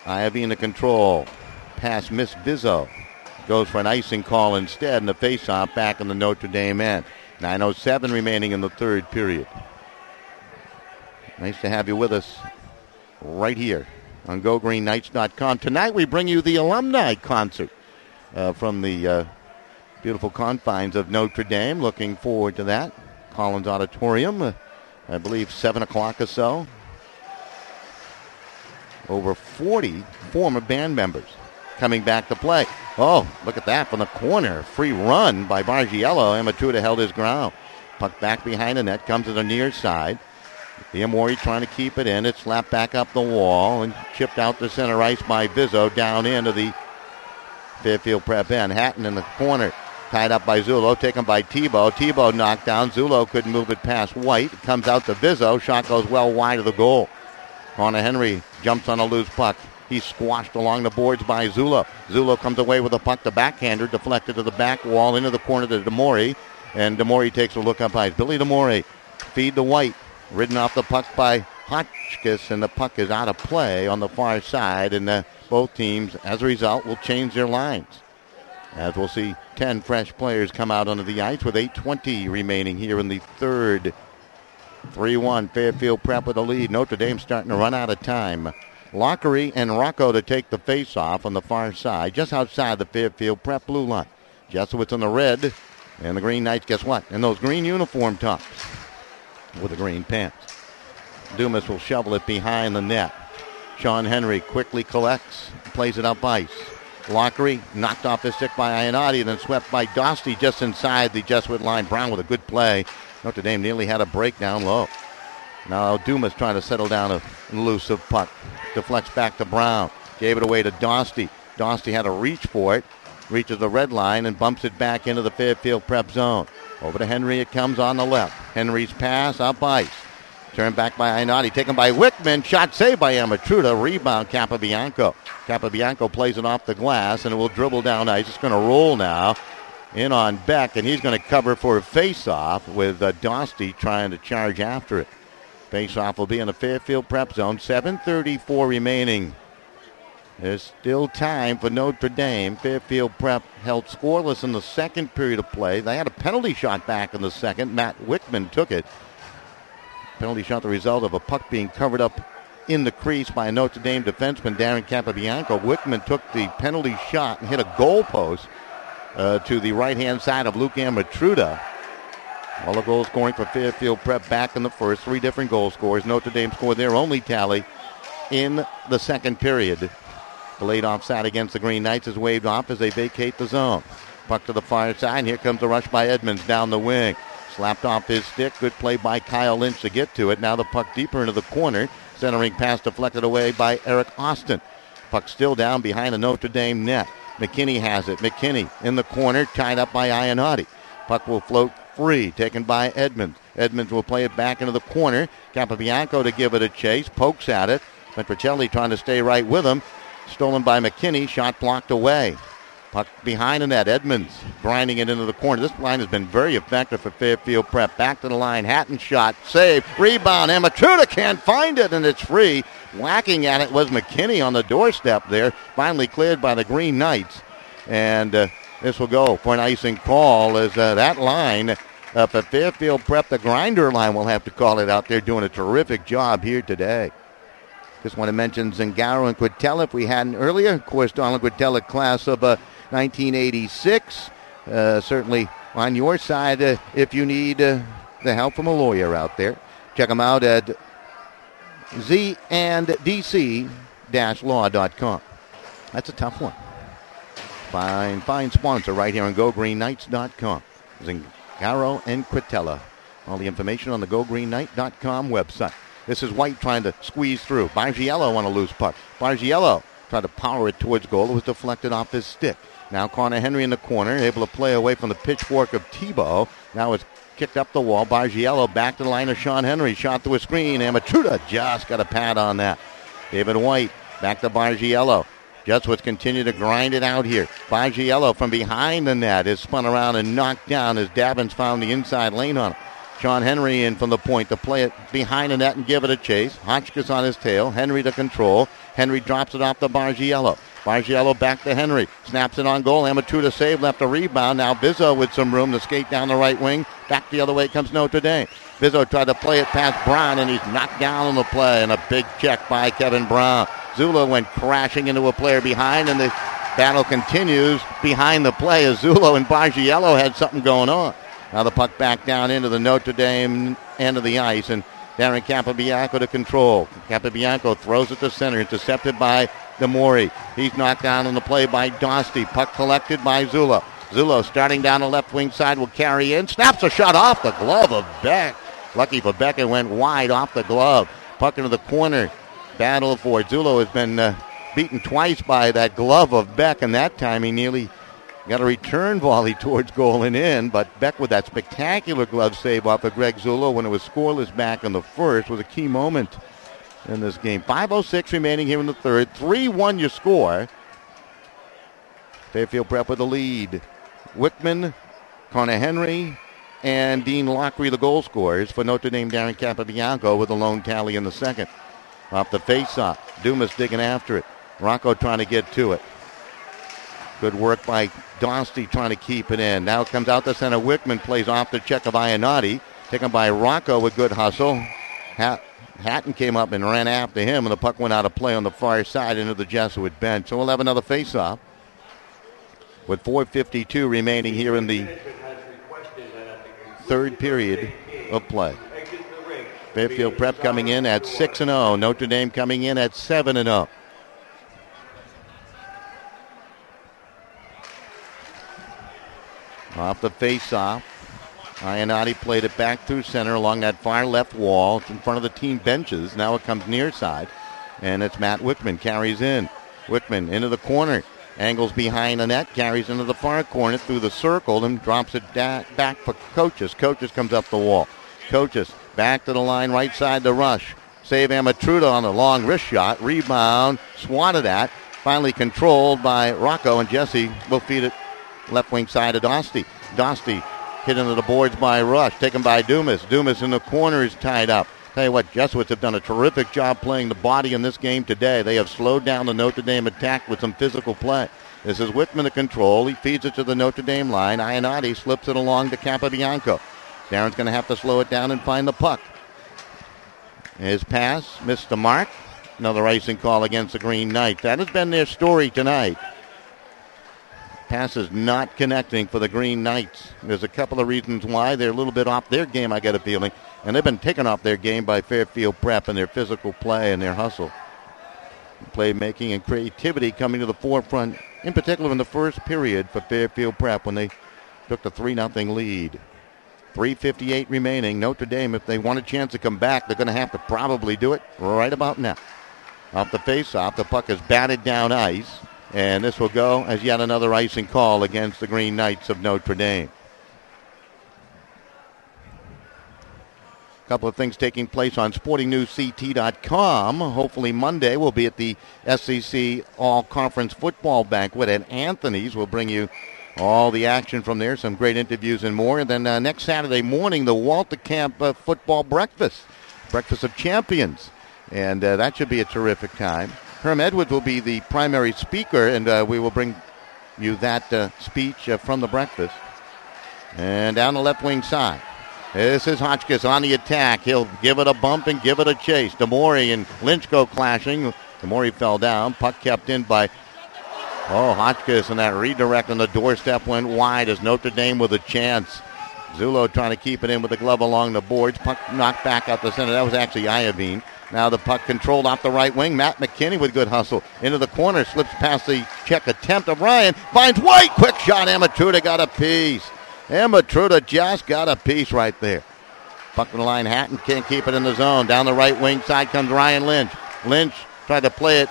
Iovine to control. Pass missed Vizzo. Goes for an icing call instead, and the face-off back in the Notre Dame end. 9:07 remaining in the third period. Nice to have you with us right here on GoGreenKnights.com. Tonight we bring you the alumni concert from the beautiful confines of Notre Dame. Looking forward to that. Collins Auditorium, I believe 7 o'clock or so. Over 40 former band members coming back to play. Oh, look at that from the corner. Free run by Bargiello. Amatruda held his ground. Puck back behind the net, comes to the near side. Iamori trying to keep it in. It's slapped back up the wall and chipped out to center ice by Vizzo down into the Fairfield Prep end. Hatton in the corner, tied up by Zulo, taken by Tebow. Tebow knocked down. Zulo couldn't move it past White. It comes out to Vizzo. Shot goes well wide of the goal. Connor Henry jumps on a loose puck. He's squashed along the boards by Zulo. Zulo comes away with the puck. The backhander deflected to the back wall into the corner to Demore. And Demore takes a look up ice. Billy Demore feed to White. Ridden off the puck by Hotchkiss, and the puck is out of play on the far side, and both teams, as a result, will change their lines. As we'll see 10 fresh players come out onto the ice with 8:20 remaining here in the third. 3-1 Fairfield Prep with the lead. Notre Dame starting to run out of time. Lockery and Rocco to take the face-off on the far side, just outside the Fairfield Prep blue line. Jesuits in the red, and the Green Knights, guess what? In those green uniform tops with the green pants. Dumas will shovel it behind the net. Sean Henry quickly collects, plays it up ice. Lockery knocked off his stick by Ionati and then swept by Dostie just inside the Jesuit line. Brown with a good play. Notre Dame nearly had a breakdown low. Now Dumas trying to settle down a elusive puck. Deflects back to Brown. Gave it away to Dostie. Dostie had to reach for it. Reaches the red line and bumps it back into the Fairfield Prep zone. Over to Henry it comes on the left. Henry's pass up ice. Turned back by Ionati. Taken by Wickman. Shot saved by Amatruda. Rebound Capabianco. Capabianco plays it off the glass and it will dribble down ice. It's going to roll now. In on Beck, and he's going to cover for a face-off with Dostie trying to charge after it. Face-off will be in the Fairfield Prep zone. 7:34 remaining. There's still time for Notre Dame. Fairfield Prep held scoreless in the second period of play. They had a penalty shot back in the second. Matt Wickman took it. Penalty shot the result of a puck being covered up in the crease by a Notre Dame defenseman, Darren Capabianco. Wickman took the penalty shot and hit a goal post to the right-hand side of Luke Amatruda. All the goals scoring for Fairfield Prep back in the first. 3 different goal scorers. Notre Dame scored their only tally in the second period. The late offside against the Green Knights is waved off as they vacate the zone. Puck to the far side, and here comes the rush by Edmonds down the wing. Slapped off his stick. Good play by Kyle Lynch to get to it. Now the puck deeper into the corner. Centering pass deflected away by Eric Austin. Puck still down behind the Notre Dame net. McKinney has it. McKinney in the corner, tied up by Ionati. Puck will float free, taken by Edmonds. Edmonds will play it back into the corner. Capabianco to give it a chase, pokes at it. Petrocelli trying to stay right with him. Stolen by McKinney, shot blocked away. Puck behind the net. Edmonds grinding it into the corner. This line has been very effective for Fairfield Prep. Back to the line. Hatton shot. Save. Rebound. Amatruda can't find it, and it's free. Whacking at it was McKinney on the doorstep there. Finally cleared by the Green Knights. And this will go for an icing call as that line for Fairfield Prep, the grinder line, will have to call it out. They're doing a terrific job here today. Just want to mention Zingaro and Quintella if we hadn't earlier. Of course, Donald Quintella, class of 1986. Certainly on your side if you need the help from a lawyer out there. Check them out at zanddc-law.com. That's a tough one. Fine sponsor right here on GoGreenKnights.com. Zingaro and Quintella. All the information on the GoGreenKnight.com website. This is White trying to squeeze through. Bargiello on a loose puck. Bargiello tried to power it towards goal. It was deflected off his stick. Now Connor Henry in the corner, able to play away from the pitchfork of Tebow. Now it's kicked up the wall. Bargiello back to the line of Sean Henry. Shot through a screen. Amatruda just got a pad on that. David White back to Bargiello. Jesuits continue to grind it out here. Bargiello from behind the net is spun around and knocked down as Dabbins found the inside lane on him. Sean Henry in from the point to play it behind the net and give it a chase. Hotchkiss on his tail. Henry to control. Henry drops it off to Bargiello. Bargiello back to Henry. Snaps it on goal. Amatruda save, left a rebound. Now Bizzo with some room to skate down the right wing. Back the other way comes Notre Dame. Bizzo tried to play it past Brown, and he's knocked down on the play. And a big check by Kevin Brown. Zula went crashing into a player behind, and the battle continues behind the play as Zulo and Bargiello had something going on. Now the puck back down into the Notre Dame end of the ice, and Darren Capabianco to control. Capabianco throws it to center, intercepted by Demori. He's knocked down on the play by Dostie. Puck collected by Zulo. Zulo starting down the left wing side will carry in. Snaps a shot off the glove of Beck. Lucky for Beck, it went wide off the glove. Puck into the corner. Battle for it. Zulo has been beaten twice by that glove of Beck, and that time he nearly got a return volley towards goal and in, but Beck with that spectacular glove save off of Greg Zulo when it was scoreless back in the first was a key moment in this game. 5:06 remaining here in the third. 3-1 your score. Fairfield Prep with the lead. Wickman, Connor Henry, and Dean Lockery, the goal scorers for Notre Dame. Darren Capabianco with a lone tally in the second. Off the face-off. Dumas digging after it. Rocco trying to get to it. Good work by Dostie trying to keep it in. Now comes out the center. Wickman plays off the check of Ionati. Taken by Rocco with good hustle. Hatton came up and ran after him, and the puck went out of play on the far side into the Jesuit bench. So we'll have another face-off with 4:52 remaining here in the third period of play. Fairfield Prep coming in at 6-0. Notre Dame coming in at 7-0. Off the face-off, Ionati played it back through center along that far left wall. It's in front of the team benches. Now it comes near side, and it's Matt Wickman. Carries in. Wickman into the corner. Angles behind the net. Carries into the far corner through the circle and drops it back for Coaches. Coaches comes up the wall. Coaches back to the line, right side to Rush. Save Amatruda on a long wrist shot. Rebound, swatted at. Finally controlled by Rocco, and Jesse will feed it left wing side of Dostie. Dostie hit into the boards by Rush, taken by Dumas. Dumas in the corner is tied up. Tell you what, Jesuits have done a terrific job playing the body in this game today. They have slowed down the Notre Dame attack with some physical play. This is Wickman to control. He feeds it to the Notre Dame line. Ionati slips it along to Capobianco. Darren's going to have to slow it down and find the puck. His pass missed the mark. Another icing call against the Green Knights. That has been their story tonight. Pass is not connecting for the Green Knights. There's a couple of reasons why. They're a little bit off their game, I get a feeling. And they've been taken off their game by Fairfield Prep and their physical play and their hustle. Playmaking and creativity coming to the forefront, in particular in the first period for Fairfield Prep when they took the 3-0 lead. 3:58 remaining. Notre Dame, if they want a chance to come back, they're going to have to probably do it right about now. Off the face-off, the puck is batted down ice. And this will go as yet another icing call against the Green Knights of Notre Dame. A couple of things taking place on SportingNewsCT.com. Hopefully Monday we'll be at the SEC All-Conference Football Banquet at Anthony's. We'll bring you all the action from there, some great interviews and more. And then next Saturday morning, the Walter Camp Football Breakfast of Champions. And that should be a terrific time. Herm Edwards will be the primary speaker, and we will bring you that speech from the breakfast. And down the left wing side, this is Hotchkiss on the attack. He'll give it a bump and give it a chase. Demore and Lynch go clashing. Demore fell down. Puck kept in by Hotchkiss, and that redirect on the doorstep went wide as Notre Dame with a chance. Zullo trying to keep it in with the glove along the boards. Puck knocked back out the center. That was actually Iovine. Now the puck controlled off the right wing. Matt McKinney with good hustle. Into the corner. Slips past the check attempt of Ryan. Finds White. Quick shot. Amatruda got a piece. Amatruda just got a piece right there. Puck in the line. Hatton can't keep it in the zone. Down the right wing side comes Ryan Lynch. Lynch tried to play it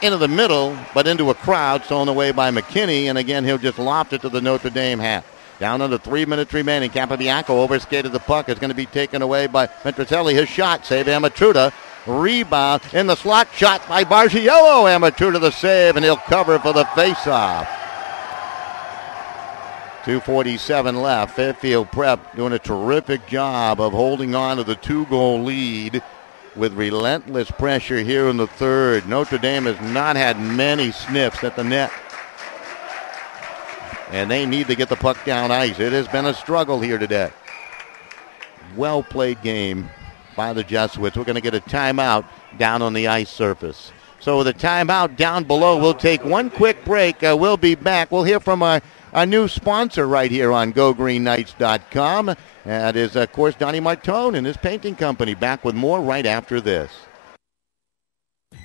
into the middle, but into a crowd. Stolen away by McKinney. And again, he'll just loft it to the Notre Dame half. Down under 3 minutes remaining. Capobianco overskated the puck. It's going to be taken away by Ventricelli. His shot. Save Amatruda. Rebound in the slot. Shot by Bargiello. Amatruda the save, and he'll cover for the faceoff. 2:47 left. Fairfield Prep doing a terrific job of holding on to the 2-goal lead with relentless pressure here in the third. Notre Dame has not had many sniffs at the net. And they need to get the puck down ice. It has been a struggle here today. Well-played game by the Jesuits. We're going to get a timeout down on the ice surface. So with a timeout down below, we'll take one quick break. We'll be back. We'll hear from our new sponsor right here on GoGreenKnights.com. That is, of course, Donnie Martone and his painting company. Back with more right after this.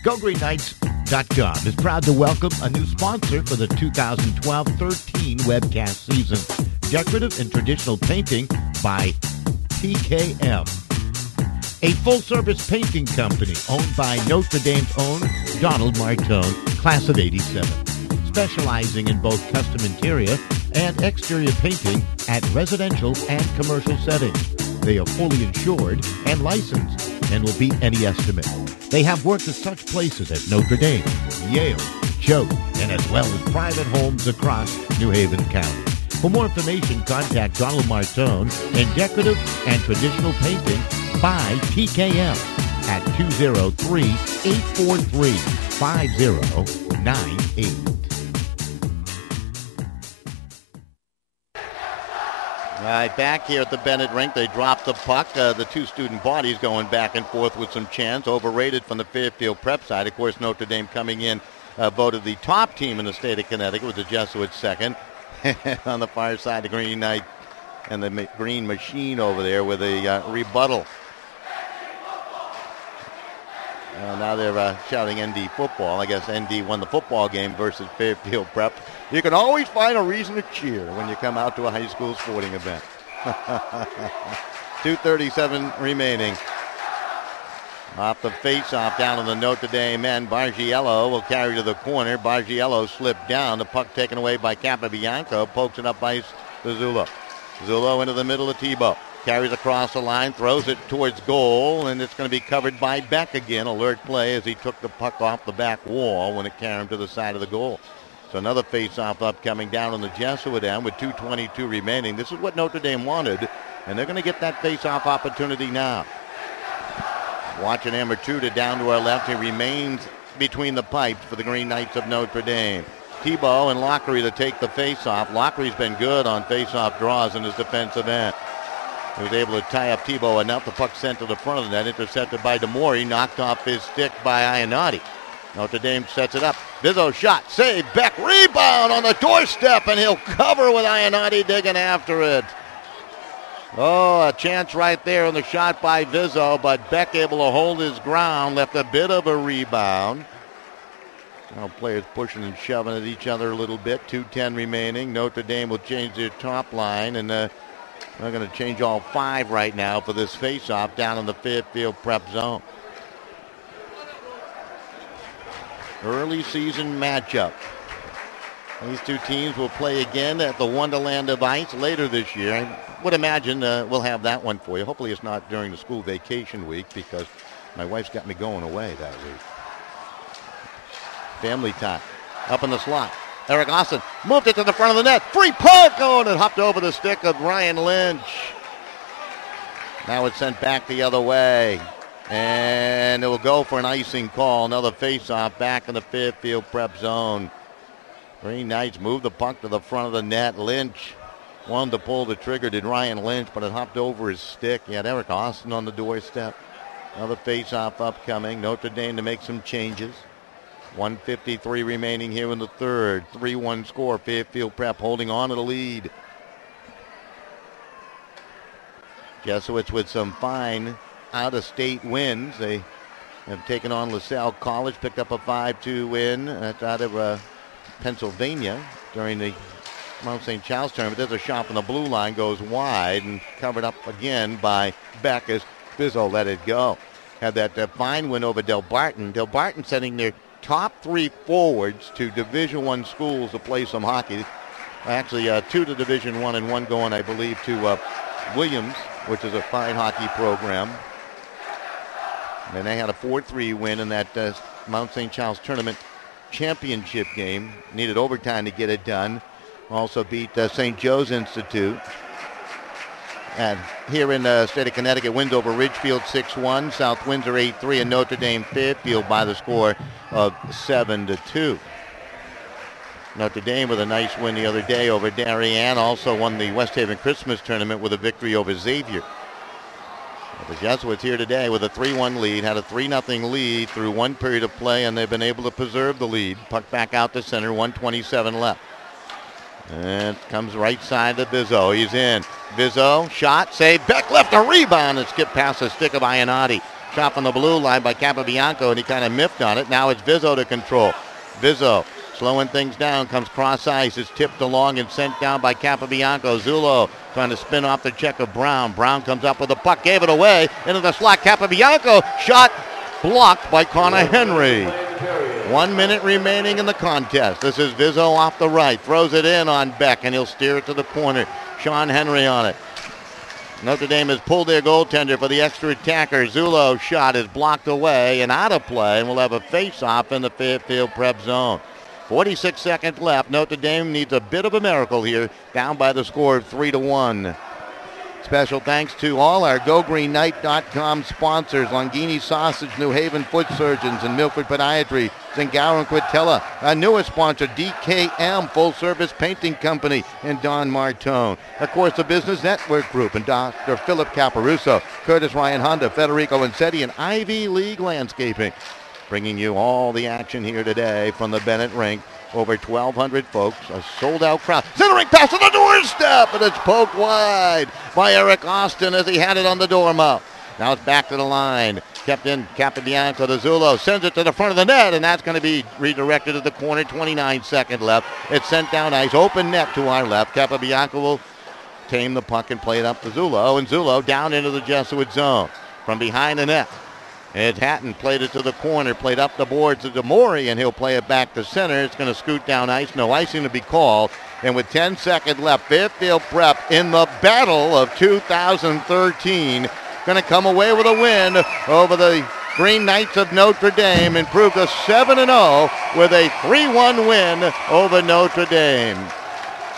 GoGreenKnights.com is proud to welcome a new sponsor for the 2012-13 webcast season. Decorative and traditional painting by TKM. A full-service painting company owned by Notre Dame's own Donald Martone, class of 87. Specializing in both custom interior and exterior painting at residential and commercial settings. They are fully insured and licensed and will beat any estimate. They have worked at such places as Notre Dame, Yale, Choate, and as well as private homes across New Haven County. For more information, contact Donald Martone in decorative and traditional painting by TKM at 203-843-5098. All right, back here at the Bennett Rink, they dropped the puck. The two student bodies going back and forth with some chants. Overrated from the Fairfield prep side. Of course, Notre Dame coming in, voted the top team in the state of Connecticut with the Jesuits second. On the far side, the Green Knight and the Green Machine over there with a rebuttal. Now they're shouting ND football. I guess ND won the football game versus Fairfield Prep. You can always find a reason to cheer when you come out to a high school sporting event. 2:37 remaining. Off the face-off down on the Notre Dame end. Bargiello will carry to the corner. Bargiello slipped down. The puck taken away by Capabianco. Pokes it up by Zullo. Zullo into the middle of Tebow. Carries across the line, throws it towards goal, and it's going to be covered by Beck again. Alert play as he took the puck off the back wall when it carried him to the side of the goal. So another face-off upcoming down on the Jesuit end with 2:22 remaining. This is what Notre Dame wanted, and they're going to get that face-off opportunity now. Watching Amatruda down to our left. He remains between the pipes for the Green Knights of Notre Dame. Tebow and Lockery to take the face-off. Lockery's been good on face-off draws in his defensive end. He was able to tie up Tebow enough. The puck sent to the front of the net, intercepted by DeMori, knocked off his stick by Ionati. Notre Dame sets it up. Bizzo shot, save, Beck, rebound on the doorstep, and he'll cover with Ionati digging after it. Oh, a chance right there on the shot by Vizzo, but Beck able to hold his ground, left a bit of a rebound. Now players pushing and shoving at each other a little bit. 2:10 remaining. Notre Dame will change their top line, and they're going to change all five right now for this face-off down in the Fairfield prep zone. Early season matchup. These two teams will play again at the Wonderland of Ice later this year. I would imagine we'll have that one for you. Hopefully it's not during the school vacation week because my wife's got me going away that week. Family time. Up in the slot. Eric Austin moved it to the front of the net. Free puck! Oh, and it hopped over the stick of Ryan Lynch. Now it's sent back the other way. And it will go for an icing call. Another face-off back in the Fairfield prep zone. Green Knights move the puck to the front of the net. Lynch wanted to pull the trigger, did Ryan Lynch, but it hopped over his stick. He had Eric Austin on the doorstep. Another face-off upcoming. Notre Dame to make some changes. 1:53 remaining here in the third. 3-1 score. Fairfield Prep holding on to the lead. Jesuits with some fine out-of-state wins. They have taken on LaSalle College, picked up a 5-2 win. That's out of Pennsylvania during the Mount St. Charles tournament. There's a shot from the blue line, goes wide and covered up again by Beck as Bizzo let it go. Had that fine win over Del Barton. Del Barton sending their top three forwards to Division I schools to play some hockey. Actually, two to Division I and one going, I believe, to Williams, which is a fine hockey program. And they had a 4-3 win in that Mount St. Charles tournament championship game. Needed overtime to get it done. Also beat St. Joe's Institute. And here in the state of Connecticut, wins over Ridgefield 6-1, South Windsor 8-3, and Notre Dame Fairfield by the score of 7-2. Notre Dame with a nice win the other day over Darien. Also won the West Haven Christmas tournament with a victory over Xavier. The Jesuits here today with a 3-1 lead, had a 3-0 lead through one period of play, and they've been able to preserve the lead. Puck back out to center, 1:27 left. And it comes right side to Bizzo. He's in. Bizzo, shot, save. Beck left a rebound and skipped past the stick of Ionati. Shot from the blue line by Capabianco, and he kind of miffed on it. Now it's Bizzo to control. Bizzo slowing things down, comes cross ice, is tipped along and sent down by Capabianco. Zullo trying to spin off the check of Brown. Brown comes up with the puck, gave it away into the slot. Capabianco shot blocked by Connor Henry. 1 minute remaining in the contest. This is Bizzo off the right, throws it in on Beck, and he'll steer it to the corner. Sean Henry on it. Notre Dame has pulled their goaltender for the extra attacker. Zullo's shot is blocked away and out of play, and we'll have a face-off in the Fairfield prep zone. 46 seconds left. Notre Dame needs a bit of a miracle here, down by the score of 3-1. Special thanks to all our GoGreenKnight.com sponsors, Longini Sausage, New Haven Foot Surgeons, and Milford Podiatry, Zingaro and Quintella. Our newest sponsor, DKM, full-service painting company, and Don Martone. Of course, the Business Network Group and Dr. Philip Caparuso, Curtis Ryan Honda, Federico Insetti, and Ivy League Landscaping. Bringing you all the action here today from the Bennett Rink. Over 1,200 folks, a sold-out crowd. Centering pass to the doorstep, and it's poked wide by Eric Austin as he had it on the doormouth. Now it's back to the line. Kept in Capabianco. The Zulo sends it to the front of the net, and that's going to be redirected to the corner. 29-second left. It's sent down ice. Open net to our left. Capabianco will tame the puck and play it up to Zulo, and Zulo down into the Jesuit zone. From behind the net, Ed Hatton played it to the corner, played up the boards to DeMori, and he'll play it back to center. It's going to scoot down ice. No icing to be called. And with 10 seconds left, Fairfield Prep in the battle of 2013 going to come away with a win over the Green Knights of Notre Dame, improved to 7-0 with a 3-1 win over Notre Dame.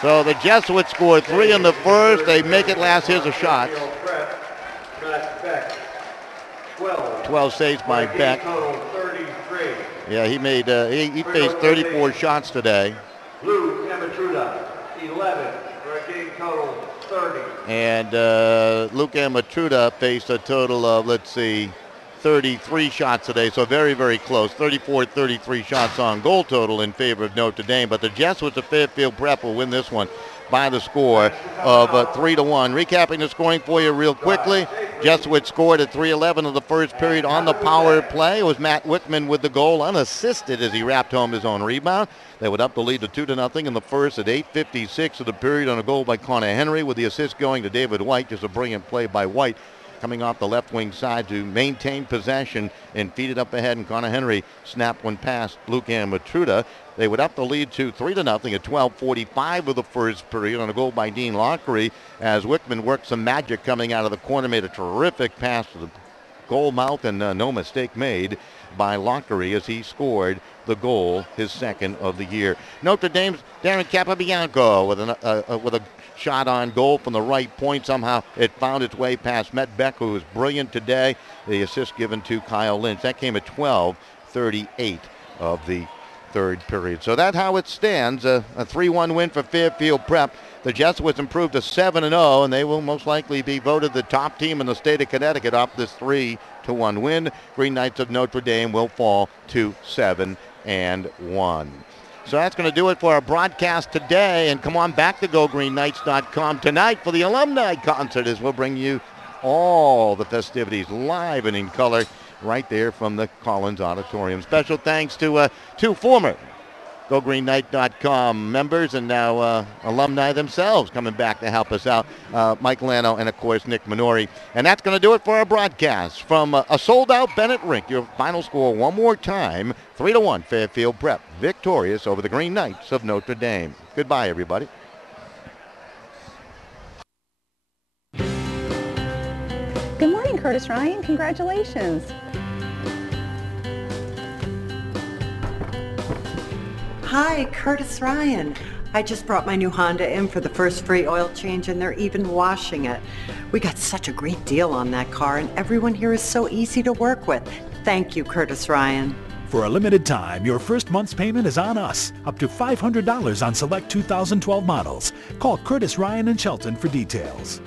So the Jesuits scored 3 in the first. They make it last. Here's a shot. 12 saves by Beck. Yeah, he made he faced 34 shots today. Lou Amatruda, 11 for a game total 30. And Luke Amatruda faced a total of, 33 shots today. So very, very close. 34-33 shots on goal total in favor of Notre Dame. But the Jesuits of Fairfield Prep will win this one by the score of 3-1. Recapping the scoring for you real quickly. Jesuits scored at 3:11 of the first period on the power play. It was Matt Wickman with the goal, unassisted as he wrapped home his own rebound. They would up the lead to 2-0 in the first at 8:56 of the period on a goal by Connor Henry, with the assist going to David White. Just a brilliant play by White, coming off the left wing side to maintain possession and feed it up ahead, and Connor Henry snapped one past Luke Amatruda. They would up the lead to 3-0 at 12:45 of the first period on a goal by Dean Lockery, as Wickman worked some magic coming out of the corner, made a terrific pass to the goal mouth, and no mistake made by Lockery as he scored the goal, his second of the year. Notre Dame's Darren Capabianco with a shot on goal from the right point. Somehow it found its way past Matt Beck, who was brilliant today. The assist given to Kyle Lynch. That came at 12:38 of the third period. So that's how it stands. A 3-1 win for Fairfield Prep. The Jesuits improved to 7-0, and they will most likely be voted the top team in the state of Connecticut off this 3-1 win. Green Knights of Notre Dame will fall to 7-1. So that's going to do it for our broadcast today. And come on back to GoGreenKnights.com tonight for the alumni concert, as we'll bring you all the festivities live and in color right there from the Collins Auditorium. Special thanks to two former GoGreenKnight.com members and now alumni themselves coming back to help us out, Mike Lano and, of course, Nick Minori. And that's going to do it for our broadcast from a sold-out Bennett Rink. Your final score one more time, 3-1 Fairfield Prep, victorious over the Green Knights of Notre Dame. Goodbye, everybody. Good morning, Curtis Ryan. Congratulations. Hi, Curtis Ryan. I just brought my new Honda in for the first free oil change, and they're even washing it. We got such a great deal on that car, and everyone here is so easy to work with. Thank you, Curtis Ryan. For a limited time, your first month's payment is on us. Up to $500 on select 2012 models. Call Curtis Ryan in Shelton for details.